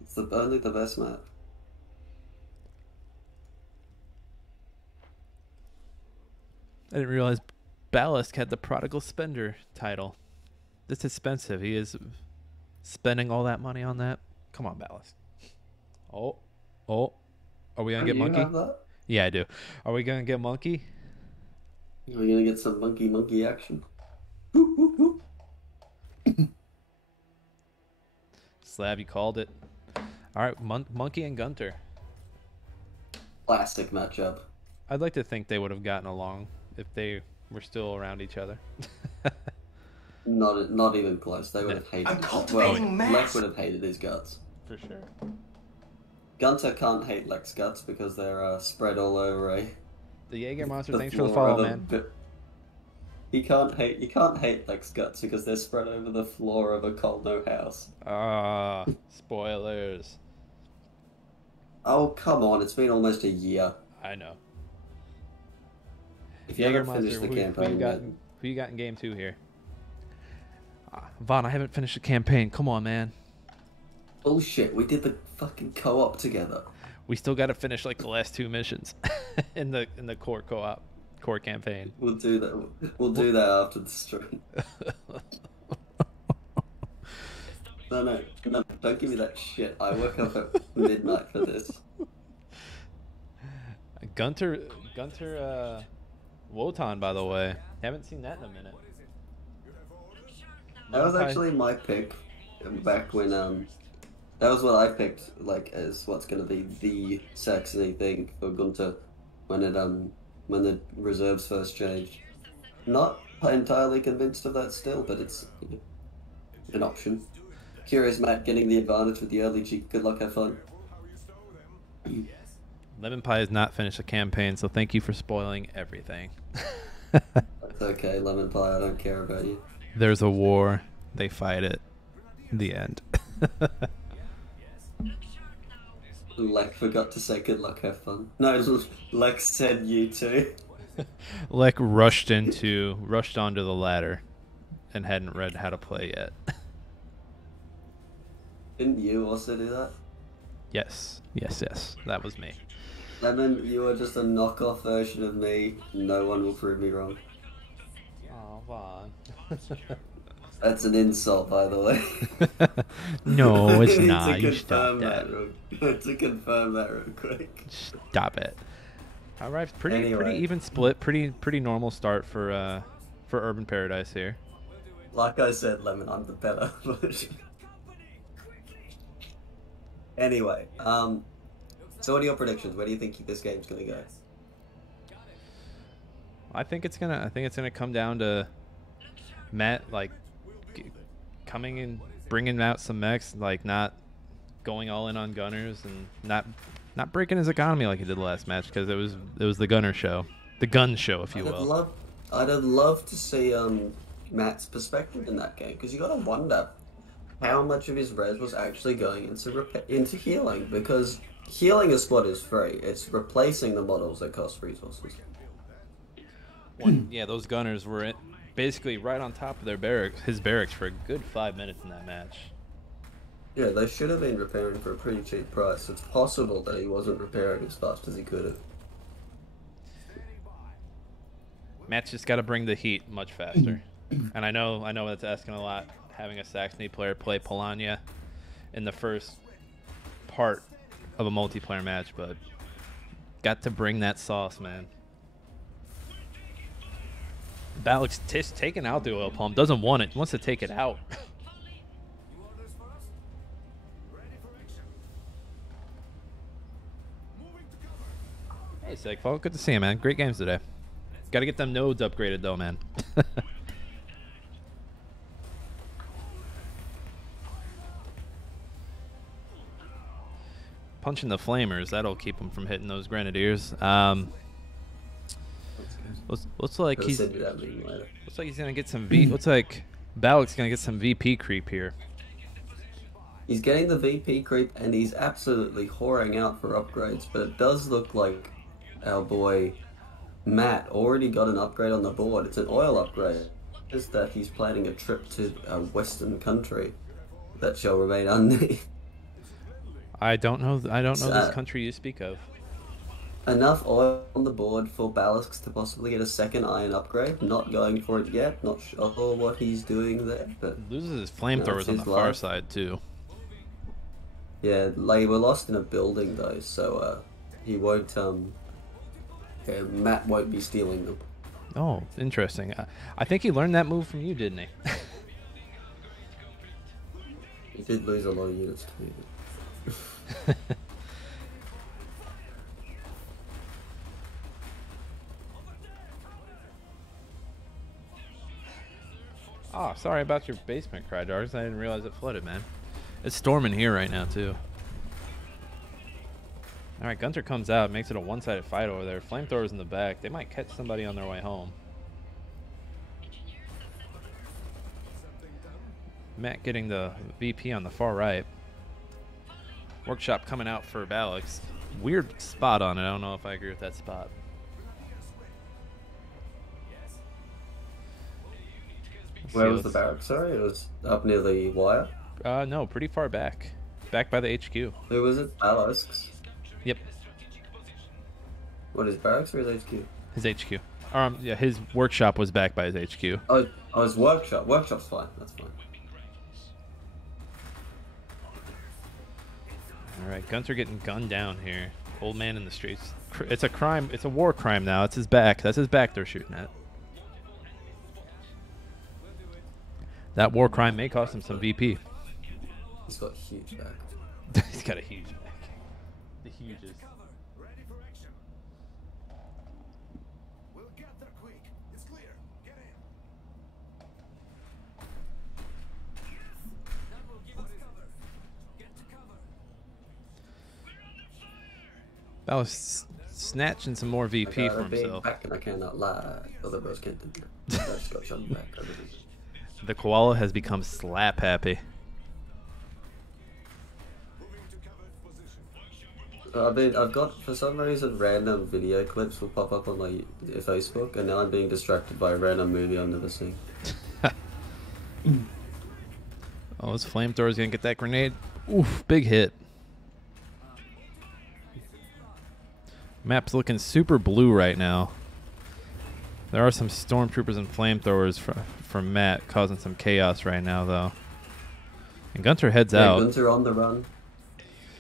It's only the best map. I didn't realize Balizk had the Prodigal Spender title. That's expensive. He is spending all that money on that. Come on, Balizk. Oh. Are we gonna get Monkey? Have that? Yeah, I do. Are we gonna get Monkey? Are we gonna get some monkey action? Slab, you called it. All right, Monkey and Gunter. Classic matchup. I'd like to think they would have gotten along if they were still around each other. Not even close. They would have hated. I'm cultivating mass. Lex would have hated his guts. For sure. Gunter can't hate Lex guts because they're spread all over The Jaeger monster, the thanks for the floor follow, of a man. bi- You can't hate Lex guts because they're spread over the floor of a Colno house. Ah, spoilers. Oh, come on, it's been almost a year. I know. If you Jaeger haven't finished monster, the campaign yet, who you got in game 2 here? Vaughn, I haven't finished the campaign. Come on, man. bullshit, we did the fucking co-op together. We still got to finish like the last 2 missions in the core co-op, core campaign. We'll do that. We'll do that after the stream. No, don't give me that shit. I woke up at midnight for this. Gunter Wotan, by the way. Haven't seen that in a minute. That was actually my pick back when that was what I picked like as what's gonna be the Saxony thing for Gunter when the reserves first changed. Not entirely convinced of that still, but it's an option. Curiousmat getting the advantage with the early cheek. Good luck, have fun. LemonPi has not finished the campaign, so thank you for spoiling everything. That's okay, LemonPi, I don't care about you. There's a war. They fight it. The end. Lek forgot to say good luck, have fun. No, Lek said you too. Lek rushed onto the ladder and hadn't read how to play yet. Didn't you also do that? Yes. That was me. Lemon, you are just a knockoff version of me. No one will prove me wrong. Oh, Vaughn. That's an insult, by the way. No, it's I need not. to You stop confirm that. to confirm that real quick. Stop it. All right, pretty Anyway. even split. Pretty normal start for Urban Paradise here. Like I said, Lemon, I'm the better version. Anyway, so what are your predictions? Where do you think this game's gonna go? I think it's gonna come down to Matt coming in, bringing out some mechs, like not going all in on gunners and not breaking his economy like he did the last match, because it was the gunner show, the gun show, if you will. I'd love to see Matt's perspective in that game, because you gotta wonder how much of his res was actually going into healing, because healing a squad is free. It's replacing the models that cost resources. Yeah, those gunners were basically right on top of his barracks for a good 5 minutes in that match. Yeah, they should have been repairing for a pretty cheap price. It's possible that he wasn't repairing as fast as he could have. Matt's just got to bring the heat much faster. And I know that's asking a lot, having a Saxony player play Polania in the first part of a multiplayer match, but got to bring that sauce, man. Balizk's taking out the oil pump, doesn't want it, wants to take it out. Hey, Segfault, good to see you, man. Great games today. Got to get them nodes upgraded, though, man. Punching the flamers, that'll keep him from hitting those grenadiers. Looks like he's gonna get some looks like Balizk's gonna get some VP creep here. He's getting the VP creep, and he's absolutely whoring out for upgrades, but it does look like our boy Matt already got an upgrade on the board. It's an oil upgrade. Just that he's planning a trip to a western country that shall remain unnamed. I don't know this country you speak of. Enough oil on the board for Balizk to possibly get a second iron upgrade. Not going for it yet. Not sure what he's doing there, but Loses his flamethrowers on the far side too. Yeah, like we're lost in a building though, so he won't. Yeah, Matt won't be stealing them. Oh, interesting. I think he learned that move from you, didn't he? He did lose a lot of units too. Oh, sorry about your basement, Crydogs. I didn't realize it flooded, man. It's storming here right now, too. All right, Gunter comes out, makes it a one-sided fight over there. Flamethrowers in the back. They might catch somebody on their way home. Matt getting the VP on the far right. Workshop coming out for Balizk. Weird spot on it. I don't know if I agree with that spot. Where was the barracks? Sorry, it was up near the wire. No, pretty far back. Back by the HQ. Who was it? Balizk's? Yep, What, his barracks or his HQ? his HQ. Yeah, his workshop was back by his HQ. Oh, his workshop. Workshop's fine. That's fine. All right, Gunter getting gunned down here. Old man in the streets. It's a crime. It's a war crime now. It's his back. That's his back they're shooting at. That war crime may cost him some VP. He's got a huge back. He's got a huge back. The hugest. Ready for action. We'll get there quick. It's clear. Get in. That will give us cover. Get to cover. Balizk snatching some more VP I for got a big himself. back and I cannot lie. Other bros can't do that. I just got shot in the back. The koala has become slap happy. Moving to covered position. I've got, for some reason, random video clips will pop up on my Facebook, and now I'm being distracted by a random movie I've never seen. Oh, this flamethrower's gonna get that grenade. Oof, big hit. Map's looking super blue right now. There are some stormtroopers and flamethrowers from Matt causing some chaos right now, though. And Gunter heads out. Gunter on the run.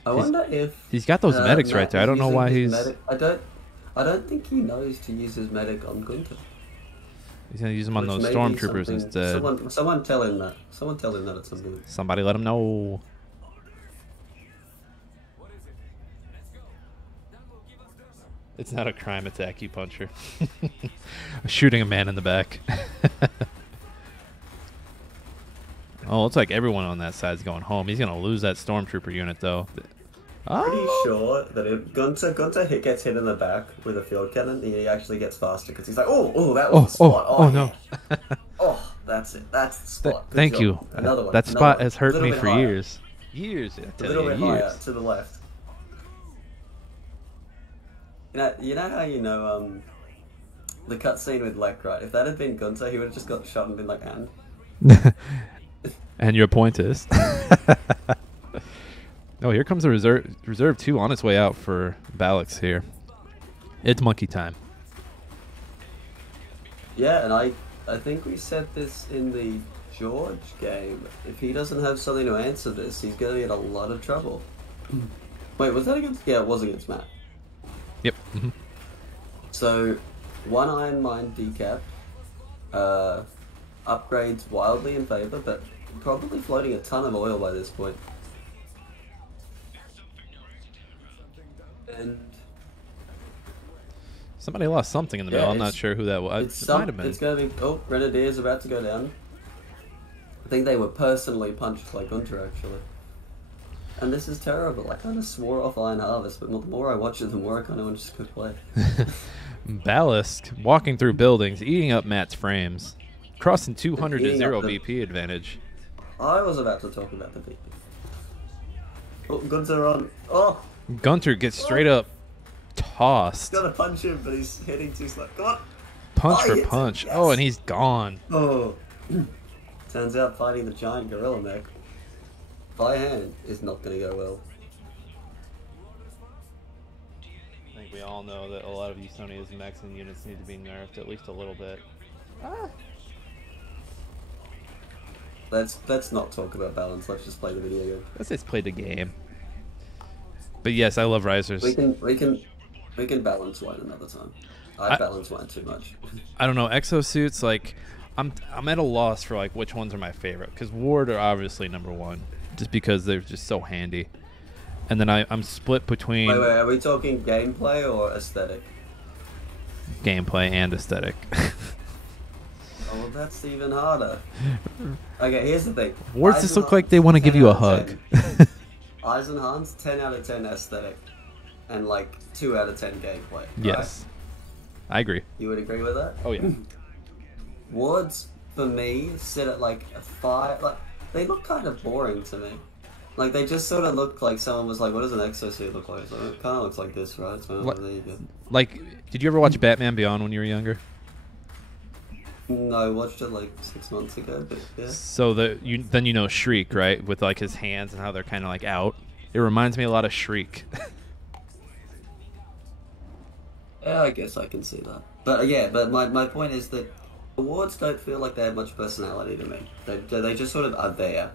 I wonder if He's got those medics right Matt there. I don't is know using why his he's... medic. I don't think he knows to use his medic on Gunter. He's going to use them on Which those may be stormtroopers something- instead. Someone tell him that. Someone tell him that at some point. Somebody let him know. What is it? Let's go. That will give us cover. It's not a crime, it's acupuncture. Shooting a man in the back. Oh, looks like everyone on that side's going home. He's going to lose that stormtrooper unit, though. Pretty sure that if Gunter gets hit in the back with a field cannon, he actually gets faster because he's like, oh, that was the spot. Oh, no. Oh, that's it. That's the spot. Good Thank job. you. Another one. That another spot one. has A hurt little me bit for higher. years. Years, I A tell little you, bit higher years. to the left. You know how the cutscene with Lek, right? If that had been Gunter, he would have just got shot and been like, and. And your point is? Oh, here comes the reserve 2 on its way out for Balizk here. It's monkey time. Yeah, and I think we said this in the George game. If he doesn't have something to answer this, he's going to get a lot of trouble. Wait, was that against... Yeah, it was against Matt. Yep. Mm-hmm. So, one Iron Mine decap, upgrades wildly in favor, but probably floating a ton of oil by this point. And Somebody lost something in the middle. I'm not sure who that was. It might have been. It's going to be... Oh, Grenadier's about to go down. I think they were personally punched by Gunter, actually. And this is terrible. I kind of swore off Iron Harvest, but the more I watch it, the more I kind of want to just go play. Balizk walking through buildings, eating up Matt's frames, crossing 200 to Eating 0 up the- VP advantage. I was about to talk about the VP. Oh, Gunter on. Oh, Gunter gets straight up tossed. gotta punch him, but he's hitting too slow. Come on. Punch Oh, for he hits punch. him, Oh, yes. and he's gone. Oh. Turns out fighting the giant gorilla mech by hand is not going to go well. I think we all know that a lot of Estonia's mechs and units need to be nerfed at least a little bit. Let's not talk about balance. Let's just play the video game. Let's just play the game. But yes, I love risers. We can balance one another time. I balance one too much. I don't know, exosuits, like I'm at a loss for like which ones are my favorite, because Ward are obviously number one just because they're just so handy, and then I'm split between Wait, are we talking gameplay or aesthetic? gameplay and aesthetic. Oh, well, that's even harder. Okay, here's the thing. Wards just look like they want to give you a hug. Eisenhan's 10 out of 10 aesthetic. and like 2 out of 10 gameplay. Right? Yes, I agree. You would agree with that? Oh yeah. Wards for me sit at like a 5. Like they look kind of boring to me. Like they just sort of look like someone was like, "What does an exosuit look like?" So it kind of looks like this, right? So there you go. Like, did you ever watch Batman Beyond when you were younger? No, I watched it like 6 months ago, but yeah. So then you know Shriek, right? With like his hands and how they're kind of like out. It reminds me a lot of Shriek. Yeah, I guess I can see that. But yeah, but my point is that the wards don't feel like they have much personality to me. They just sort of are there.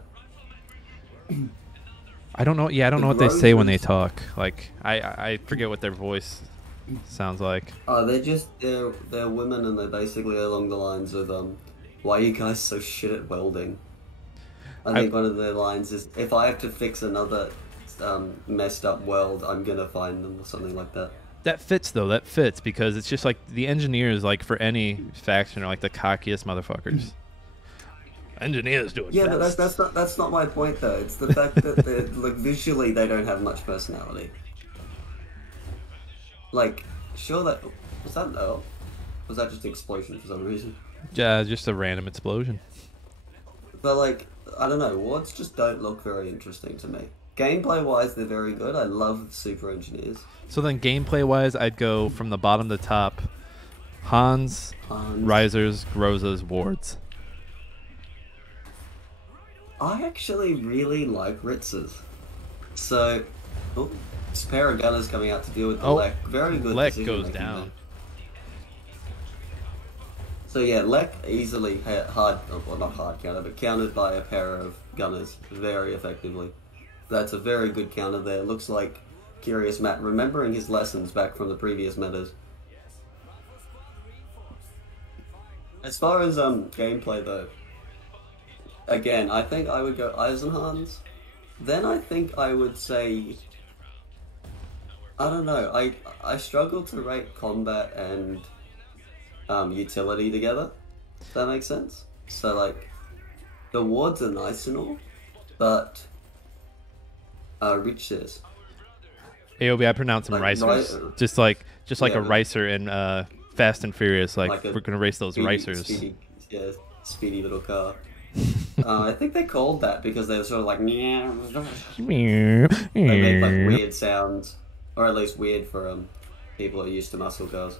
I don't know. Yeah, I don't know what they say when they talk. Like I forget what their voice sounds like. They're women, and they're basically along the lines of why are you guys so shit at welding? I think one of their lines is, if I have to fix another messed up weld, I'm gonna find them, or something like that. That fits though. That fits because it's just like the engineers, like for any faction, are like the cockiest motherfuckers. Engineers do it. Yeah, best. but that's not my point though. It's the fact that they're, like visually they don't have much personality. Like, sure that was that no, was that just an explosion for some reason? Yeah, just a random explosion. But like, I don't know, wards just don't look very interesting to me. Gameplay wise, they're very good. I love super engineers. So then, gameplay wise, I'd go from the bottom to top: Hans, Risers, Grozas, Wards. I actually really like Ritzers. So, this pair of gunners coming out to deal with the Lek. Very good. Lek decision goes making down. there. So yeah, Lek easily hard, well not hard counter, but countered by a pair of gunners very effectively. That's a very good counter there. Looks like Curiousmat remembering his lessons back from the previous metas. As far as gameplay though, again, I think I would go Eisenhans. Then I think I would say, I don't know, I struggle to rate combat and utility together. Does that make sense? So like, the wards are nice and all, but Riches. AOB, I pronounce them Like, Ricers. Just like Yeah, a but- Ricer in Fast and Furious. Like a we're gonna race those Ricers. Speedy little car. I think they called that because they were sort of like, meow. They make like weird sounds, or at least weird for people who are used to muscle cars.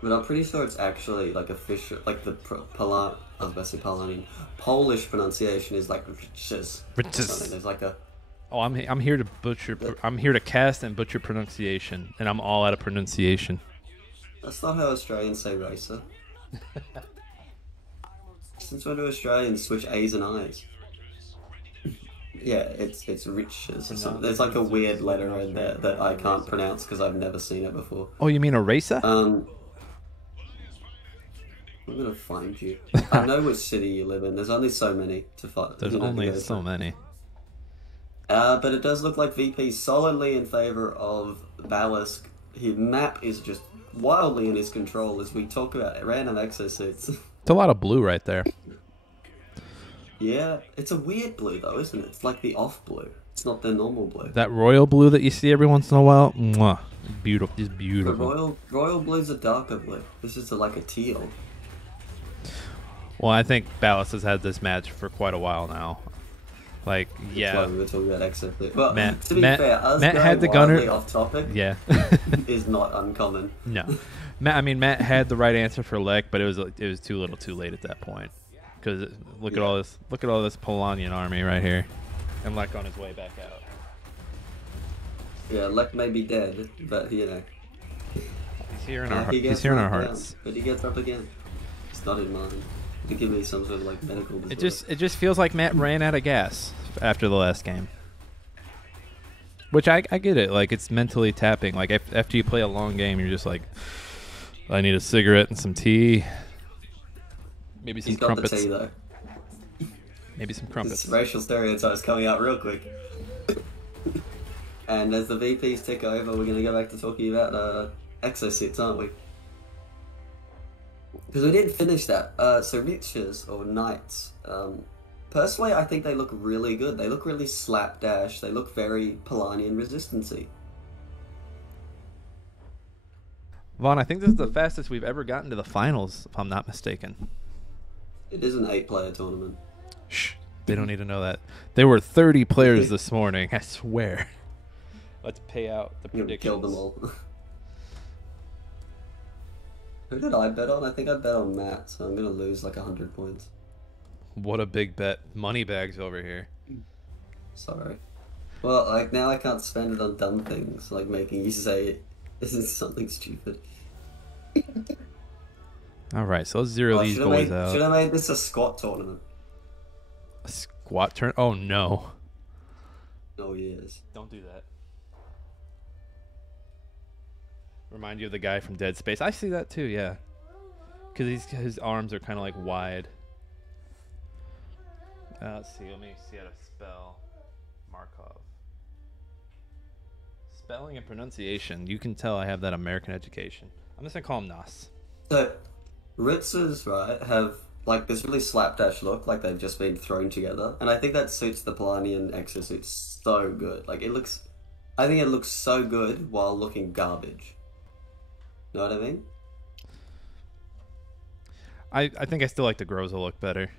But I'm pretty sure it's actually like official, like the I was about to say Polonian. Polish pronunciation is like Riches. Riches. There's like a. Oh, I'm here to butcher. I'm here to cast and butcher pronunciation, and I'm all out of pronunciation. That's not how Australians say racer. Since when do Australians switch A's and I's? Yeah, it's Riches or something. There's like a weird letter in there that I can't pronounce because I've never seen it before. Oh, you mean a racer? I'm gonna find you. I know which city you live in. There's only so many to find. There's only so many. But it does look like VP solidly in favor of Balizk. His map is just wildly in his control as we talk about random exosuits. It's a lot of blue right there. Yeah, it's a weird blue though, isn't it? It's like the off blue. It's not the normal blue. That royal blue that you see every once in a while, mwah, beautiful. It's The beautiful. royal blue's a darker blue. This is like a teal. Well, I think Ballast has had this match for quite a while now. Like, That's why yeah, we were talking about exosuit. Well, Matt- to be Matt- fair, us Matt going had the wildly gunner- off topic yeah. is not uncommon. No, Matt had the right answer for Lek, but it was too little, too late at that point. Because look at all this Polonian army right here, and Lek on his way back out. Yeah, Lek may be dead, but you know. He's here in our He hearts. down, but he gets up again. It's not in mine. To give me some sort of like medical disorder. It just feels like Matt ran out of gas after the last game. Which I get it. Like, it's mentally tapping. Like, after you play a long game, you're just like, I need a cigarette and some tea. Maybe some He's got crumpets. the tea though. Maybe some This crumpets. racial stereotypes coming out real quick. And as the VPs tick over, we're gonna go back to talking about exosuits, aren't we? Because we didn't finish that. So Riches or Knights, personally, I think they look really good. They look really slapdash. They look very Polanian resistancy. Vaughn, I think this is the fastest we've ever gotten to the finals, if I'm not mistaken. It is an 8-player tournament. Shh. They don't need to know that. There were 30 players this morning, I swear. Let's pay out the You predictions. killed them all. Who did I bet on? I think I bet on Matt, so I'm gonna lose like 100 points. What a big bet. Money bags over here. Sorry. Well, like now I can't spend it on dumb things, like making you say this is something stupid. Alright, so let's zero these boys out. Should have made this a squat tournament. A squat turn? Oh no. Oh yes. Don't do that. Remind you of the guy from Dead Space. I see that too, yeah. Because his arms are kind of like wide. Let's see. Let me see how to spell Markov. Spelling and pronunciation. You can tell I have that American education. I'm just going to call him Nos. So, Ritzers, right, have like this really slapdash look, like they've just been thrown together. And I think that suits the Polanian exosuit so good. Like I think it looks so good while looking garbage. Know what I mean? I think I still like the Groza look better.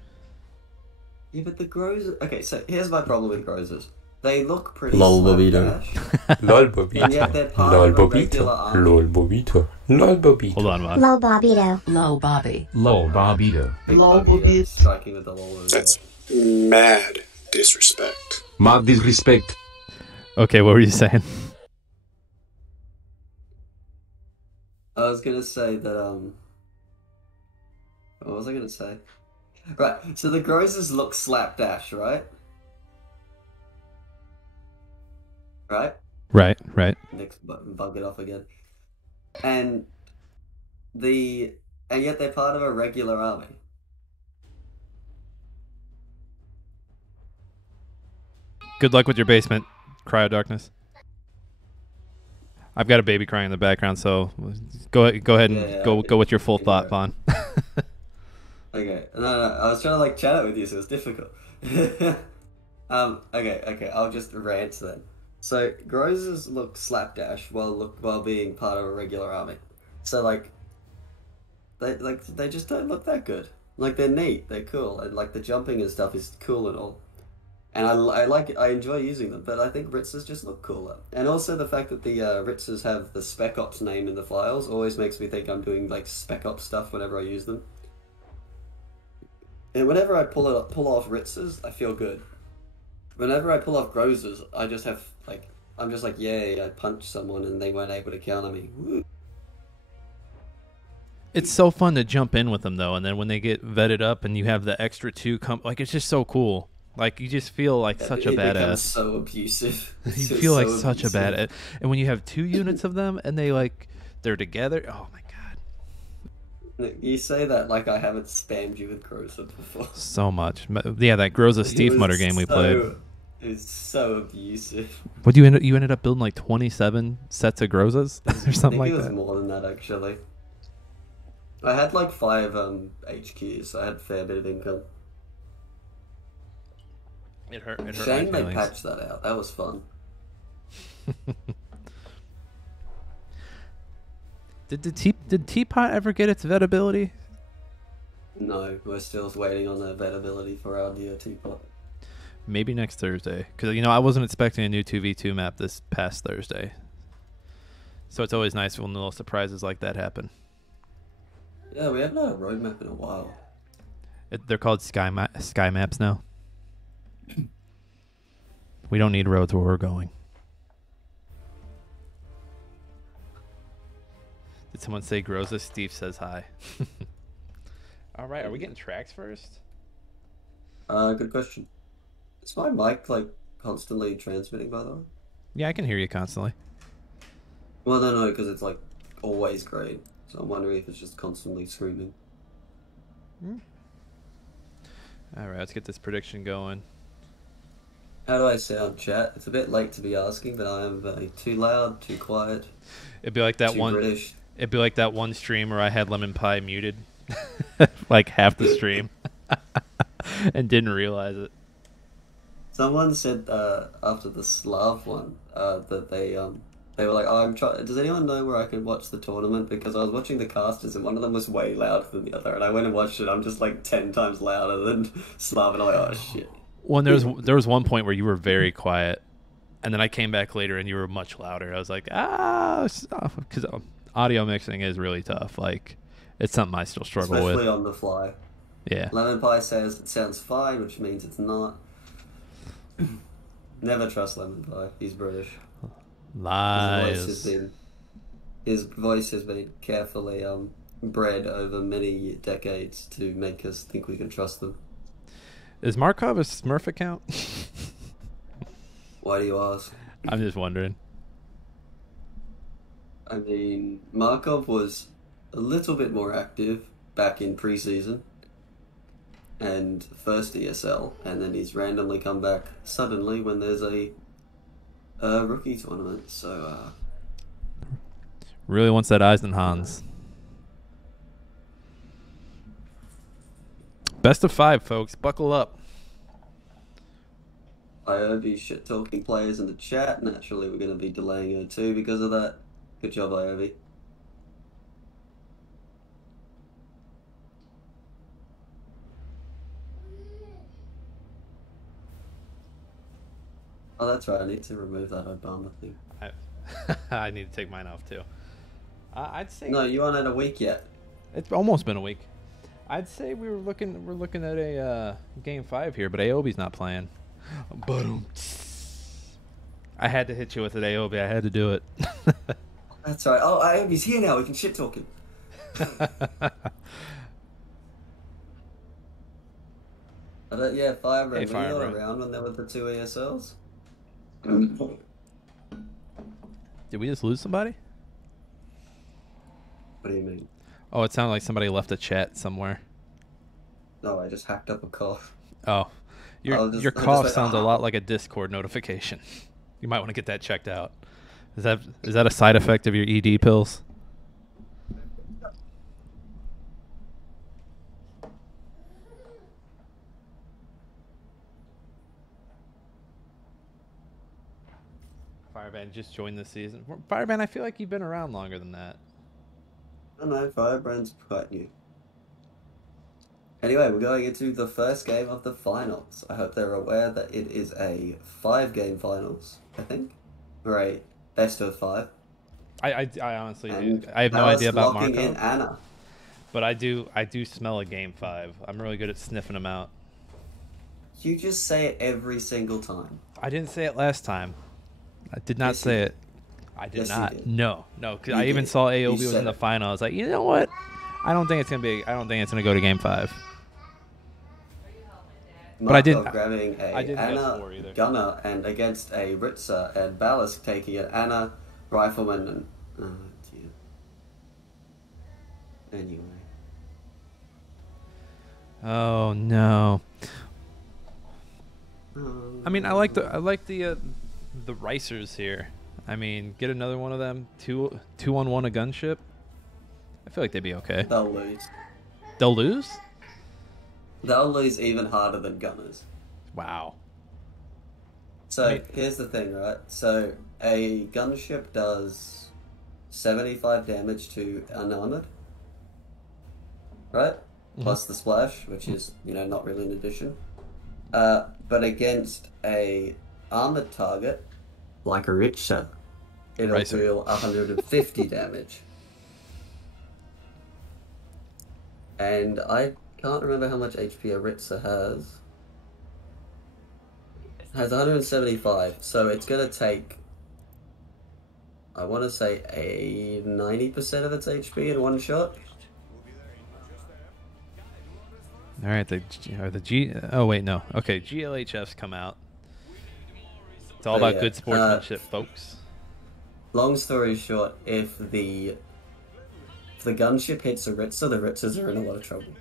Yeah, but the Grozers... Okay, so here's my problem with Grozers. They look pretty Lol Bobito. slapdash. Lol Bobito. And yet they're part Lol of a regular Bobito. army. Lol Bobito. Lol Bobito. Hold on, Vaughn. Low Bobito. Low Bobby. Low Barbito. Big Lol buggy, Bobito. striking with the lol over That's mad disrespect. Mad disrespect. Okay, what were you saying? I was gonna say that, what was I gonna say? Right, so the Grozers look slapdash, right? Right? Right. Nick's bug it off again. And yet they're part of a regular army. Good luck with your basement, Cryo Darkness. I've got a baby crying in the background, so go ahead and Yeah, go with your full yeah. thought, Vaughn. Okay, no, I was trying to like chat it with you, so it's difficult. Okay, I'll just rant then. So Grozers look slapdash while being part of a regular army. So they just don't look that good. Like they're neat, they're cool, and like the jumping and stuff is cool and all. And I enjoy using them, but I think Ritzers just look cooler. And also the fact that the Ritzers have the Spec Ops name in the files always makes me think I'm doing like Spec Ops stuff whenever I use them. And whenever I pull off Ritzers, I feel good. Whenever I pull off Grozers, I'm just like, yay, I punched someone and they weren't able to counter me. Woo. It's so fun to jump in with them though, and then when they get vetted up and you have the extra two come, like it's just so cool. Like you just feel like such a It becomes badass. so abusive. You It's feel like so such a abusive. badass. And when you have 2 units of them and they're together, oh my god. You say that like I haven't spammed you with Groza before. So much. Yeah, that Groza Steve Mutter game we played. It's so abusive. What do you ended up building like 27 sets of Grozas or something I like think it was that? more than that actually. I had like 5 HQs, so I had a fair bit of income. It hurt my Shame they feelings. patched that out. That was fun. Did Teapot ever get its vet ability? No, we're still waiting on the availability for our DOT pot. Maybe next Thursday. Because, I wasn't expecting a new 2v2 map this past Thursday. So it's always nice when little surprises like that happen. Yeah, we haven't had a roadmap in a while. They're called sky maps now. We don't need roads where we're going. Did someone say Groza? Steve says hi. All right, are we getting tracks first? Good question. Is my mic like constantly transmitting, by the way? Yeah, I can hear you constantly. Well, no, because it's like always great. So I'm wondering if it's just constantly screaming. All right, let's get this prediction going. How do I sound, chat? It's a bit late to be asking, but I am too loud, too quiet, It'd be like that too one. British. It'd be like that one stream where I had LemonPi muted, like half the stream. and didn't realize it. Someone said after the Slav one that they were like, "Oh, I'm trying. Does anyone know where I can watch the tournament?" Because I was watching the casters and one of them was way louder than the other, and I went and watched it. I'm just like 10 times louder than Slav, and I'm like, "Oh shit." Well, and there was one point where you were very quiet, and then I came back later and you were much louder. I was like, because audio mixing is really tough. Like, it's something I still struggle Especially with. on the fly. Yeah. LemonPi says it sounds fine, which means it's not. Never trust LemonPi. He's British. Lies. His voice has been carefully bred over many decades to make us think we can trust them. Is Markov a Smurf account? Why do you ask? I'm just wondering. I mean, Markov was a little bit more active back in preseason and first ESL, and then he's randomly come back suddenly when there's a rookie tournament. So Really wants that Eisenhans. Best of 5, folks. Buckle up. IOB shit talking players in the chat. Naturally, we're going to be delaying her too because of that. Good job, IOB. Oh, that's right. I need to remove that Obama thing. I need to take mine off too. I'd say No, you aren't at a week yet. it's almost been a week. I'd say we're looking at a game 5 here, but Aobi's not playing. But I had to hit you with it, Aobi. I had to do it. That's right. Oh, IOB's here now. We can shit talk him. Yeah, Firebrand. Hey, Were you Firebrand. around when there were the 2 ESLs? Did we just lose somebody? What do you mean? Oh, it sounded like somebody left a chat somewhere. No, I just hacked up a cough. Oh, your I just cough went, sounds a lot like a Discord notification. You might want to get that checked out. Is that a side effect of your ED pills? Firebrand just joined this season. Firebrand, I feel like you've been around longer than that. I don't know, Firebrand's quite new. Anyway, we're going into the first game of the finals. I hope they're aware that it is a 5-game finals, I think. Or a best of 5. I honestly And do. I have no idea about locking in Marco, Anna. but I do smell a game 5. I'm really good at sniffing them out. You just say it every single time. I didn't say it last time. I did not Yes, say you it. I did Yes, you not. did. No. Because You I even did. saw You AOB was said in the it. final. I was like, you know what? I don't think it's gonna go to game 5. But I didn't- Markov grabbing a I didn't guess Anna 4 either. Gunner and against a Ritzer and Balizk taking an Anna Rifleman and oh dear. Anyway. Oh no. I mean, I like the ricers here. I mean, get another one of them. 2-on-1 a gunship. I feel like they'd be okay. They'll lose. They'll lose? They'll lose even harder than Gunners. Wow. So Right. here's the thing, right? So a gunship does 75 damage to unarmored, right? Plus the splash, which is not really an addition. But against a armored target, like a Richter, it'll Ricer. deal 150 damage. And I can't remember how much HP a Ritzer has. Has 175, so it's gonna take, I want to say, 90% of its HP in one shot. All right, oh wait, no. Okay, GLHFs come out. It's all Oh, about yeah. good sportsmanship, folks. Long story short, if the gunship hits a Ritzer, the Ritzers are in a lot of trouble.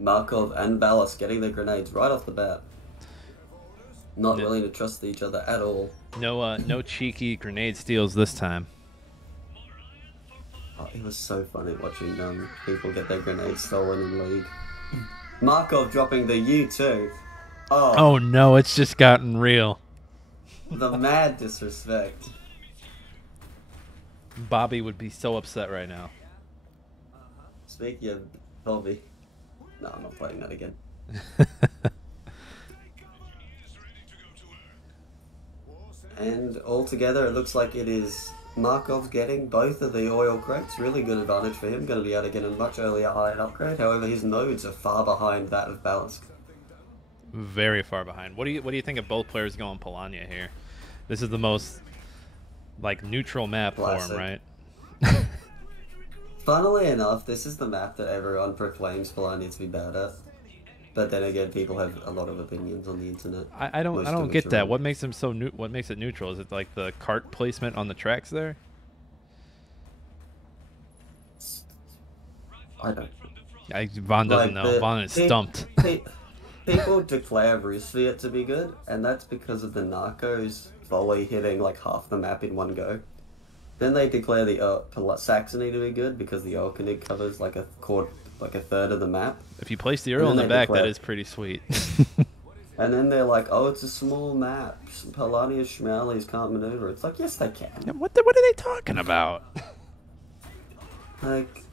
Markov and Balizk getting the grenades right off the bat. Not Yeah. willing to trust each other at all. No cheeky grenade steals this time. Oh, it was so funny watching people get their grenades stolen in League. Markov dropping the U2. Oh, Oh no, it's just gotten real. the mad disrespect. Bobby would be so upset right now. Speaking of Bobby. No, I'm not playing that again. And altogether, it looks like it is Markov's getting both of the oil crates. Really good advantage for him. Going to be able to get a much earlier iron upgrade. However, his nodes are far behind that of Balizk. Very far behind. What do you think of both players going Polania here? This is the most like neutral map Classic. for him, right? Funnily enough, this is the map that everyone proclaims Polania to be bad at. But then again, people have a lot of opinions on the internet. I don't Most of get which are that. wrong. What makes him so what makes it neutral? Is it like the cart placement on the tracks there? I don't. Vaughn doesn't Like, know. Vaughn is stumped. People declare Roosevelt to be good, and that's because of the Narcos volley hitting like half the map in one go. Then they declare the Saxony to be good because the Orkanig covers like a third of the map. If you place the And Earl in then the they back, that declare- is pretty sweet. And then they're like, "Oh, it's a small map. Polania Schmalies can't maneuver." It's like, yes, they can. what are they talking about? Like,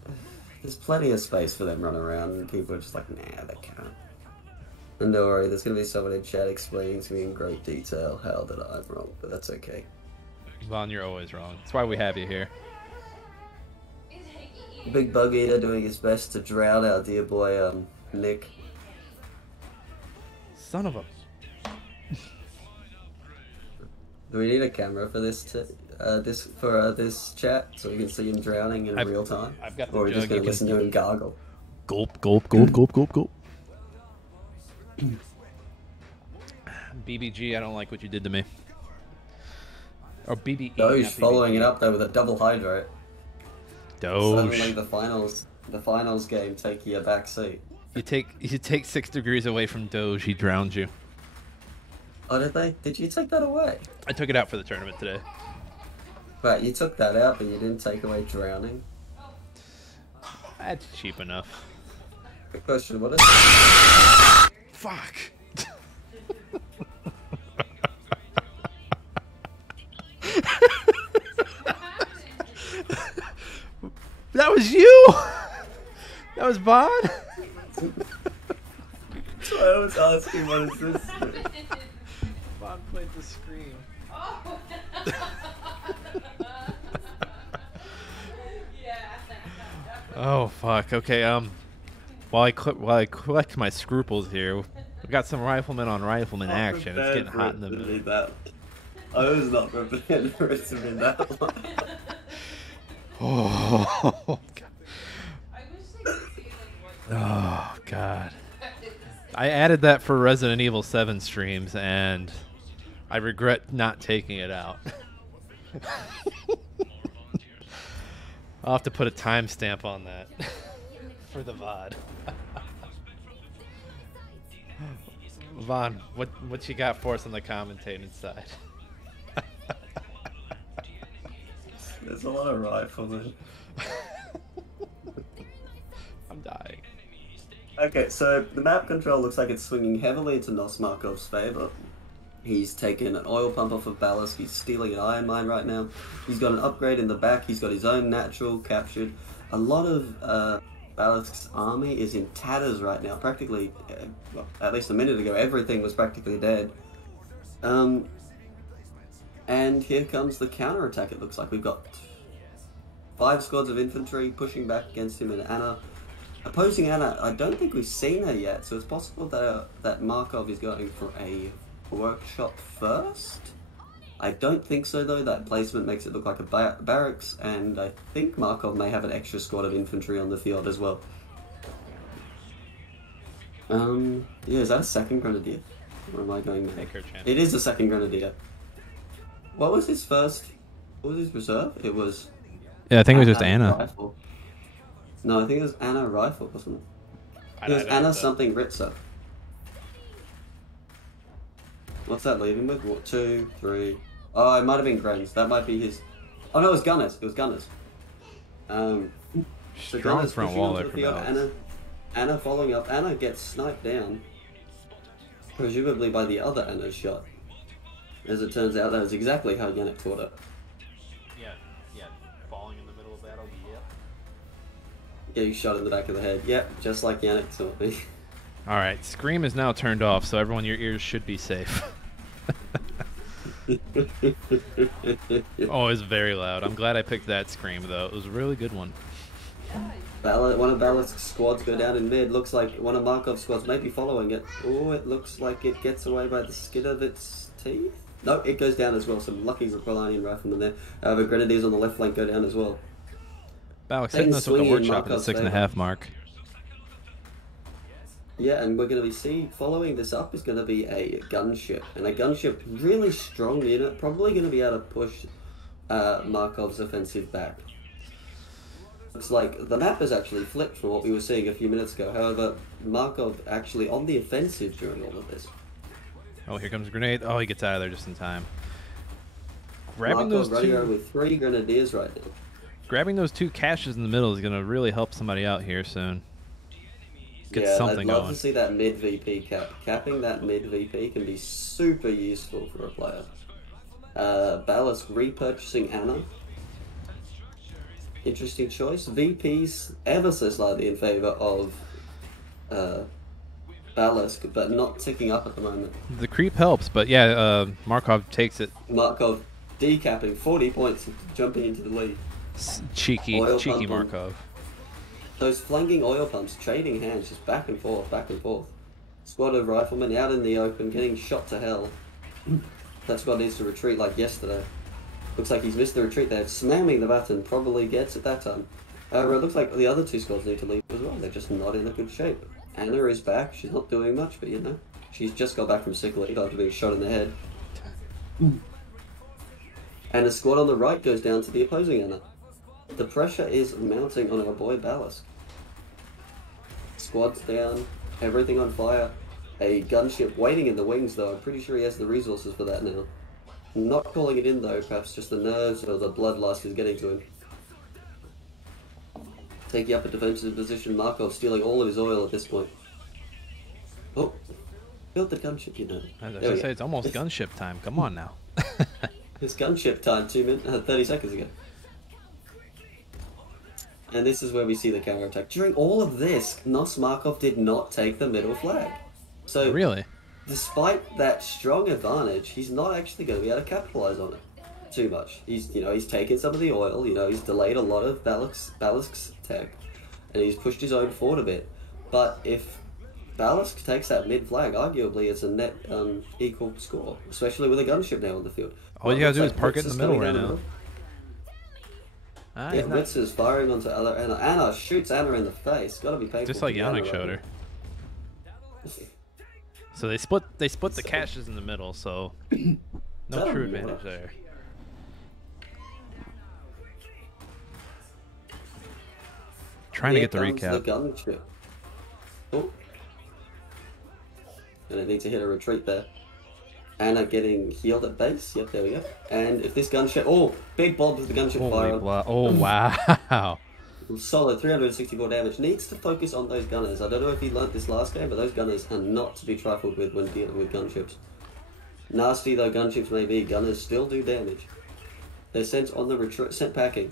there's plenty of space for them running around, and people are just like, "Nah, they can't." And don't worry, there's gonna be someone in chat explaining to me in great detail how that I'm wrong, but that's okay. Vaughn, you're always wrong. That's why we have you here. Big Bug Eater doing his best to drown our dear boy, Nick. Son of a... Do we need a camera for this this chat so we can see him drowning in real time? I've got the or are we just jug, gonna you listen to him gargle? Gulp, gulp, gulp, gulp, gulp, gulp. BBG, I don't like what you did to me. Or BBE. Doge not following BBG. it up though with a double hydrate. Doge. Suddenly the finals game taking a back seat. You take 6 degrees away from Doge, he drowns you. Oh, did they? Did you take that away? I took it out for the tournament today. Right, you took that out, but you didn't take away drowning. That's cheap enough. Good question. What is? Fuck. That was you. That was Vaughn. So I was asking, what is this? Vaughn played the scream. Oh fuck. Okay. While I collect my scruples here, we got some rifleman on rifleman action. It's getting hot in the middle. That. I was not prepared for it to be that long. Oh god. Oh god. I added that for Resident Evil 7 streams, and I regret not taking it out. I'll have to put a timestamp on that for the VOD. Vaughn, what you got for us on the commentating side? There's a lot of riflemen. I'm dying. Okay, so the map control looks like it's swinging heavily into NosMarkov's favor. He's taken an oil pump off of Ballast. He's stealing an iron mine right now. He's got an upgrade in the back. He's got his own natural captured. A lot of Ballast's army is in tatters right now. Practically, well, at least a minute ago, everything was practically dead. And here comes the counterattack, it looks like. We've got 5 squads of infantry pushing back against him and Anna. Opposing Anna, I don't think we've seen her yet, so it's possible that Markov is going for a workshop first. I don't think so though. That placement makes it look like a barracks, and I think Markov may have an extra squad of infantry on the field as well. Yeah, is that a second grenadier? Or am I going mad? Take her chance. It is a second grenadier. What was his first? What was his reserve? It was. Yeah, I think it was just Anna. Rifle. No, I think it was Anna Rifle, wasn't it? I It was don't Anna know. something Ritzer. What's that leaving with? What, 2, 3? Oh, it might have been Grenz. That might be his. Oh no, it was Gunners. It was Gunners. So Strong Gunner's front pushing wall onto there the for field. Balizk. Anna following up. Anna gets sniped down, presumably by the other Anna's shot. As it turns out, that was exactly how Yannick taught it. Yeah, falling in the middle of battle, yep. Getting shot in the back of the head. Yep, just like Yannick taught me. Alright, Scream is now turned off, so everyone, your ears should be safe. Oh, it's very loud. I'm glad I picked that Scream, though. It was a really good one. One of Balizk's squads go down in mid. Looks like one of Markov's squads may be following it. Oh, it looks like it gets away by the skin of its teeth. No, it goes down as well. Some lucky Repolanian riflemen there. The Grenadiers on the left flank go down as well. Balizk hitting us with the swinging in workshop at the Markov's 6.5 mark. Yeah, and we're going to be following this up is going to be a gunship. And a gunship, really strong unit, probably going to be able to push Markov's offensive back. Looks like the map has actually flipped from what we were seeing a few minutes ago. However, Markov actually on the offensive during all of this. Oh, here comes a grenade. Oh, he gets out of there just in time. Grabbing Markov those two, with 3 Grenadiers right now. grabbing those 2 caches in the middle is going to really help somebody out here soon. Get something I'd love going. to see that mid VP cap. Capping that mid VP can be super useful for a player. Balizk repurchasing Anna. Interesting choice. VP's ever so slightly in favor of Balizk, but not ticking up at the moment. The creep helps, but yeah, Markov takes it. Markov decapping 40 points, jumping into the lead. Cheeky Oil pump Markov. Those flanking oil pumps, trading hands, just back and forth, back and forth. Squad of riflemen out in the open, getting shot to hell. That squad needs to retreat like yesterday. Looks like he's missed the retreat there. Slamming the button, probably gets it that time. However, it looks like the other 2 squads need to leave as well. They're just not in a good shape. Anna is back. She's not doing much, but you know, she's just got back from sick leave after being shot in the head. And the squad on the right goes down to the opposing Anna. The pressure is mounting on our boy Balizk. Squad's down, everything on fire. A gunship waiting in the wings though. I'm pretty sure he has the resources for that now. Not calling it in though, perhaps just the nerves or the bloodlust is getting to him. Taking up a defensive position, Markov stealing all of his oil at this point. Oh, build the gunship, you know. I was going to say, it's almost gunship time. Come on now. It's gunship time 30 seconds ago. And this is where we see the counterattack. During all of this, NosMarkov did not take the middle flag. So, Really? despite that strong advantage, he's not actually going to be able to capitalize on it too much. He's taken some of the oil, he's delayed a lot of Balizk's tech, and he's pushed his own forward a bit. But if Balizk takes that mid flag, arguably it's a net equal score, especially with a gunship now on the field. All you gotta do is park it in Ritz the is middle coming right down the now. Ah, Yeah, he's not- Ritz is firing onto other Anna. Anna shoots Anna in the face. Gotta be painful. just like for Anna Yannick right showed now. her. So they split the caches in the middle, so no Tell true me advantage what. there. Trying to Here get the comes recap. The gunship. Oh. Gonna need to hit a retreat there. Anna getting healed at base. Yep, there we go. And if this gunship... Oh, big bomb with the gunship fire on. Oh, wow. Solid 364 damage. Needs to focus on those gunners. I don't know if he learnt this last game, but those gunners are not to be trifled with when dealing with gunships. Nasty though gunships may be, gunners still do damage. They're sent on the retreat, sent packing.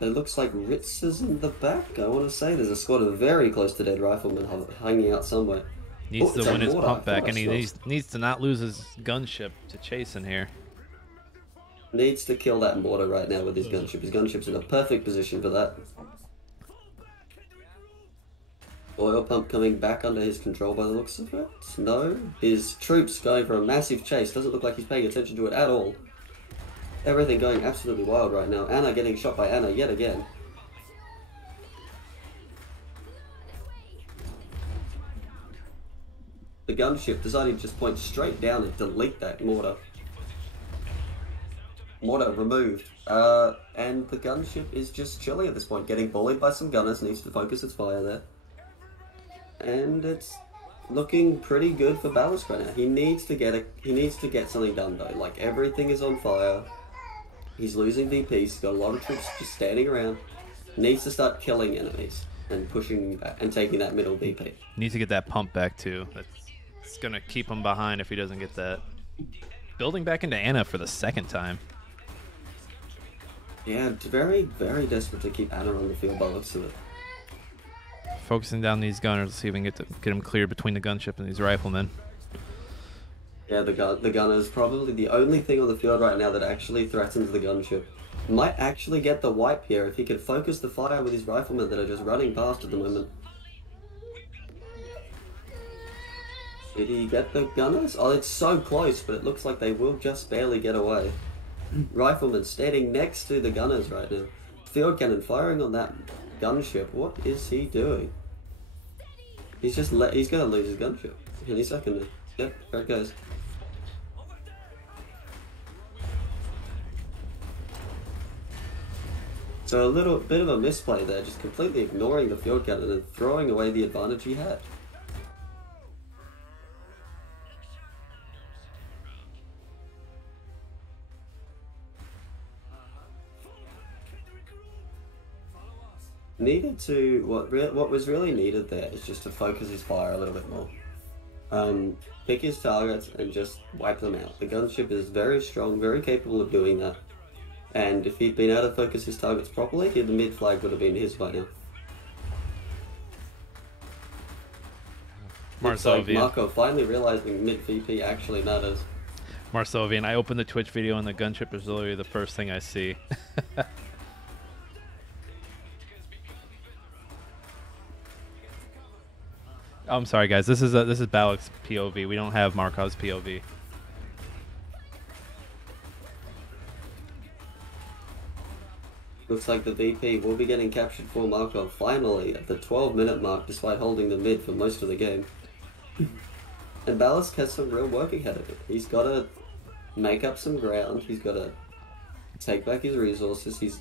It looks like Ritz is in the back. I want to say there's a squad of very close to dead riflemen hanging out somewhere. Needs Oh, to it's a win his mortar. pump back, Oh, and he that's needs to not lose his gunship to chase in here. Needs to kill that mortar right now with his gunship. His gunship's in a perfect position for that. Oil pump coming back under his control by the looks of it. No. His troops going for a massive chase. Doesn't look like he's paying attention to it at all. Everything going absolutely wild right now. Anna getting shot by Anna yet again. The gunship deciding to just point straight down and delete that mortar. Mortar removed. And the gunship is just chilling at this point, getting bullied by some gunners, needs to focus its fire there. And it's looking pretty good for Balizk right now. He needs to get something done though. Like everything is on fire. He's losing VP. He's got a lot of troops just standing around. Needs to start killing enemies and pushing and taking that middle VP. Needs to get that pump back too. That's gonna keep him behind if he doesn't get that. Building back into Anna for the second time. Yeah, very, very desperate to keep Anna on the field by the looks of it. Focusing down these gunners, see if we can get him cleared between the gunship and these riflemen. Yeah, the gunner is probably the only thing on the field right now that actually threatens the gunship. Might actually get the wipe here if he could focus the fire with his riflemen that are just running past at the moment. Did he get the gunners? Oh, it's so close, but it looks like they will just barely get away. Rifleman standing next to the gunners right now. Field cannon firing on that gunship. What is he doing? He's just he's gonna lose his gunship any second. Yep, there it goes. So a little bit of a misplay there, just completely ignoring the field cannon and throwing away the advantage he had. Needed to what was really needed there is just to focus his fire a little bit more. Pick his targets and just wipe them out. The gunship is very strong, very capable of doing that. And if he'd been able to focus his targets properly, the mid flag would have been his by now. Marco finally realizing mid VP actually matters. Marsovian, I opened the Twitch video and the gunship is literally the first thing I see. Oh, I'm sorry, guys. This is Balizk's POV. We don't have Markov's POV. Looks like the VP will be getting captured for Markov finally at the 12-minute mark, despite holding the mid for most of the game. And Balizk has some real work ahead of it. He's got to make up some ground. He's got to take back his resources. He's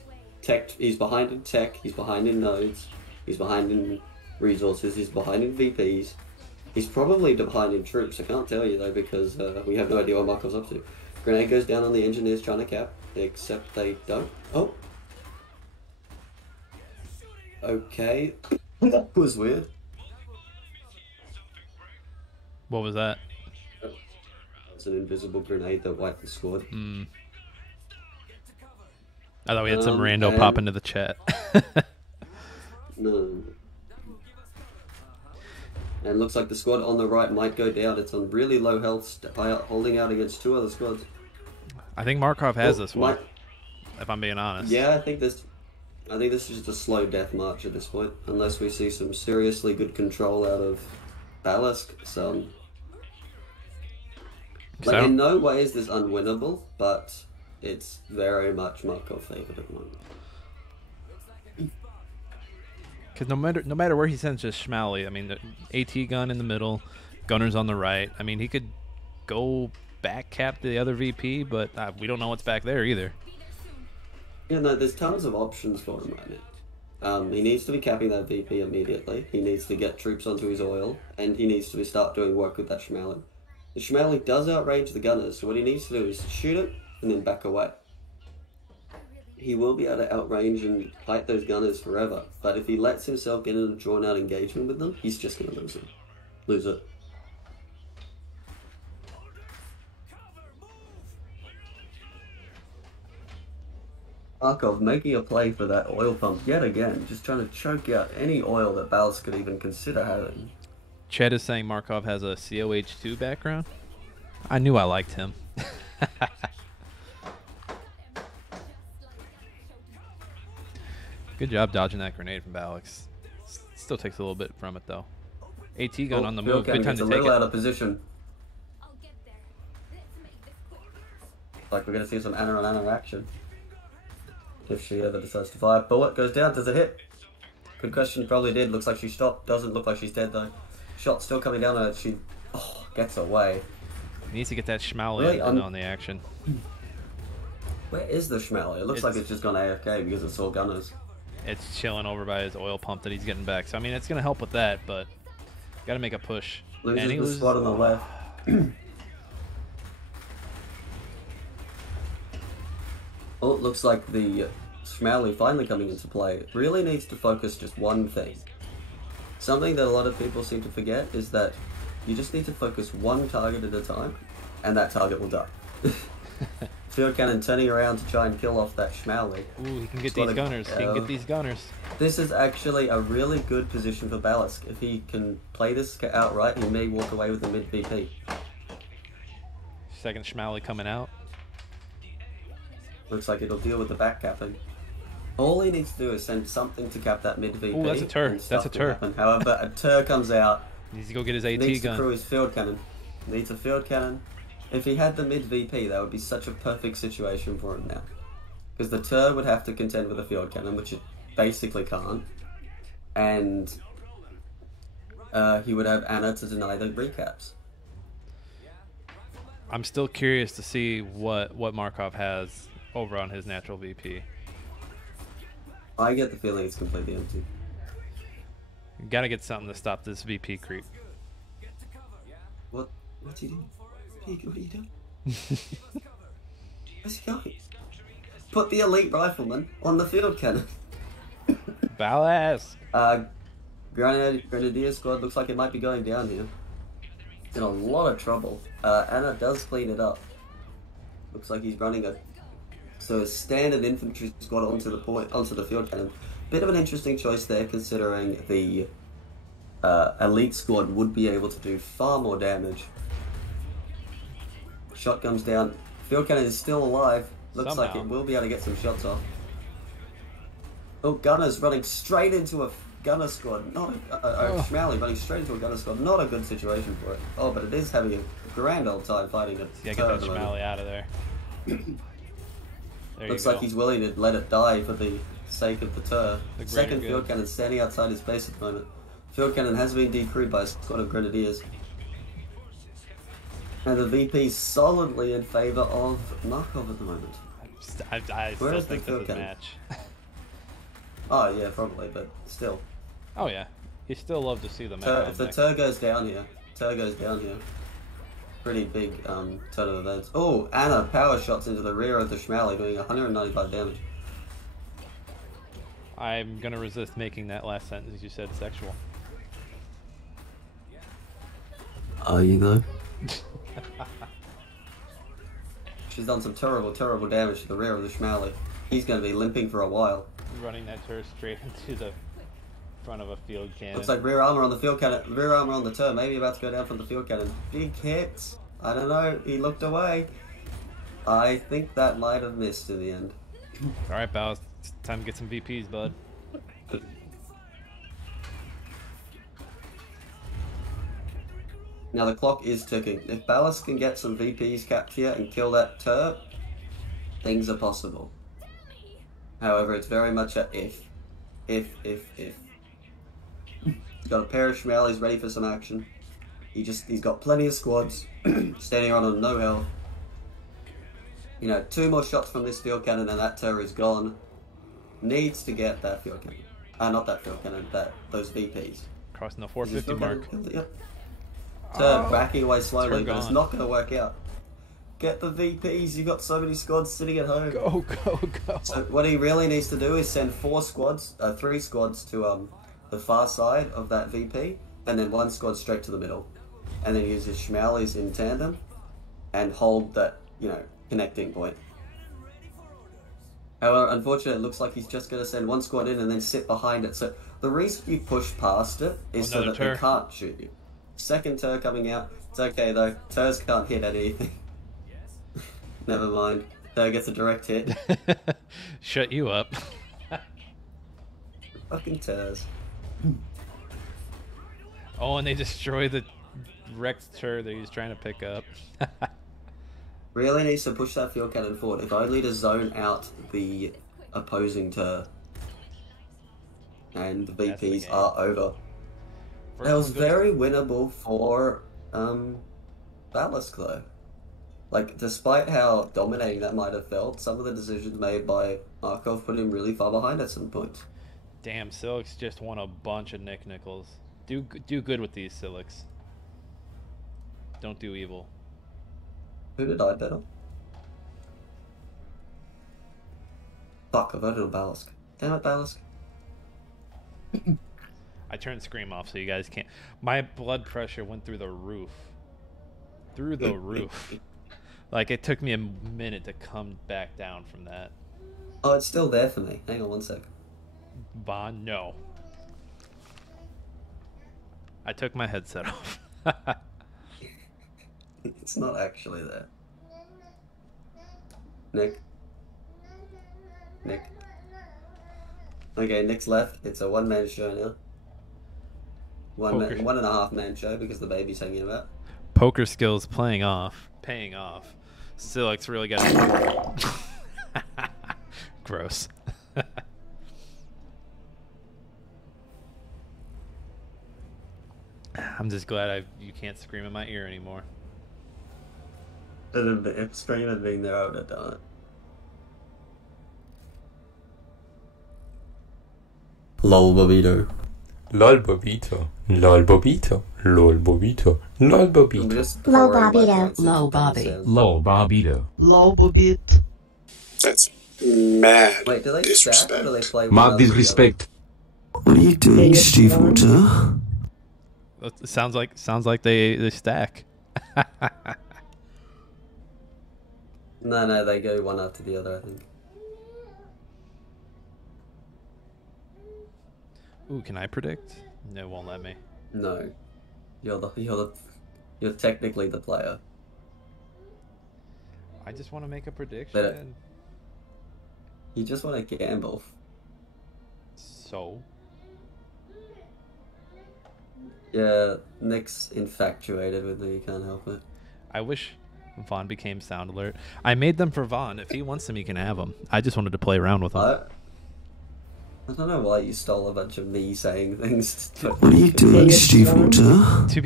behind in tech. He's behind in nodes. He's behind in resources. He's behind in VPs. He's probably behind in troops. I can't tell you though because we have no idea what Markov's up to. Grenade goes down on the engineers trying to cap, except they don't. Oh. Okay. That was weird. What was that? It's an invisible grenade that wiped the squad. I thought we had some rando pop into the chat. No. And it looks like the squad on the right might go down. It's on really low health, holding out against two other squads. I think Markov has this one, if I'm being honest. Yeah, I think this is just a slow death march at this point, unless we see some seriously good control out of Balizk. So, like, in no way is this unwinnable, but it's very much Markov favored at the moment. Because no matter where he sends just Schmally, I mean, the AT gun in the middle, gunners on the right. I mean, he could go back cap the other VP, but we don't know what's back there either. Yeah, no, there's tons of options for him right now. He needs to be capping that VP immediately. He needs to get troops onto his oil, and he needs to start doing work with that Schmally. The Schmally does outrange the gunners, so what he needs to do is shoot it and then back away. He will be able to outrange and fight those gunners forever, but if he lets himself get in a drawn-out engagement with them, he's just going to lose it. Markov making a play for that oil pump yet again, just trying to choke out any oil that Balizk could even consider having. Chet is saying Markov has a COH2 background. I knew I liked him. Good job dodging that grenade from Balizk. Still takes a little bit from it though. AT gun on the move. Good time to take it. Out of position. Like we're going to see some Anna on Anna action. If she ever decides to fire. Bullet goes down. Does it hit? Good question. Probably did. Looks like she stopped. Doesn't look like she's dead though. Shot still coming down on her. She gets away. Needs to get that Schmally on the action. Where is the Schmally? It looks like it's just gone AFK because it's all gunners. It's chilling over by his oil pump that he's getting back. So I mean, it's going to help with that, but got to make a push. Loses the spot on the left. Oh, it looks like the Schmally finally coming into play really needs to focus just one thing. Something that a lot of people seem to forget is that you just need to focus one target at a time, and that target will die. Field cannon turning around to try and kill off that Schmally. Ooh, he can get these gunners. He can get these gunners. This is actually a really good position for Balizk. If he can play this outright, he may walk away with the mid VP. Second Schmally coming out. Looks like it'll deal with the back capping. All he needs to do is send something to cap that mid VP. Ooh, that's a tur. and stuff That's a will tur. happen. However, a tur comes out. Needs to go get his AT Needs to gun. crew his field cannon. Needs a field cannon. If he had the mid VP, that would be such a perfect situation for him now. Because the tur would have to contend with a field cannon, which it basically can't. And he would have Anna to deny the recaps. I'm still curious to see what Markov has over on his natural VP. I get the feeling it's completely empty. You gotta get something to stop this VP creep. What's he doing? What are you doing? Where's he going? Put the elite rifleman on the field cannon. Ballast. Grenadier squad looks like it might be going down here. It's in a lot of trouble. Anna does clean it up. Looks like he's running a standard infantry squad onto the field cannon. Bit of an interesting choice there, considering the elite squad would be able to do far more damage. Shot comes down. Field cannon is still alive. Looks like it will be able to get some shots off. Oh, Gunner's running straight into a gunner squad. Not a Schmally running straight into a gunner squad. Not a good situation for it. Oh, but it is having a grand old time fighting it. Yeah, get that Schmally out of there. Looks like he's willing to let it die for the sake of the tur. Second field cannon standing outside his base at the moment. Field cannon has been decrewed by a squad of grenadiers. And the VP's solidly in favour of Markov at the moment. I still think this is a match. Oh yeah, probably, but still. Oh yeah, you still love to see the match. If the tur goes down here, pretty big turn of events. Oh, Anna power shots into the rear of the Schmally, doing 195 damage. I'm gonna resist making that last sentence you said sexual. Are you though? She's done some terrible damage to the rear of the Schmally. He's going to be limping for a while. Running that tur straight into the front of a field cannon. Looks like rear armor on the field cannon. Rear armor on the tur. Maybe about to go down from the field cannon. Big hits. I don't know. He looked away. I think that might have missed in the end. All right, Bals. It's time to get some VPs, bud. Now the clock is ticking. If Balizk can get some VPs capped here and kill that tur, things are possible. However, it's very much a if. If. He's got a pair of Schmallies ready for some action. He's got plenty of squads standing around on no health. You know, 2 more shots from this field cannon and that tur is gone. Needs to get that field cannon. Not that field cannon, those VPs. Crossing the 450 mark. Yep. Tur backing away slowly, but it's gone. not going to work out. Get the VPs, you've got so many squads sitting at home. Go. So what he really needs to do is send 3 squads to the far side of that VP, and then 1 squad straight to the middle. And then use his Schmallies in tandem, and hold that, connecting point. However, unfortunately, it looks like he's just going to send 1 squad in and then sit behind it. So the reason you push past it is so that they can't shoot you. Second tur coming out. It's okay though. Turs can't hit at anything. Never mind. Tur gets a direct hit. Shut you up. Fucking Turs. Oh, and they destroy the wrecked tur that he's trying to pick up. Really needs to push that field cannon forward, if only to zone out the opposing tur. And the VPs are over. That was very winnable for Balizk though. Like, despite how dominating that might have felt, some of the decisions made by Markov put him really far behind at some points. Damn, Silix just won a bunch of Nickels. Do good with these, Silix. Don't do evil. Who did I bet on? Fuck, I voted on Balizk. Damn it, Balizk. I turned Scream off so you guys can't. My blood pressure went through the roof. Through the roof. Like, it took me a minute to come back down from that. Oh, it's still there for me. Hang on 1 sec. Vaughn, no. I took my headset off. It's not actually there. Nick? Nick? Okay, Nick's left. It's a one-man show now. One and a half man show because the baby's hanging about. Poker skills paying off. Stilik's really got gross. I'm just glad you can't scream in my ear anymore. If Scream had been there, I would have done it. Lol Bobito. Lol Bobito. Lol Bobito. Lol Bobito. Lol Bobito. Lol Bobito. Lol Bobby. Lol Bobito. Lol Bobit. That's mad Wait, do they stack or do they play Mad disrespect. What are you doing, Seefault? It sounds like they stack. No, they go one after the other, I think. Ooh, can I predict? No, it won't let me. No. You're technically the player. I just want to make a prediction. You just want to gamble. So? Yeah, Nick's infatuated with me, you can't help it. I wish Vaughn became Sound Alert. I made them for Vaughn. If he wants them, he can have them. I just wanted to play around with them. I don't know why you stole a bunch of me saying things. What are you doing, Seefault? To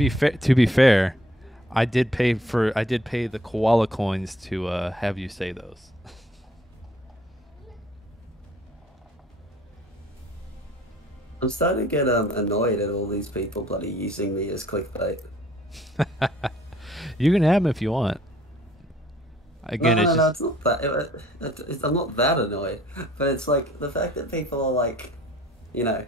be fair, I did pay the koala coins to have you say those. I'm starting to get annoyed at all these people bloody using me as clickbait. You can have them if you want. Again, no, it's not that. I'm not that annoyed, but it's like the fact that people are like, you know,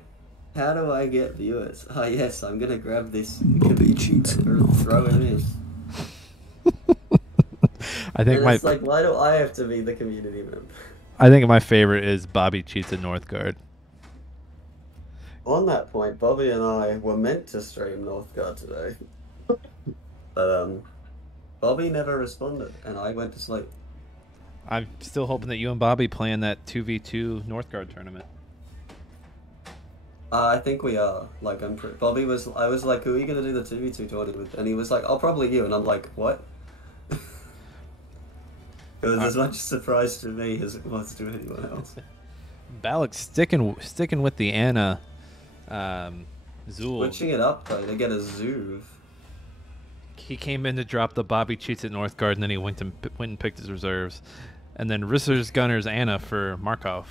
how do I get viewers? Oh yes, I'm gonna grab this Bobby cheats at throw it in. I think and it's like, why do I have to be the community member? I think my favorite is Bobby cheats at Northgard. On that point, Bobby and I were meant to stream Northgard today, but Bobby never responded, and I went to sleep. I'm still hoping that you and Bobby play in that 2v2 Northgard tournament. I think we are. Like, I was like, who are you gonna do the 2v2 tournament with? And he was like, oh, probably you. And I'm like, what? It was as much a surprise to me as it was to anyone else. Balizk sticking with the Anna Zool. Switching it up though to get a Zoov. He came in to drop the Bobby cheats at Northgard, and then he went and picked his reserves, and then Risser's Gunners Anna for Markov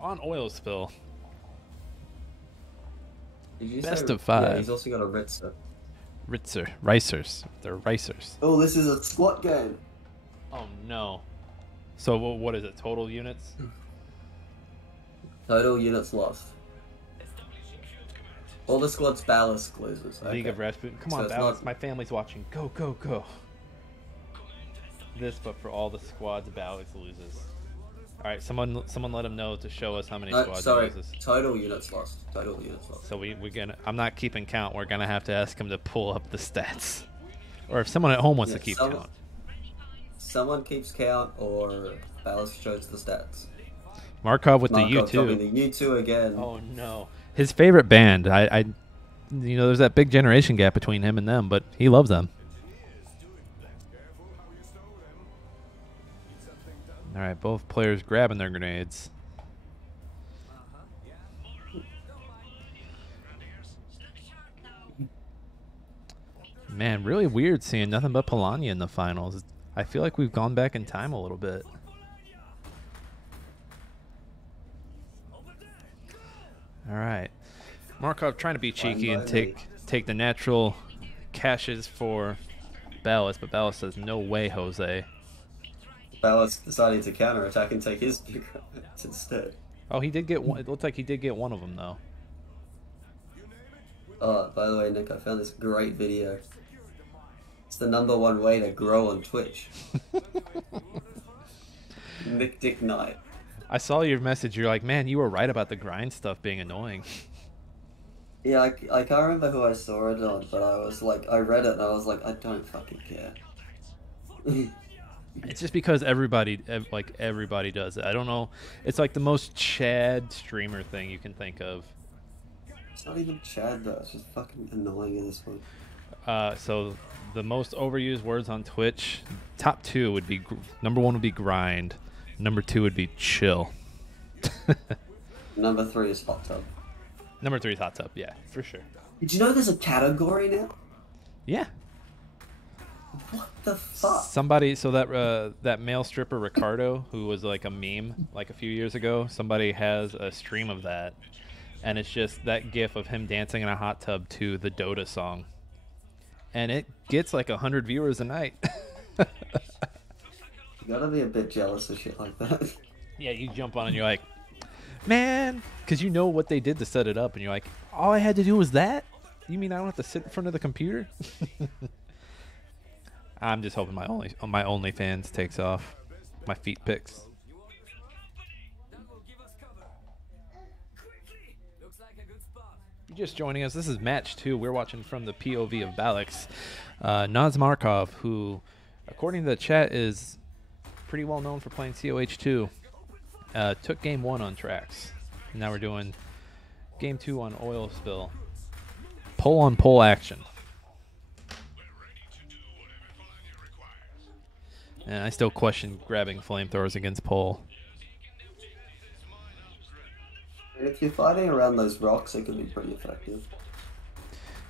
on oil spill. Did you Best say, of 5. Yeah, he's also got a Ritzer. Ricers. They're Ricers. Oh, this is a squat game. Oh no. So what is it? Total units? Total units lost. All the squad's Balizk loses. League of Rasputin. Come on, it's Balizk. not- My family's watching. Go, go, go. This, but for all the squads, Balizk loses. All right, someone let him know to show us how many squads he loses. Total units lost. Total units lost. So we're gonna. I'm not keeping count. We're gonna have to ask him to pull up the stats, or if someone at home wants to keep count. Someone keeps count, or Balizk shows the stats. Markov with Markov the dropping U2. the U2 again. Oh no. His favorite band. I there's that big generation gap between him and them, but he loves them. All right, both players grabbing their grenades. Man, really weird seeing nothing but Polania in the finals. I feel like we've gone back in time a little bit. All right. Markov trying to be cheeky and take the natural caches for Balizk, but Balizk says, no way, Jose. Balizk deciding to counter-attack and take his big rockets instead. Oh, he did get one. It looked like he did get one of them though. Oh, by the way, Nick, I found this great video. It's the #1 way to grow on Twitch. NickFatNite. I saw your message. You're like, man, you were right about the grind stuff being annoying. Yeah, I can't remember who I saw it on, but I was like, I read it and I was like, I don't fucking care. It's just because everybody does it. I don't know. It's like the most Chad streamer thing you can think of. It's not even Chad though. It's just fucking annoying at this point. So the most overused words on Twitch, top 2 would be #1 would be grind, #2 would be chill. #3 is hot tub. #3 is hot tub. Yeah, for sure. Did you know there's a category now? Yeah. What the fuck? Somebody, so that male stripper Ricardo, who was like a meme like a few years ago, somebody has a stream of that, and it's just that gif of him dancing in a hot tub to the Dota song, and it gets like 100 viewers a night. You gotta be a bit jealous of shit like that. Yeah, you jump on and you're like, man, because you know what they did to set it up, and you're like, all I had to do was that? You mean I don't have to sit in front of the computer? I'm just hoping my OnlyFans takes off. My feet pics. You're just joining us. This is match 2. We're watching from the POV of Balizk. NosMarkov, who, according to the chat, is pretty well known for playing COH2, took game 1 on tracks. And now we're doing game 2 on oil spill. Pole on pole action. And I still question grabbing flamethrowers against pole. And if you're fighting around those rocks, it can be pretty effective.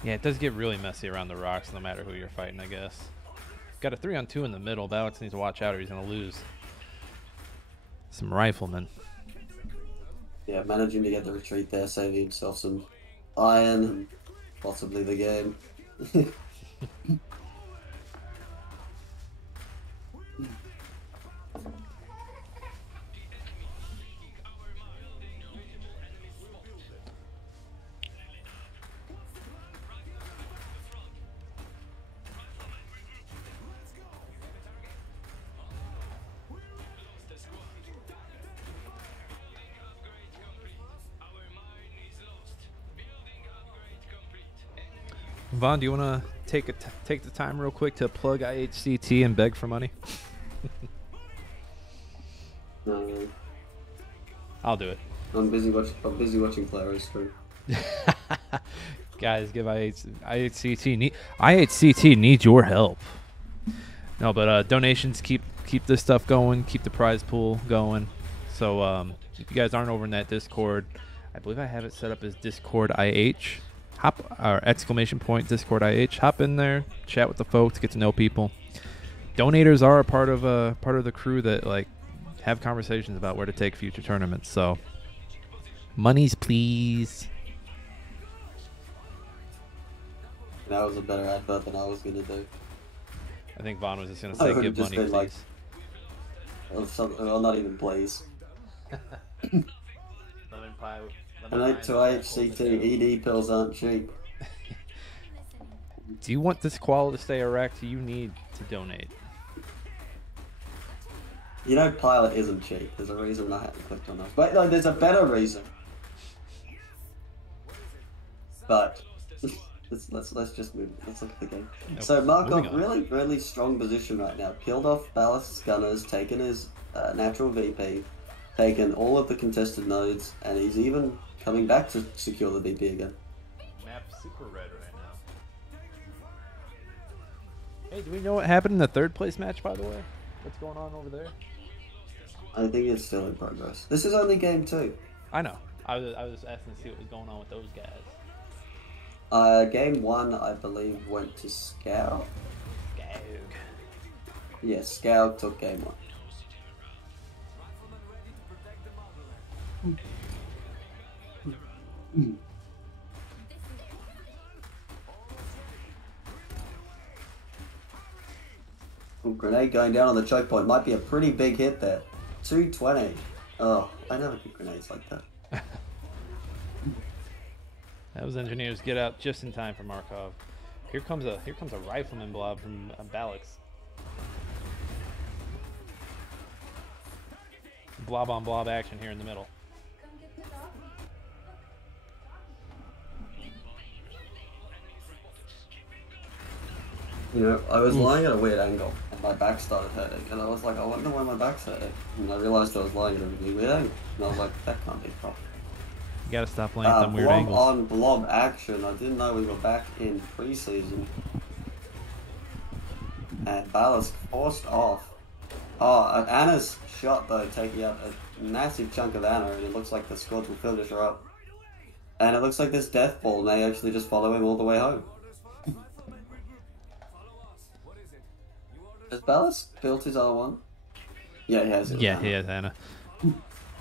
Yeah, it does get really messy around the rocks no matter who you're fighting, I guess. Got a 3-on-2 in the middle. Balizk needs to watch out or he's going to lose. Some riflemen. Yeah, managing to get the retreat there, saving himself some iron and possibly the game. Vaughn, do you want to take the time real quick to plug IHCT and beg for money? No, I'll do it. I'm busy watching Claro's stream. Guys, give IHCT needs your help. No, but donations keep this stuff going, keep the prize pool going. So if you guys aren't over in that Discord, I believe I have it set up as Discord IH. Discord IH. Hop in there, chat with the folks, get to know people. Donators are a part of the crew that like have conversations about where to take future tournaments. So monies, please. That was a better advert than I was gonna do. I think Vaughn was just gonna say give money, please. Like, well, not even please. And to IHCT, ED pills aren't cheap. Do you want this qual to stay erect? You need to donate. You know, Pilot isn't cheap. There's a reason I haven't clicked on that. But like, there's a better reason. But let's just move. Let's look at the game. Nope. So Markov really strong position right now. Killed off Balizk's gunners, taken his natural VP, taken all of the contested nodes, and he's even coming back to secure the VP again. Map super red right now. Hey, do we know what happened in the 3rd place match, by the way? What's going on over there? I think it's still in progress. This is only game 2. I know. I was asking to see what was going on with those guys. Game 1, I believe, went to Scout. Gaug. Yes, Scout took game 1. Ooh, grenade going down on the choke point. Might be a pretty big hit there. 220. Oh, I never get grenades like that. Those engineers get out just in time for Markov. Here comes a rifleman blob from Balizk. Blob on blob action here in the middle. You know, I was lying at a weird angle and my back started hurting, and I was like, I wonder why my back's hurting. And I realized I was lying at a really weird angle, and I was like, that can't be proper. You gotta stop playing some weird blob angles. on blob action. I didn't know we were back in preseason. And Balizk forced off. Oh, Anna's shot though, taking out a massive chunk of Anna, and it looks like the squad will finish her up. And it looks like this death ball may actually just follow him all the way home. Has Balizk built his R1? Yeah, he has it. Yeah, he has Anna.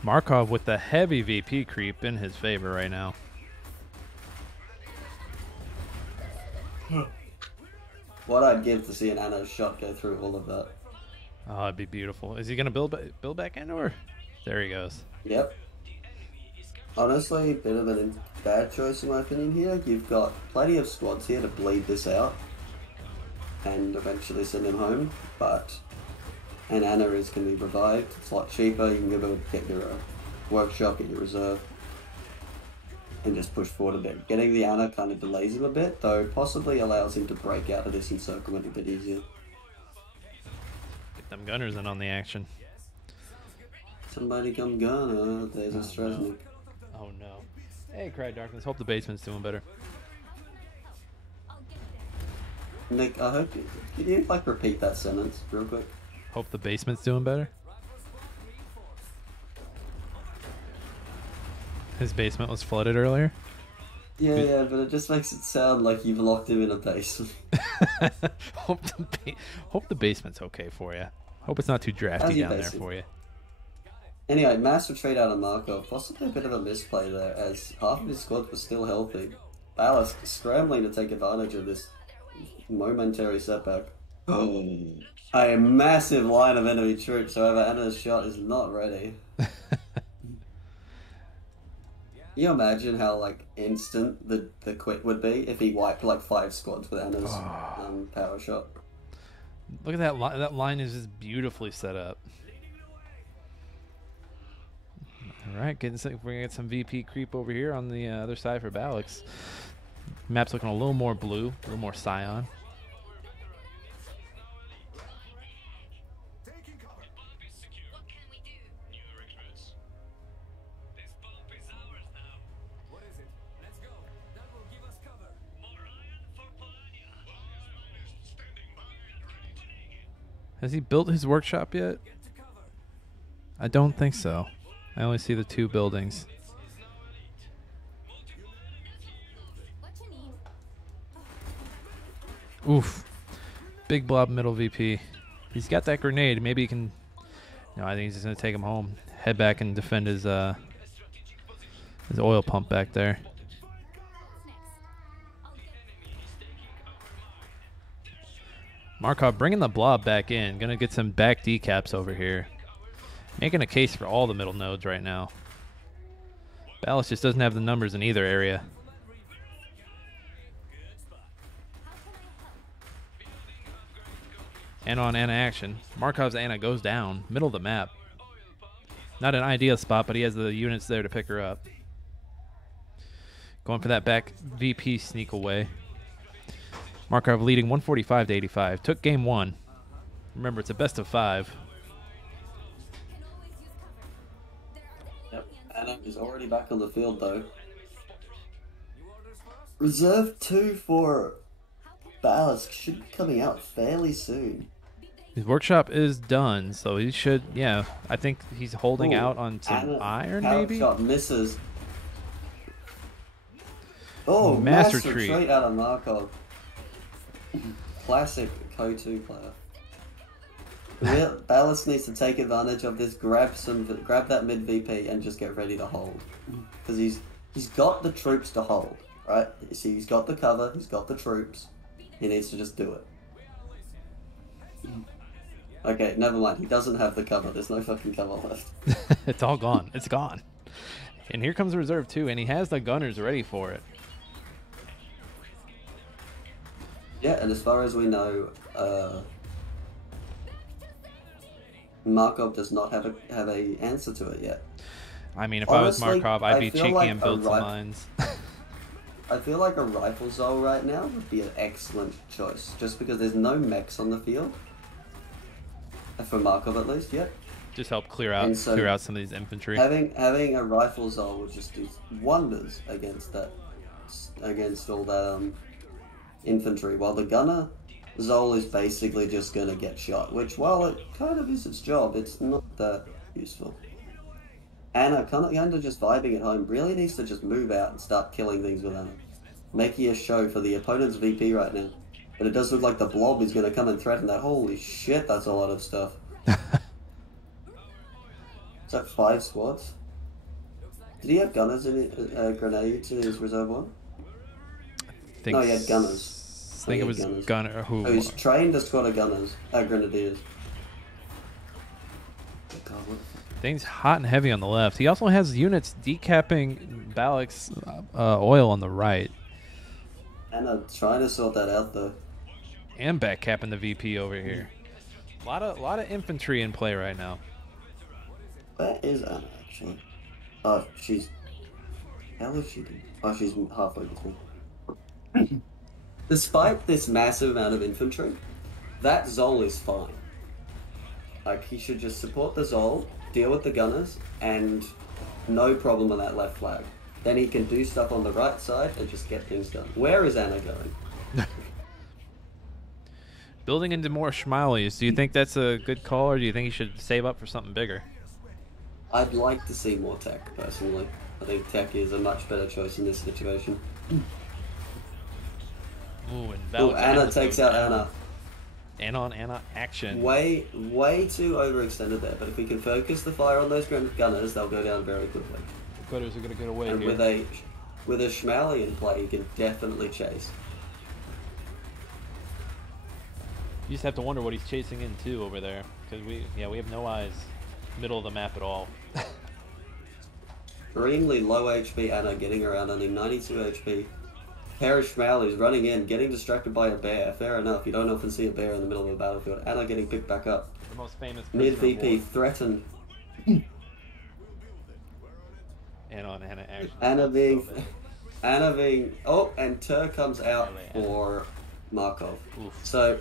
Markov with the heavy VP creep in his favor right now. What I'd give to see an Anna shot go through all of that. Oh, it'd be beautiful. Is he gonna build back in, or there he goes? Yep. Honestly, bit of a bad choice in my opinion here. You've got plenty of squads here to bleed this out and eventually send him home, but an Anna is going to be revived. It's a lot cheaper. You can go get your workshop, get your reserve, and just push forward a bit. Getting the Anna kind of delays him a bit, though possibly allows him to break out of this encirclement a bit easier. Get them gunners in on the action. Somebody come gunner. There's a Stresnik. Oh no. Hey, Cry Darkness. Hope the basement's doing better. Nick, I hope can you like repeat that sentence real quick? Hope the basement's doing better. His basement was flooded earlier. Yeah, but it just makes it sound like you've locked him in a basement. Hope the basement's okay for you. Hope it's not too drafty down there for you. Anyway, mass retreat out of Markov. Possibly a bit of a misplay there, as half of his squad was still healthy. Balizk scrambling to take advantage of this momentary setback. A massive line of enemy troops, however, Anna's shot is not ready. You imagine how like instant the quit would be if he wiped like 5 squads with Anna's power shot. Look at that line. That line is just beautifully set up. All right, we're gonna get some VP creep over here on the other side for Balizk. Map's looking a little more blue, a little more cyan. Has he built his workshop yet? I don't think so. I only see the 2 buildings. Oof. Big blob middle VP. He's got that grenade. Maybe he can... No, I think he's just going to take him home. Head back and defend his oil pump back there. Markov bringing the blob back in. Gonna get some back decaps over here. Making a case for all the middle nodes right now. Balizk just doesn't have the numbers in either area. Anna on Anna action. Markov's Anna goes down. Middle of the map. Not an ideal spot, but he has the units there to pick her up. Going for that back VP sneak away. Markov leading 145 to 85. Took game 1. Remember, it's a best of 5. Yep, Anna is already back on the field though. Reserve 2 for Balizk should be coming out fairly soon. His workshop is done, so he should, yeah. I think he's holding out on some iron, maybe? Shot misses. Oh, mass retreat out of Markov. Classic Ko2 player. Balizk needs to take advantage of this, grab that mid VP and just get ready to hold. Because he's got the troops to hold, right? You see, he's got the cover, he's got the troops. He needs to just do it. Okay, never mind. He doesn't have the cover. There's no fucking cover left. It's all gone. It's gone. And here comes the reserve too, and he has the gunners ready for it. Yeah, and as far as we know, Markov does not have a answer to it yet. I mean, if Honestly, I was Markov, I'd I be feel cheeky like and a build some ri- mines. I feel like a rifle Zol right now would be an excellent choice, just because there's no mechs on the field. For Markov at least, yet. Just help clear out And so some of these infantry. Having a rifle Zol would just do wonders against all that infantry, while the gunner Zol is basically just gonna get shot, which while it kind of is its job, it's not that useful. Anna, kind of just vibing at home, really needs to just move out and start killing things with Anna. Making a show for the opponent's VP right now. But it does look like the blob is going to come and threaten that. Holy shit, that's a lot of stuff. Is that 5 squads? Did he have gunners in it, grenades in his reserve one? No, he had gunners. I think it was gunner who. Oh, he's trained a squad of gunners, grenadiers. God, what? Things hot and heavy on the left. He also has units decapping Balizk's oil on the right. Anna trying to sort that out though. And back capping the VP over here. A lot of infantry in play right now. Where is Anna actually? Oh, she's. How is she doing? Oh, she's halfway between. Despite this massive amount of infantry, that Zol is fine. Like, he should just support the Zol, deal with the gunners, and no problem on that left flag. Then he can do stuff on the right side and just get things done. Where is Anna going? Building into more Schmalies. Do you think that's a good call, or do you think he should save up for something bigger? I'd like to see more tech, personally. I think tech is a much better choice in this situation. Ooh, and Ooh, Anna takes out Anna. Anna action. Way too overextended there, but if we can focus the fire on those gunners, they'll go down very quickly. The gunners are going to get away And here. with a Schmally in play, you can definitely chase. You just have to wonder what he's chasing into over there, because we have no eyes, middle of the map at all. Extremely low HP Anna getting around, only 92 HP. Pair of Schmallies running in, getting distracted by a bear. Fair enough, you don't often see a bear in the middle of a battlefield. Anna getting picked back up. The most famous Mid prisoner of VP war. threatened. Anna being oh, and Tur comes out for Markov. Oof. So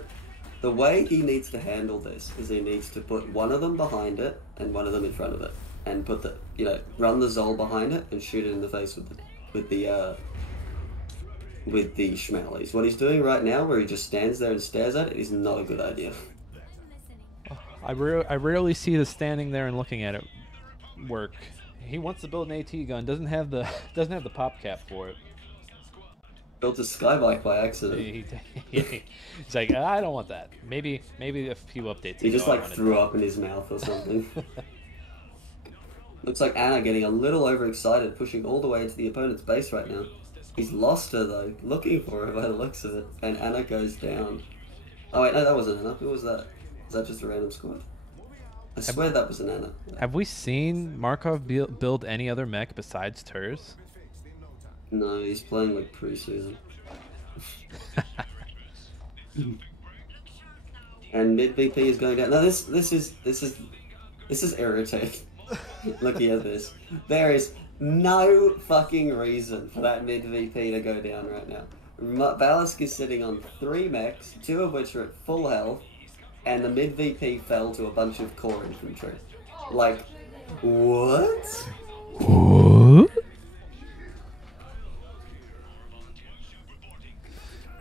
the way he needs to handle this is he needs to put one of them behind it and one of them in front of it, and put the run the Zol behind it and shoot it in the face with the Schmallies. What he's doing right now, where he just stands there and stares at it, is not a good idea. I rarely see the standing there and looking at it work. He wants to build an AT gun, doesn't have the pop cap for it. Built a skybike by accident. He's like, I don't want that. Maybe a few updates. He ago just I like wanted threw that. up in his mouth or something. Looks like Anna getting a little overexcited, pushing all the way into the opponent's base right now. He's lost her though, looking for her by the looks of it, and Anna goes down. Oh wait, no, that wasn't Anna. Who was that? Is that just a random squad? I swear that was an Anna. Have we seen Markov build any other mech besides Turs? No, he's playing like pre-season. And mid VP is going down. No, this is irritating. Looking at this, there is no fucking reason for that mid VP to go down right now. Balizk is sitting on 3 mechs, 2 of which are at full health, and the mid VP fell to a bunch of core infantry. Like, what? What?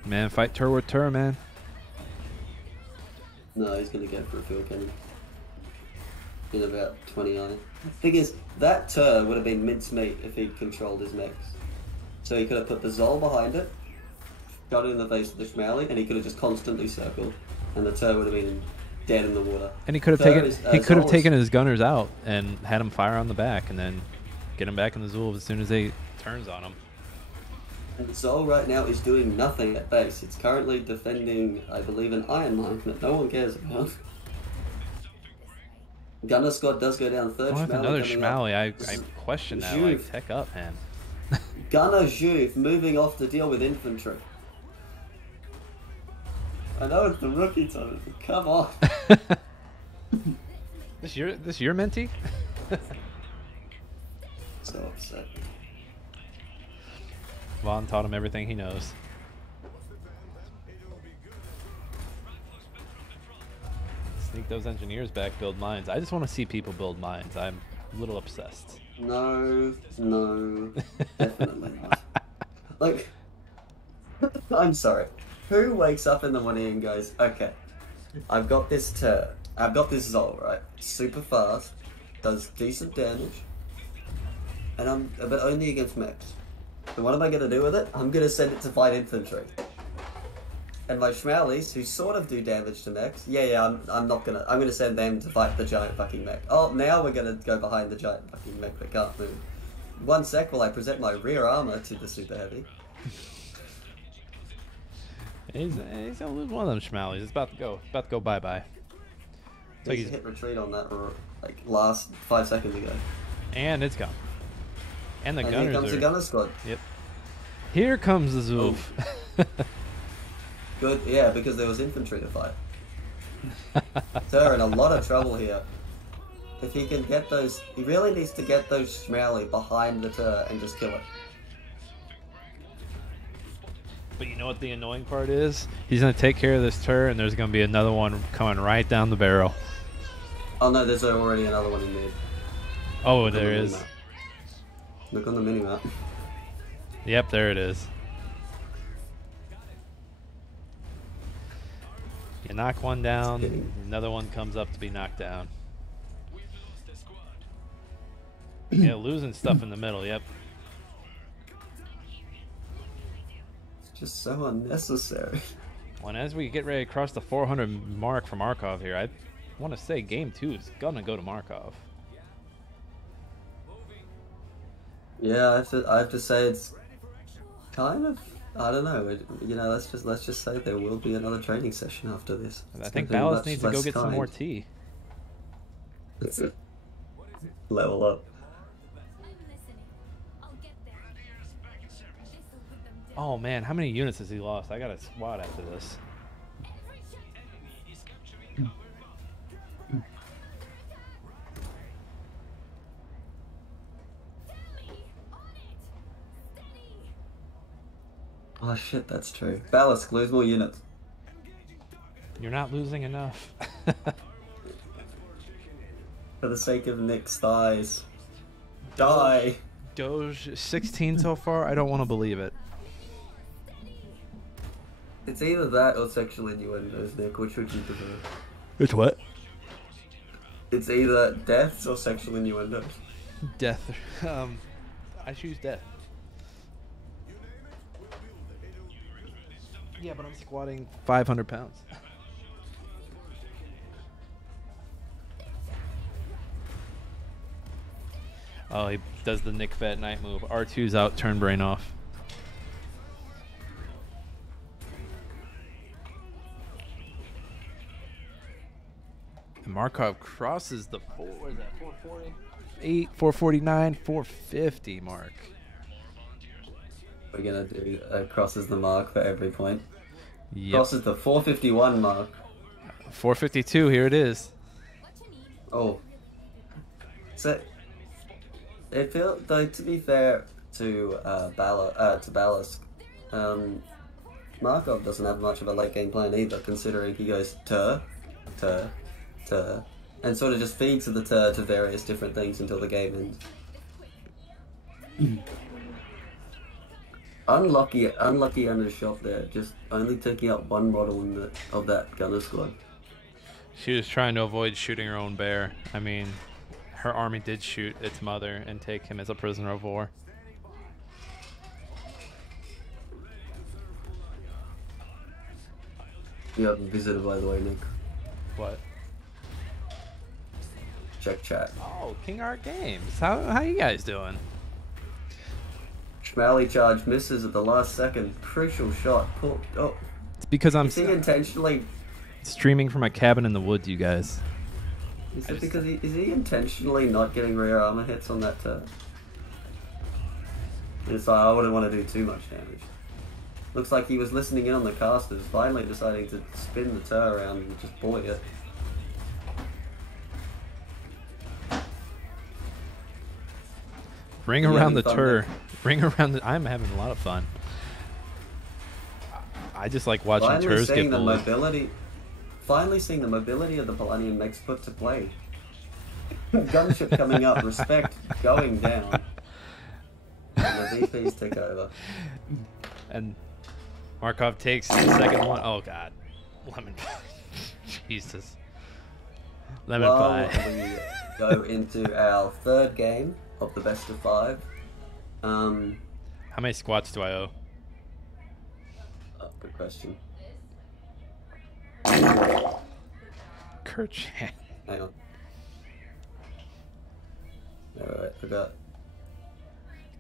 Man, fight Tur with Tur, man. No, he's gonna go for a field cannon. In about 29. Thing is, that Tur would have been mincemeat if he'd controlled his mechs. So he could have put the Zol behind it, got it in the face of the Schmally, and he could have just constantly circled, and the Tur would have been dead in the water. And he could have taken his gunners out and had him fire on the back, and then get him back in the Zul as soon as they turns on him. And Zol right now is doing nothing at base. It's currently defending, I believe, an iron mine that no one cares about. Gunner squad does go down third. Oh, if Schmally another coming up. Schmally, I question that. Like, Juve. tech up, man. Gunner Juve moving off to deal with infantry. I know it's the rookie time, but come on. This your mentee? So upset. Vaughn taught him everything he knows. Sneak those engineers back, build mines. I just want to see people build mines. I'm a little obsessed. No, definitely not. Like, I'm sorry. Who wakes up in the morning and goes, okay, I've got this Zol, right? Super fast, does decent damage, and but only against mechs. So what am I gonna do with it? I'm gonna send it to fight infantry. And my Schmallies, who sort of do damage to mechs, I'm gonna send them to fight the giant fucking mech. Oh, now we're gonna go behind the giant fucking mech that can't move. 1 sec while I present my rear armor to the super heavy. He's gonna lose one of them Schmallies. It's about to go bye-bye. He hit retreat on that like last 5 seconds ago. And it's gone. And the gunners here comes the gunner squad. Yep. Here comes the Zoof. Oh. Good, yeah, because there was infantry to fight. They're in a lot of trouble here. If he can get those, he really needs to get those Schmally behind the turret and just kill it. But you know what the annoying part is? He's going to take care of this turret, and there's going to be another one coming right down the barrel. Oh no, there's already another one in mid. Oh, there is. Look on the minimap. Yep, there it is. You knock one down, another one comes up to be knocked down. Yeah, losing stuff in the middle, yep. It's just so unnecessary. Well, and as we get ready to cross the 400 mark for Markov here, I want to say game 2 is gonna go to Markov. Yeah, I have to say it's kind of, I don't know. You know, let's just say there will be another training session after this. I think Balizk needs to go get some more tea. Level up. Oh man, how many units has he lost? I got a squad after this. Oh shit, that's true. Ballast, lose more units. You're not losing enough. For the sake of Nick's thighs. Die! Doge 16 so far? I don't want to believe it. It's either that or sexual innuendos, Nick. Which would you prefer? Which what? It's either deaths or sexual innuendos. Death. I choose death. Yeah, but I'm squatting 500 pounds. Oh, he does the NickFatNite move. R2's out, turn brain off. And Markov crosses the 440? 449, 450 mark. We're gonna do crosses the mark for every point. Yep. Crosses the 451 mark. 452, here it is. Oh. So, it feels, though, to be fair to Balizk, Markov doesn't have much of a late game plan either, considering he goes tur, and sort of just feeds the tur to various different things until the game ends. Unlucky under shot there, just only taking out one model of that gunner squad. She was trying to avoid shooting her own bear. I mean, her army did shoot its mother and take him as a prisoner of war. You haven't visited, by the way, Nick. What? Check chat. Oh, King Art Games. How you guys doing? Schmally charge misses at the last second. Crucial shot. Oh. It's because I'm Is he intentionally... streaming from my cabin in the woods, you guys. Is it because is he intentionally not getting rear armor hits on that turn? It's like, I wouldn't want to do too much damage. Looks like he was listening in on the casters, finally deciding to spin the turn around and just bully it. Ring around the tur. Ring around the... I'm having a lot of fun. I just like watching turs get bullied. Finally seeing the mobility of the Polonian mechs put to play. Gunship coming up, respect going down. And the VPs take over. And Markov takes the second one. Oh god. LemonPi. Jesus. LemonPi. We go into our third game of the best of 5. How many squats do I owe? Oh, good question. Kerchan. Hang on. Alright, forgot.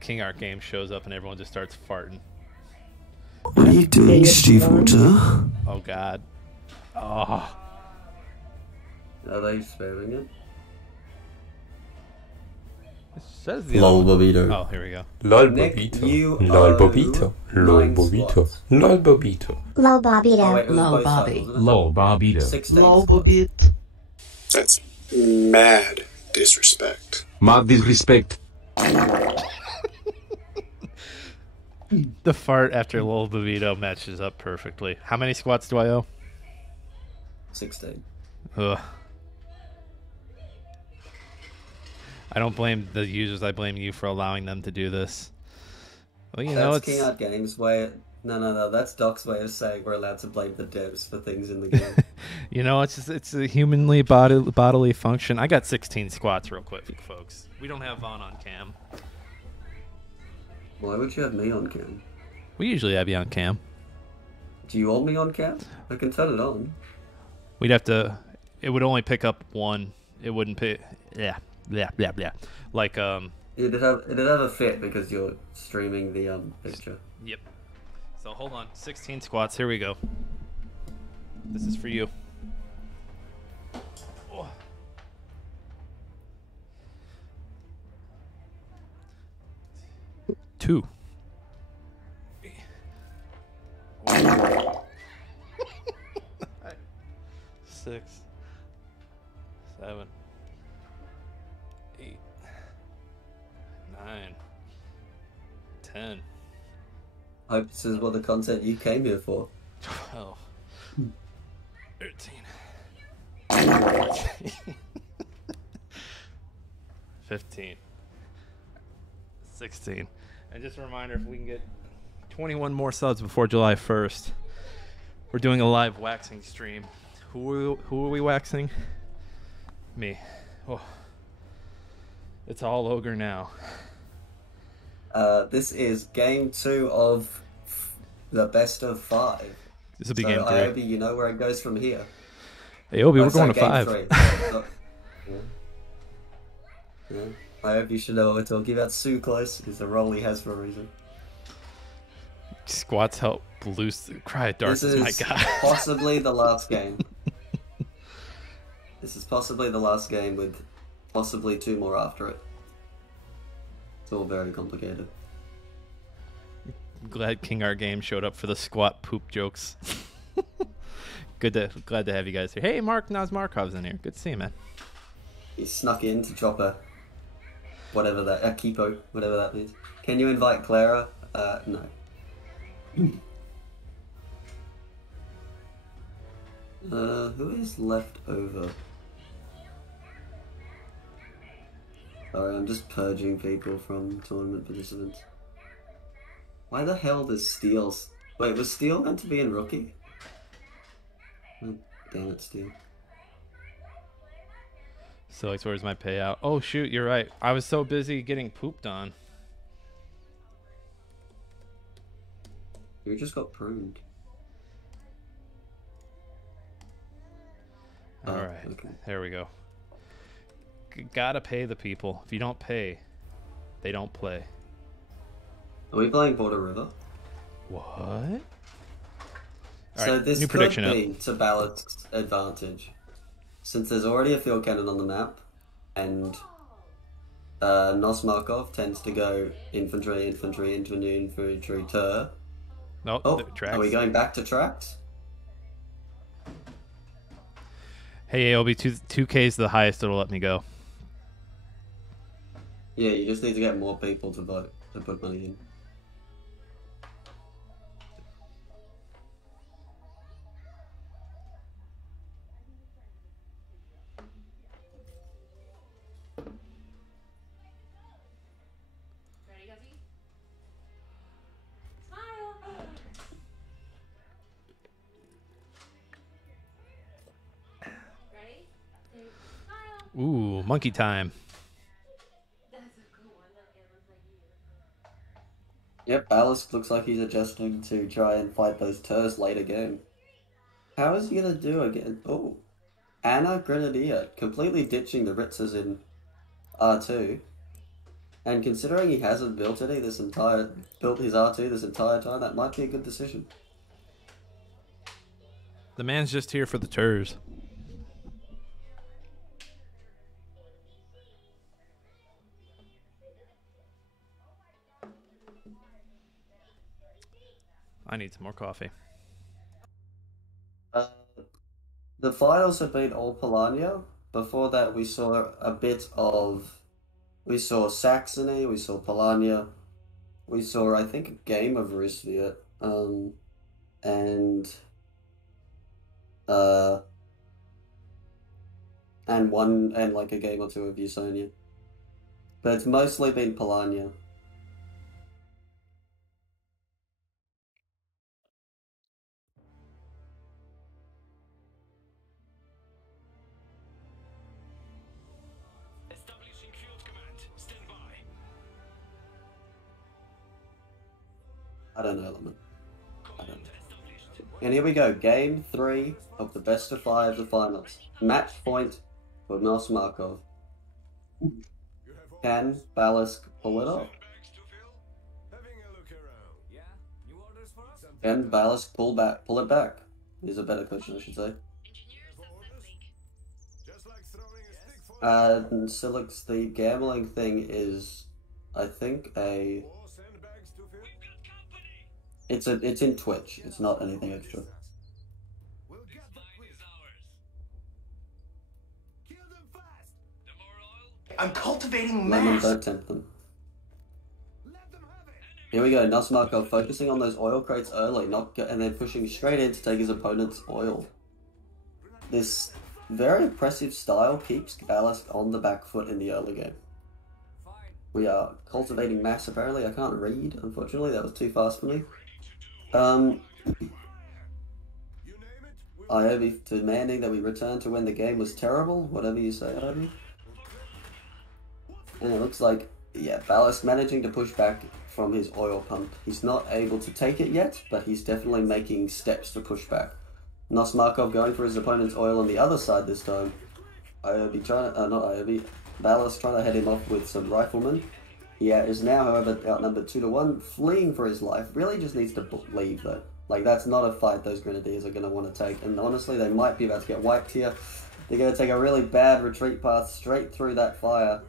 King Art Game shows up and everyone just starts farting. What are you doing, Stiefwater? Oh god. Oh. Are they sparing it? It says the Lol other one. Bobito. Oh, here we go. Lol Nick, Bobito. you Lol owe Bobito. Lol 9 Bobito. squats. Lol Bobito. Low Bobito. Oh, wait, it was Low both Bobby. sides, wasn't it? Low Bobito. 16 Low squats. Bobit. That's mad disrespect. Mad disrespect. The fart after Lil Bovito matches up perfectly. How many squats do I owe? 16. Ugh. I don't blame the users. I blame you for allowing them to do this. Well, you know, That's it's King Art Games' way. No. That's Doc's way of saying we're allowed to blame the devs for things in the game. you know, it's a humanly bodily function. I got 16 squats real quick, folks. We don't have Vaughn on cam. Why would you have me on cam? We usually have you on cam. Do you want me on cam? I can turn it on. We'd have to. It would only pick up one. It wouldn't pick. Yeah. Like It'd have a fit because you're streaming the picture. Yep. So hold on. 16 squats. Here we go. This is for you. Oh. Two. 6, 7, 8, 9, 10. Hope this is what the content you came here for. 12, 13, 14, 15, 16. And just a reminder, if we can get 21 more subs before July 1st, we're doing a live waxing stream. Who are we waxing? Me. Oh. It's all ogre now. This is game 2 of the best of 5. This will be so game 3. Iobi, you know where it goes from here. Hey, Obi, we're sorry, going to game 5. 3. Yeah. I hope you should know what we're talking about. Sue Close is the role he has for a reason. Squats help loose. Cry at dark This is my is god. possibly the last game. This is possibly the last game with possibly 2 more after it. It's all very complicated. Glad King Art Game showed up for the squat poop jokes. Glad to have you guys here. Hey, NosMarkov's in here. Good to see you, man. He snuck in to drop a whatever that a keepo, whatever that means. Can you invite Clara? No. Who is left over? Sorry, I'm just purging people from tournament participants. Why the hell does Steel... Wait, was Steel meant to be in Rookie? Oh, damn it, Steel. So, like, where's my payout? Oh, shoot, you're right. I was so busy getting pooped on. You just got pruned. All right, okay. there we go. Gotta pay the people. If you don't pay, they don't play. Are we playing Border River? What? All So right, this new could prediction be up. to Balizk's advantage. since there's already a field cannon on the map, and NosMarkov tends to go infantry, infantry, infantry, infantry, tur. Nope, Oh, tracks. are we going back to tracks? Hey, AOB, 2K is the highest it'll let me go. Yeah, you just need to get more people to vote, to put money in. Ready, Guppy? Smile! Ready? Smile! Ooh, monkey time. That's a cool one. Look, it looks like you. Yep, Balizk looks like he's adjusting to try and fight those Turs later game. How is he gonna do again? Oh, Anna Grenadier completely ditching the Ritzers in R2, and considering he hasn't built his R2 this entire time, that might be a good decision. The man's just here for the Turs. I need some more coffee. The finals have been all Polania. Before that, we saw Saxony, we saw Polania, we saw, I think, a game of Rusviet, and like a game or two of Usonia. But it's mostly been Polania. Establishing field command. Stand by. I don't know, Lemon. Command established. And here we go, game 3 of the best of 5 of the finals. Match point for NosMarkov. Can Balizk pull it off? Sandbags to fill? Having a look around. Yeah? New orders for us? Can Balizk pull it back? Is a better question, I should say. Just like throwing a stick for Silex, the gambling thing is, I think, more sandbags to fill. it's in Twitch. It's not anything extra. We'll get the Mine quiz. is ours. Kill them fast. The more oil, I'm cultivating Lemon, mass. don't tempt them. Let them have it. Here we go, NosMarkov focusing on those oil crates early, and then pushing straight in to take his opponent's oil. This very impressive style keeps Balizk on the back foot in the early game. We are cultivating mass, apparently. I can't read, unfortunately. That was too fast for me. You name it, we'll Iobi demanding that we return to when the game was terrible. Whatever you say, Iobi. And it looks like, yeah, Ballast managing to push back from his oil pump. He's not able to take it yet, but he's definitely making steps to push back. NosMarkov going for his opponent's oil on the other side this time. Ballast trying to head him off with some riflemen. He is now, however, outnumbered 2-1, fleeing for his life. Really just needs to leave, though. Like, that's not a fight those Grenadiers are going to want to take. And honestly, they might be about to get wiped here. They're going to take a really bad retreat path straight through that fire.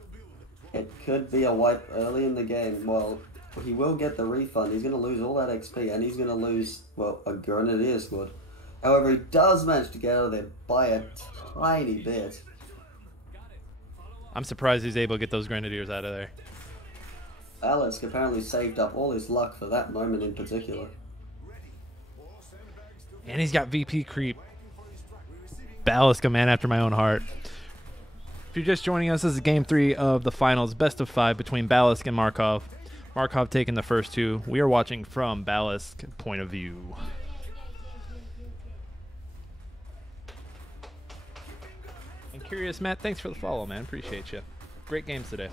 It could be a wipe early in the game. Well, he will get the refund. He's going to lose all that XP, and he's going to lose, well, a Grenadier squad. However, he does manage to get out of there by a tiny bit. I'm surprised he's able to get those Grenadiers out of there. Balizk apparently saved up all his luck for that moment in particular. And he's got VP creep. Balizk, a man after my own heart. If you're just joining us, this is game 3 of the finals, best of 5 between Balizk and Markov. Markov taking the first 2. We are watching from Balizk's point of view. And Curiousmat, thanks for the follow, man. Appreciate you. Great games today.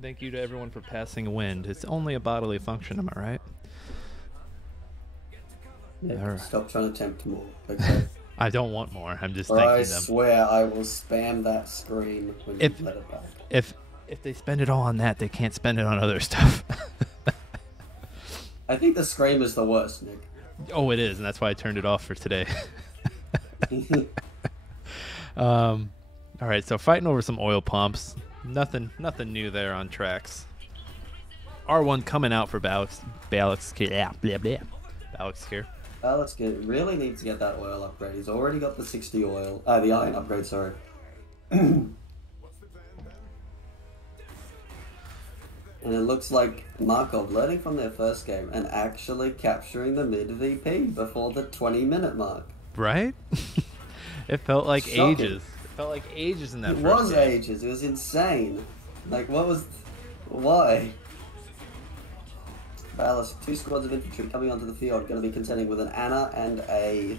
Thank you to everyone for passing wind. It's only a bodily function, am I right? Yeah, Alright. stop trying to tempt more. Okay. I don't want more. I'm just Or I thanking them. swear I will spam that screen when you let it back. If they spend it all on that, they can't spend it on other stuff. I think the scream is the worst, Nick. Oh, it is, and that's why I turned it off for today. All right, so fighting over some oil pumps. Nothing new there on tracks. R1 coming out for Balizk here. Balizk really needs to get that oil upgrade. He's already got the 60 oil, the iron upgrade, sorry. And it looks like Markov learning from their first game and actually capturing the mid VP before the 20-minute mark. Right? It felt like Shocking. ages. It felt like ages in that It first was game. ages. It was insane. Like, why? Ballast, 2 squads of infantry coming onto the field, going to be contending with an Anna and I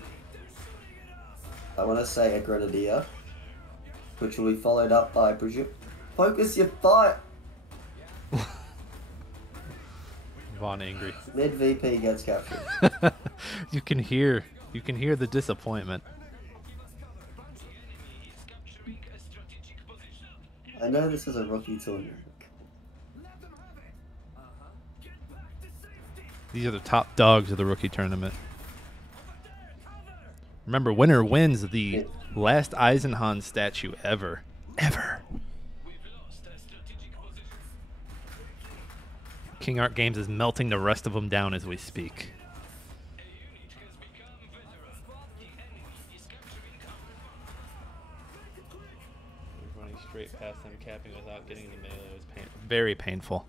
want to say a Grenadier, which will be followed up by, focus your fire! Vaughn angry. Mid VP gets captured. You can hear the disappointment. I know this is a rookie tournament. These are the top dogs of the rookie tournament. Remember, winner wins the last Eisenhahn statue ever. King Art Games is melting the rest of them down as we speak. Running straight past them, capping without getting the melee was very painful.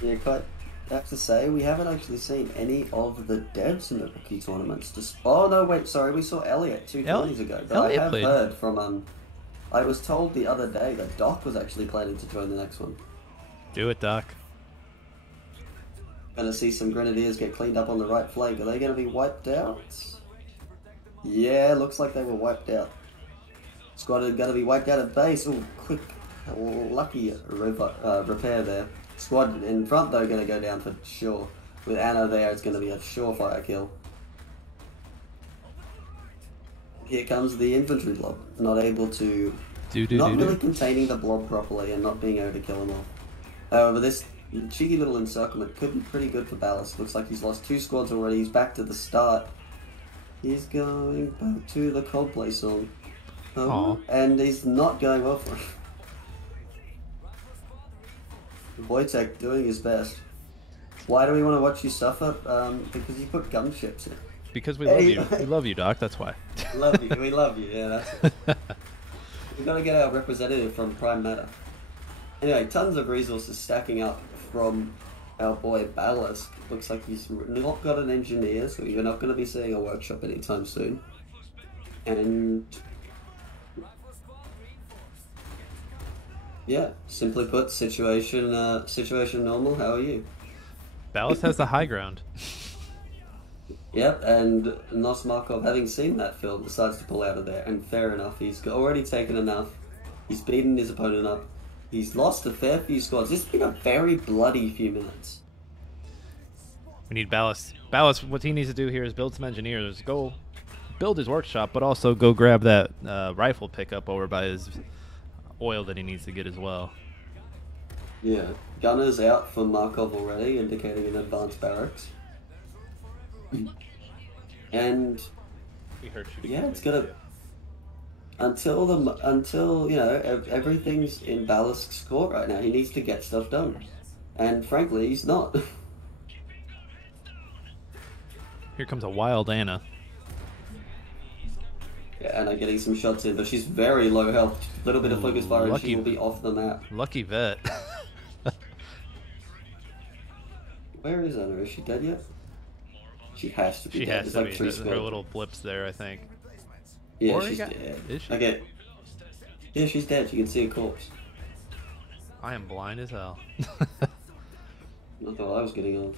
Yeah, but I have to say, we haven't actually seen any of the devs in the rookie tournaments. Oh no, wait, sorry, we saw Elliot 2 tournaments ago. But Elliot I have played. heard from I was told the other day that Doc was actually planning to join the next one. Do it, Doc. Gonna see some Grenadiers get cleaned up on the right flank. Are they gonna be wiped out? Yeah, looks like they were wiped out. Squad are gonna be wiped out at base. Oh, quick, lucky repair there. Squad in front though gonna go down for sure. With Anna there, it's gonna be a surefire kill. Here comes the infantry blob, not able to, not really containing the blob properly and not being able to kill him off. However, this cheeky little encirclement could be pretty good for Ballast. Looks like he's lost 2 squads already. He's back to the start. He's going back to the Coldplay song. Oh, and he's not going well for him. Wojtek doing his best. Why do we want to watch you suffer? Because you put gunships in. Because we love you. We love you, Doc. That's why. Love you. We love you. Yeah, that's it. We've got to get our representative from Prime Matter. Anyway, tons of resources stacking up from our boy Balizk. Looks like he's not got an engineer, so you're not going to be seeing a workshop anytime soon. And yeah, simply put, situation normal. How are you? Ballast has the high ground. Yep, and NosMarkov, having seen that film, decides to pull out of there, and fair enough, he's already taken enough. He's beaten his opponent up. He's lost a fair few squads. This has been a very bloody few minutes. We need Ballast. Ballast, what he needs to do here is build some engineers. Go build his workshop, but also go grab that rifle pickup over by his oil that he needs to get as well. Yeah, Gunner's out for Markov already, indicating an advanced barracks. And yeah, it's gonna until you know everything's in Balizk's court right now. He needs to get stuff done, and frankly, he's not. Here comes a wild Anna. Yeah, Anna getting some shots in, but she's very low health. A little bit of focus fire, and she will be off the map. Lucky vet. Where is Anna? Is she dead yet? She has to be dead. She has to be. There's her little blips there, I think. Yeah, she's dead. Is she? Okay. Yeah, she's dead. You can see a corpse. I am blind as hell. I thought I was getting old.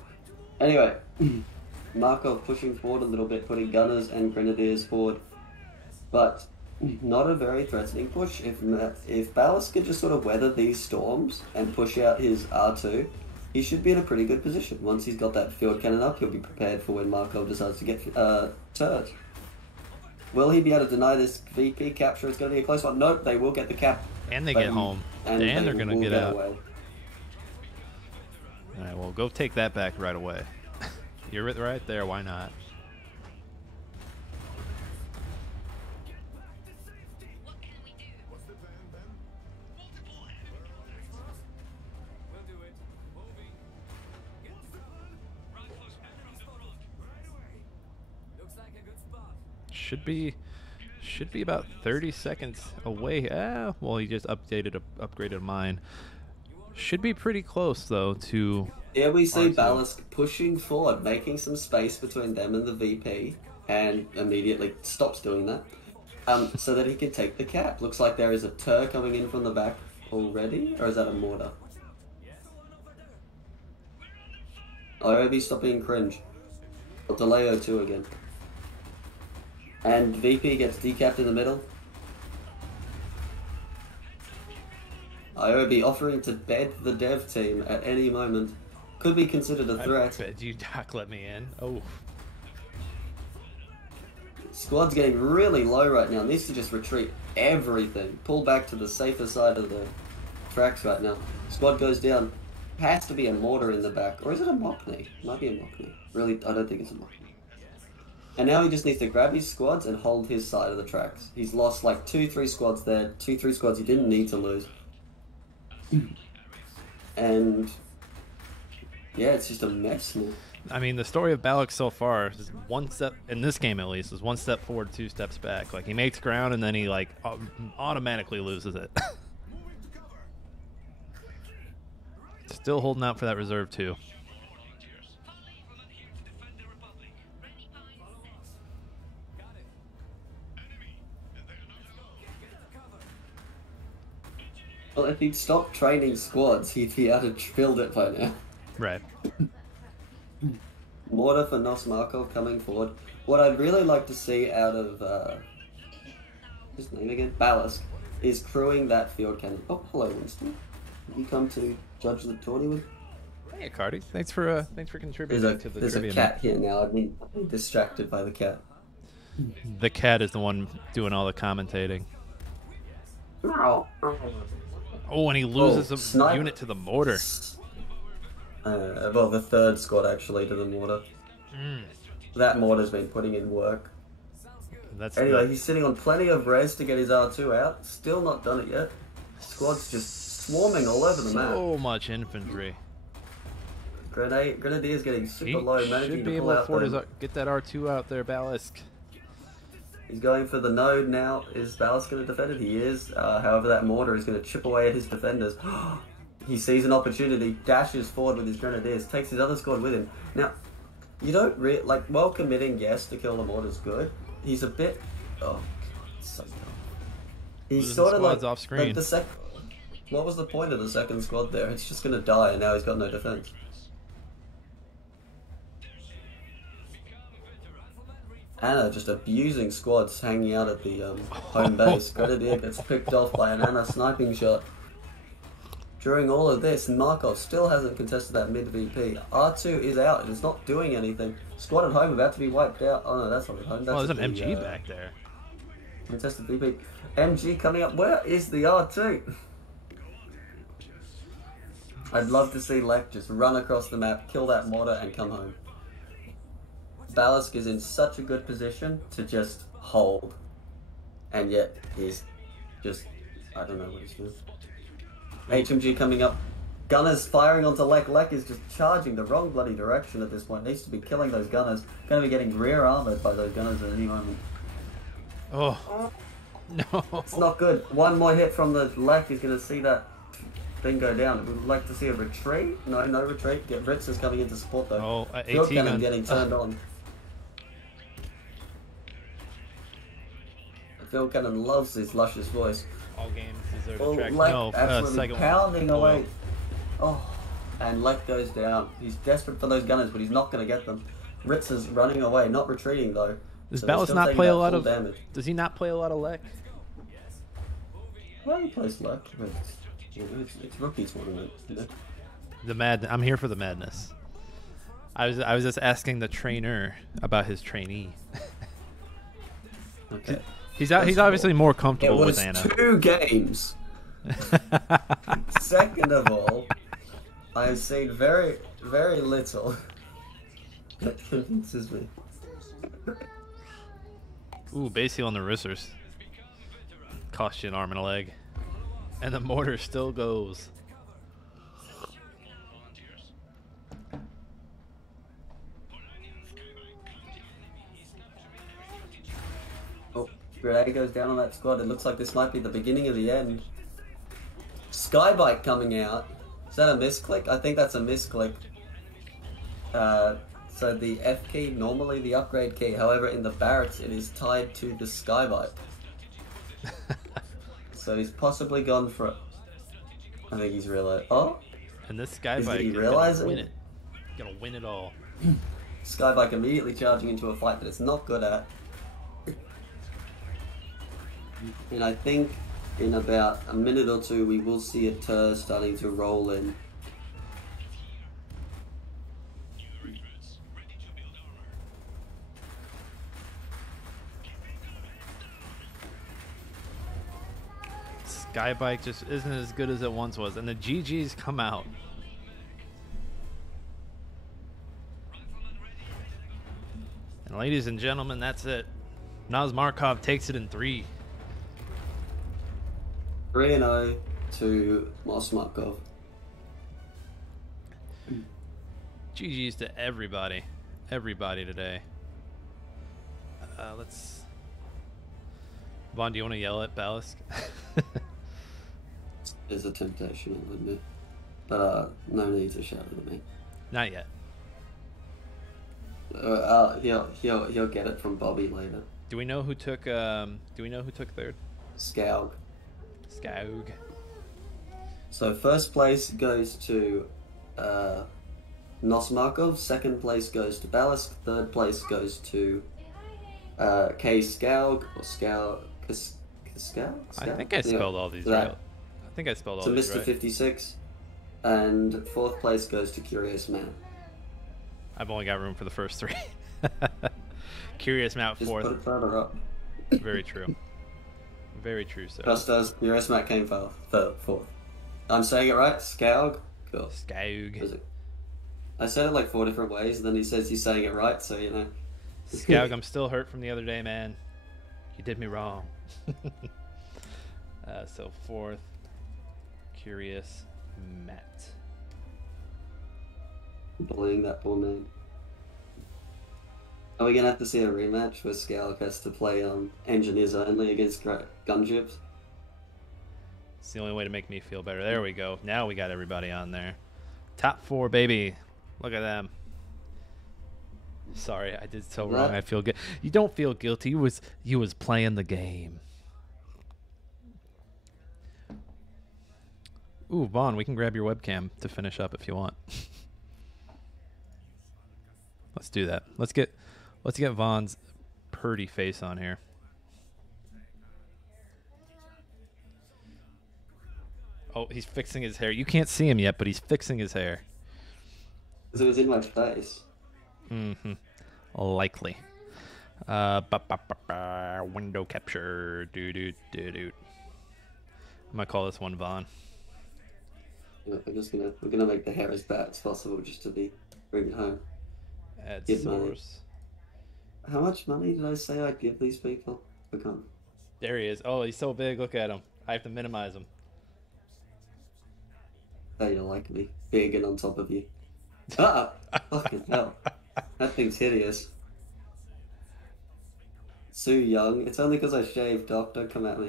Anyway, Markov pushing forward a little bit, putting gunners and grenadiers forward. But not a very threatening push. If Balizk could just sort of weather these storms and push out his R2, he should be in a pretty good position. Once he's got that field cannon up, he'll be prepared for when Markov decides to get turret. Will he be able to deny this VP capture? It's going to be a close one. Nope, they will get the cap. And they get home. And they're going to get out. Away. All right, well, go take that back right away. You're right there. Why not? Should be about 30 seconds away. Well, he just upgraded mine. Should be pretty close though to. Yeah, we see R2. Balizk pushing forward, making some space between them and the VP, and immediately stops doing that, so that he can take the cap. Looks like there is a turret coming in from the back already, or is that a mortar? IOB, stop being cringe. I'll delay O2 again. And VP gets decapped in the middle. IOB offering to bed the dev team at any moment. Could be considered a threat. I bet you, Doc, let me in. Oh. Squad's getting really low right now. Needs to just retreat everything. Pull back to the safer side of the tracks right now. Squad goes down. Has to be a mortar in the back. Or is it a Mockney? Might be a Mockney. Really, I don't think it's a Mockney. And now he just needs to grab his squads and hold his side of the tracks. He's lost like 2-3 squads there. 2-3 squads he didn't need to lose. And yeah, it's just a mess now. I mean, the story of Balizk so far is one step, in this game at least, is one step forward, 2 steps back. Like, he makes ground and then he, like, automatically loses it. Still holding out for that reserve, too. Well, if he'd stopped training squads, he'd be able to filled it by now. Right. Mortar for NosMarkov coming forward. What I'd really like to see out of his name again, Balizk, is crewing that field cannon. Oh, hello, Winston. You come to judge the tourney with? Hey, Cardi. Thanks for contributing to the There's trivia. a cat here now. I've been distracted by the cat. The cat is the one doing all the commentating. Oh, and he loses a unit to the mortar. Well, the third squad actually to the mortar. That mortar's been putting in work. Anyway, he's sitting on plenty of res to get his R2 out. Still not done it yet. Squad's just swarming all over the map. So much infantry. Grenadier's getting super low, managing Should be to able pull to out afford the... get that R2 out there, Balizk. He's going for the node now. Is Balizk going to defend it? He is. However, that mortar is going to chip away at his defenders. He sees an opportunity, dashes forward with his grenadiers, takes his other squad with him. Now, you don't while committing yes to kill the mortar's good, he's a bit... Oh, God, so dumb. He's Losing sort of squads off screen. What was the point of the second squad there? It's just going to die and now he's got no defense. Anna just abusing squads hanging out at the home base. Grenadier gets picked off by an Anna sniping shot. During all of this, Markov still hasn't contested that mid VP. R2 is out and it's not doing anything. Squad at home about to be wiped out. Oh no, that's not at home. That's There's an MG back there. Contested VP. MG coming up. Where is the R2? I'd love to see Lek just run across the map, kill that mortar and come home. Balizk is in such a good position to just hold. And yet, he's just... I don't know what he's doing. HMG coming up. Gunners firing onto Lek. Lek is just charging the wrong bloody direction at this point. Needs to be killing those gunners. Going to be getting rear armored by those gunners at any moment. Oh. No. It's not good. One more hit from the Lek is going to see that thing go down. We'd like to see a retreat. No retreat. Get Ritzers coming in to support though. Oh, Field 18 cannon getting turned on. Field cannon loves his luscious voice. All games deserve Oh, a track. Lek No, absolutely second pounding one. away. Oh, and Lek goes down. He's desperate for those gunners, but he's not going to get them. Ritz is running away, not retreating though. Does So they're Balizk still not taking play that a lot full of damage. Does he not play a lot of Lek? Well, he plays Lek, but it's rookie tournament, you know. I'm here for the madness. I was just asking the trainer about his trainee. Okay. He's obviously more comfortable It with was Anna. 2 games. Second of all, I've seen very, very little that convinces me. Ooh, base heal on the Rissers. Cost you an arm and a leg. And the mortar still goes. Oh, grenade goes down on that squad. It looks like this might be the beginning of the end. Skybike coming out. Is that a misclick? I think that's a misclick. So the F key, normally the upgrade key, however in the barracks it is tied to the Skybike. So he's possibly gone for... I think he's realized... Oh? And this Is Skybike he is realizing? gonna win it. Gonna win it all. Skybike immediately charging into a fight that it's not good at. And I think in about a minute or two we will see a Tur starting to roll in. Skybike just isn't as good as it once was, and the GGs come out. And ladies and gentlemen, that's it. NosMarkov takes it in 3. 3-0 to NosMarkov. GGs to everybody. Everybody today. Let's... Vaughn, do you want to yell at Balizk? There's a temptation, I'll admit. But no need to shout at me. Not yet. He'll get it from Bobby later. Do we know who took third? Skaug. Skaug. So first place goes to NosMarkov, second place goes to Balizk, third place goes to K Skaug or Skaug. I think I spelled all these right. I think I spelled all these right. To Mr. 56, and fourth place goes to Curiousmat. I've only got room for the first 3. Curiousmat Just fourth. put it further up. Very true. Very true, sir. Just as Curiousmat came fourth. I'm saying it right? Skaug? Cool. Skaug. I said it like 4 different ways, and then he says he's saying it right, so you know. Skaug, I'm still hurt from the other day, man. You did me wrong. So fourth, Curiousmat. Bullying that poor man. Are we gonna have to see a rematch where Skaug has to play engineers only against gunships? It's the only way to make me feel better. There we go. Now we got everybody on there. Top 4, baby. Look at them. Sorry, I did so wrong. I feel good. You don't feel guilty. You was playing the game. Ooh, Vaughn, we can grab your webcam to finish up if you want. Let's do that. Let's get Vaughn's purty face on here. Oh, he's fixing his hair. You can't see him yet, but he's fixing his hair. Because it was in my face. Mm-hmm. Likely. Window capture. I'm gonna call this one Vaughn. Yeah, we're gonna make the hair as bad as possible just to bring it home. Add Give source. Money. How much money did I say I'd give these people? There he is. Oh, he's so big. Look at him. I have to minimize him. How you like me, big and on top of you. Fucking hell. That thing's hideous. Sue Young. It's only because I shaved, Doc. Don't come at me.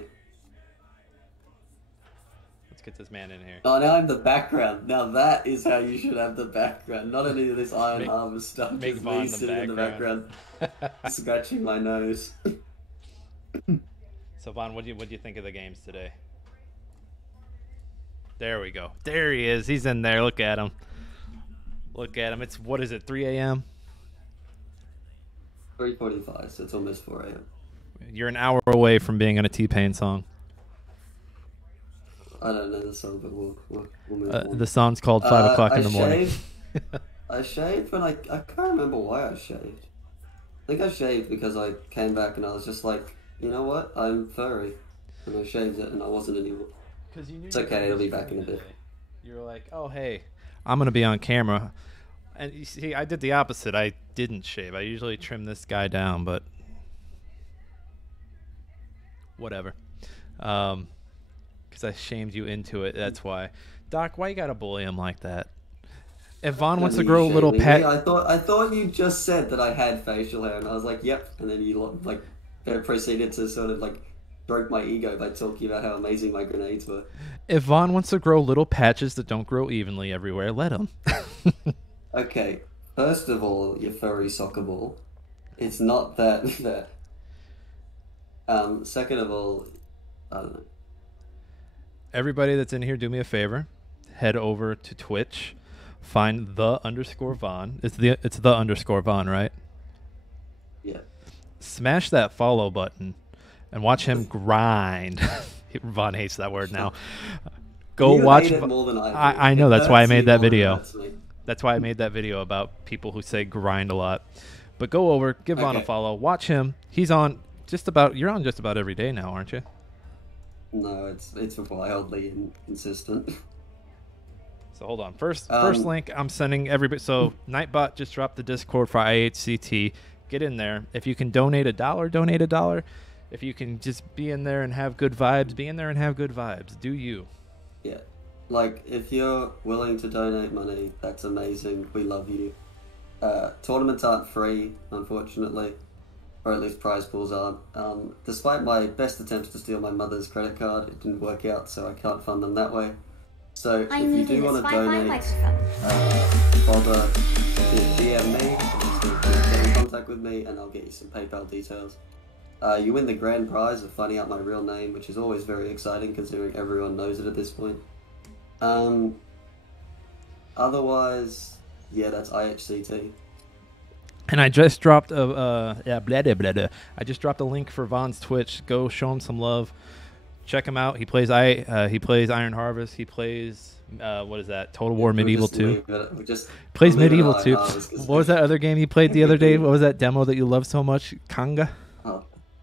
Let's get this man in here. Oh, now I'm the background. Now that is how you should have the background. Not any of this Iron Armor stuff. Make just Vaughn me sitting in the background, scratching my nose. So Vaughn, what do you think of the games today? There we go. There he is. He's in there. Look at him. Look at him. It's, what is it, 3 a.m.? 3:45, so it's almost 4 a.m. You're an hour away from being on a T-Pain song. I don't know the song, but we'll move on. The song's called 5 o'clock in the morning. I shaved when I can't remember why I shaved. I think I shaved because I came back and I was just like, you know what, I'm furry. And I shaved it and I wasn't anymore. You knew it's okay, it'll be back in a bit. You were like, oh hey, I'm gonna be on camera. And you see, I did the opposite. I didn't shave. I usually trim this guy down, but whatever. Because I shamed you into it. That's why. Doc, why you gotta bully him like that? If Vaughn wants to grow a little pat, I thought you just said that I had facial hair, and I was like, yep. And then you like proceeded to sort of like broke my ego by talking about how amazing my grenades were. If Vaughn wants to grow little patches that don't grow evenly everywhere, let him. Okay, first of all, you furry soccer ball. It's not that. Second of all, I don't know. Everybody that's in here, do me a favor. Head over to Twitch. Find _Vaughn. It's the _Vaughn, right? Yeah. Smash that follow button and watch him grind. Vaughn hates that word now. Go you watch. Hate it more than I do. I know. That's why I made that video. Me. That's why I made that video about people who say grind a lot. But go over, give Vaughn a follow, watch him. He's on you're on just about every day now, aren't you? No, it's wildly inconsistent. So hold on. First link I'm sending everybody. So Nightbot just dropped the Discord for IHCT. Get in there. If you can donate $1, donate $1. If you can just be in there and have good vibes, be in there and have good vibes. Do you? Yeah. Like, if you're willing to donate money, that's amazing. We love you. Tournaments aren't free, unfortunately. Or at least prize pools aren't. Despite my best attempts to steal my mother's credit card, it didn't work out, so I can't fund them that way. So if you do want to donate, bother to DM me, get in contact with me, and I'll get you some PayPal details. You win the grand prize of finding out my real name, which is always very exciting considering everyone knows it at this point. Otherwise, yeah, that's IHCT. And I just dropped I just dropped a link for Vaughn's Twitch. Go show him some love. Check him out. He plays Iron Harvest. He plays what is that? Total War Medieval 2. Plays Medieval 2. What was that other game he played the other day? What was that demo that you love so much? Kanga?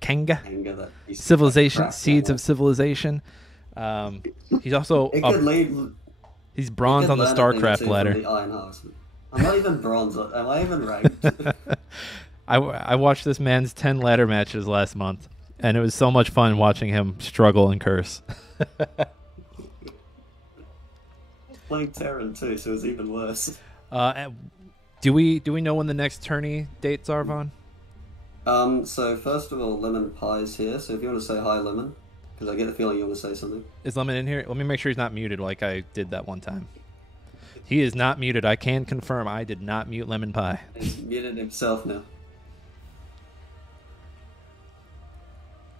Kanga? Civilization, Seeds of Civilization. He's also he's bronze on the StarCraft ladder. I'm not even bronze. Am I even ranked? I watched this man's 10 ladder matches last month, and it was so much fun watching him struggle and curse. Playing Terran too, so it's even worse. Do we know when the next tourney dates are, Vaughn? So first of all, LemonPi is here, so if you want to say hi, Lemon, because I get the feeling you want to say something. Is Lemon in here? Let me make sure he's not muted like I did that one time. He is not muted. I can confirm I did not mute LemonPi. He's muted himself now.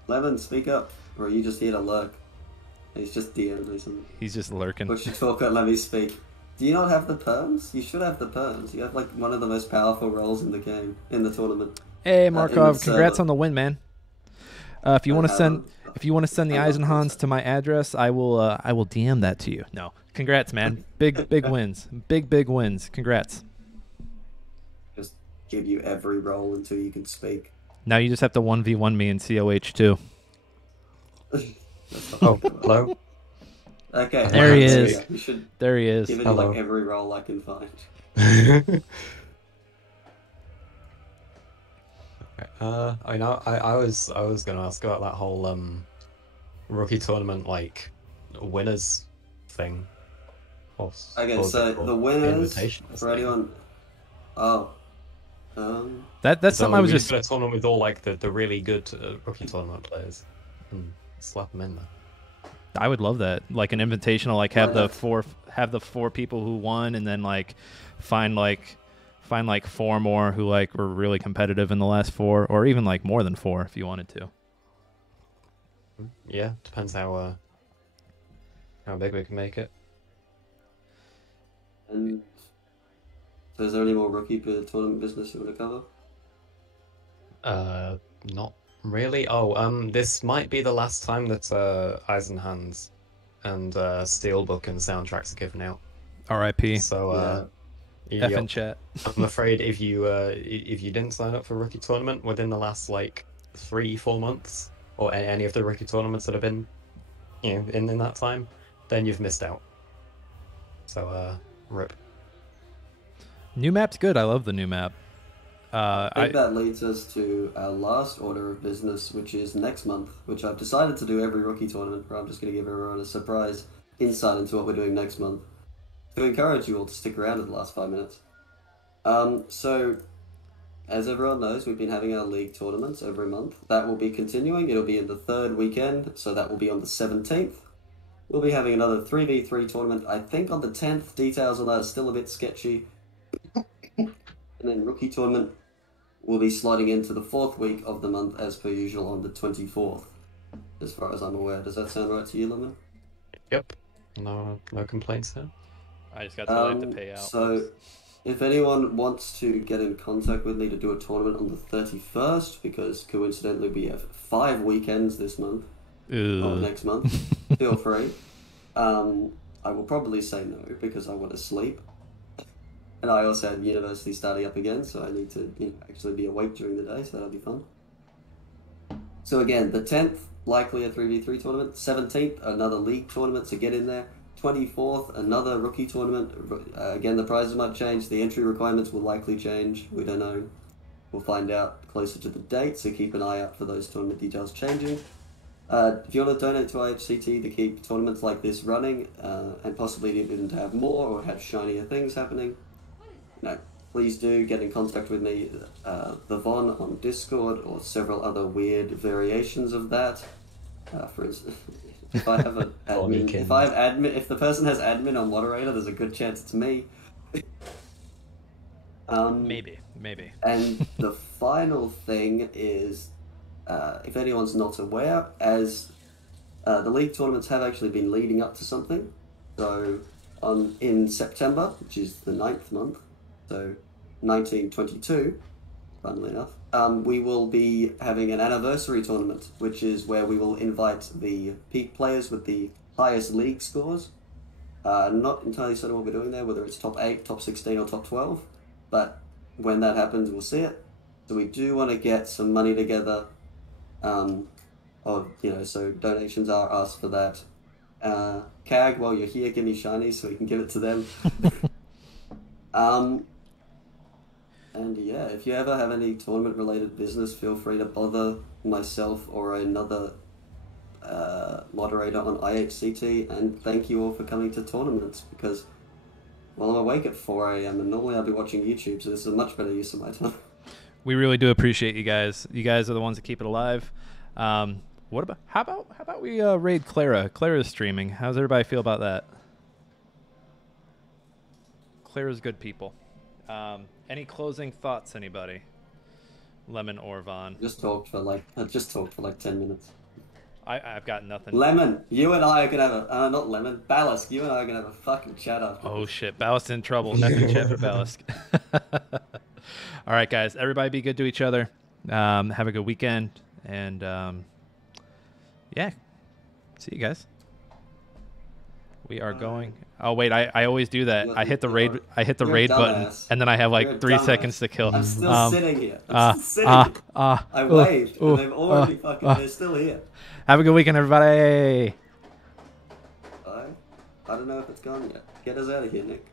Lemon, speak up, or are you just here to lurk? He's just DM'd me something. He's just lurking. Push your talk and let me speak. Do you not have the perms? You should have the perms. You have like one of the most powerful roles in the game, in the tournament. Hey Markov, congrats on the win, man. If you want to send the Eisenhans to my address, I will DM that to you. No. Congrats, man. Big wins. Big wins. Congrats. Just give you every role until you can speak. Now you just have to 1v1 me in COH too. Oh, hello? Okay. There he is. You should there he is. give it like every role I can find. I know. I was gonna ask about that whole rookie tournament like winners thing. Okay, so the winners for anyone. That's something I was just. A tournament with all like the really good rookie tournament players and slap them in there. I would love that, like an invitational, like have the four people who won, and then like find four more who like were really competitive in the last four, or even like more than four if you wanted to. Yeah, depends how big we can make it. And so is there any more rookie tournament business you want to cover? Not really. This might be the last time that Eisenhands and Steelbook and soundtracks are given out. R.I.P. So F in chat. I'm afraid if you didn't sign up for rookie tournament within the last like 3-4 months, or any of the rookie tournaments that have been, in that time, then you've missed out. So rip. New map's good. I love the new map. I think that leads us to our last order of business, which is next month, which I've decided to do every rookie tournament, where I'm just going to give everyone a surprise insight into what we're doing next month, to encourage you all to stick around at the last 5 minutes. So, as everyone knows, we've been having our league tournaments every month. That will be continuing. It'll be in the third weekend, so that will be on the 17th. We'll be having another 3v3 tournament, I think on the 10th. Details on that are still a bit sketchy. And then rookie tournament will be sliding into the 4th week of the month, as per usual, on the 24th, as far as I'm aware. Does that sound right to you, Lemon? Yep. No complaints there. I just got to to pay out. So, if anyone wants to get in contact with me to do a tournament on the 31st, because coincidentally we have 5 weekends this month, or next month, feel free. I will probably say no, because I want to sleep. And I also have university starting up again, so I need to actually be awake during the day, so that'll be fun. So again, the 10th, likely a 3v3 tournament. 17th, another league tournament, so get in there. 24th, another rookie tournament. Again, the prizes might change. The entry requirements will likely change. We don't know. We'll find out closer to the date, so keep an eye out for those tournament details changing. If you want to donate to IFCT to keep tournaments like this running, and possibly even to have more or have shinier things happening, please do get in contact with me, the Von on Discord, or several other weird variations of that. For instance, if I have an admin, if the person has admin or moderator, there's a good chance it's me. Maybe. And the final thing is, if anyone's not aware, as the league tournaments have actually been leading up to something. So in September, which is the 9th month, so 1922, funnily enough, we will be having an anniversary tournament, which is where we will invite the peak players with the highest league scores. Not entirely certain what we're doing there, whether it's top 8, top 16, or top 12, but when that happens, we'll see it. So we do want to get some money together, so donations are asked for that. CAG, while you're here, give me shinies so we can give it to them. And yeah, if you ever have any tournament-related business, feel free to bother myself or another moderator on IHCT, and thank you all for coming to tournaments, because, well, I'm awake at 4 a.m. and normally I'll be watching YouTube, so this is a much better use of my time. We really do appreciate you guys. You guys are the ones that keep it alive. How about we raid Clara? Clara's streaming. How's everybody feel about that? Clara's good people. Any closing thoughts, anybody? Lemon or Vaughn? Just talked for like 10 minutes. I've got nothing. Lemon, you and I are gonna have a not Lemon, Balizk, you and I are gonna have a fucking chat after. Oh shit, Balizk's in trouble. Message chat for Balizk. All right, guys, everybody be good to each other. Have a good weekend, and yeah, see you guys. We are going. Oh wait, I always do that. I hit the raid. I hit the raid button, and then I have like 3 seconds to kill. I'm still sitting here. I'm still sitting here. I waved, and they've already they're still here. Have a good weekend, everybody. Bye. I don't know if it's gone yet. Get us out of here, Nick.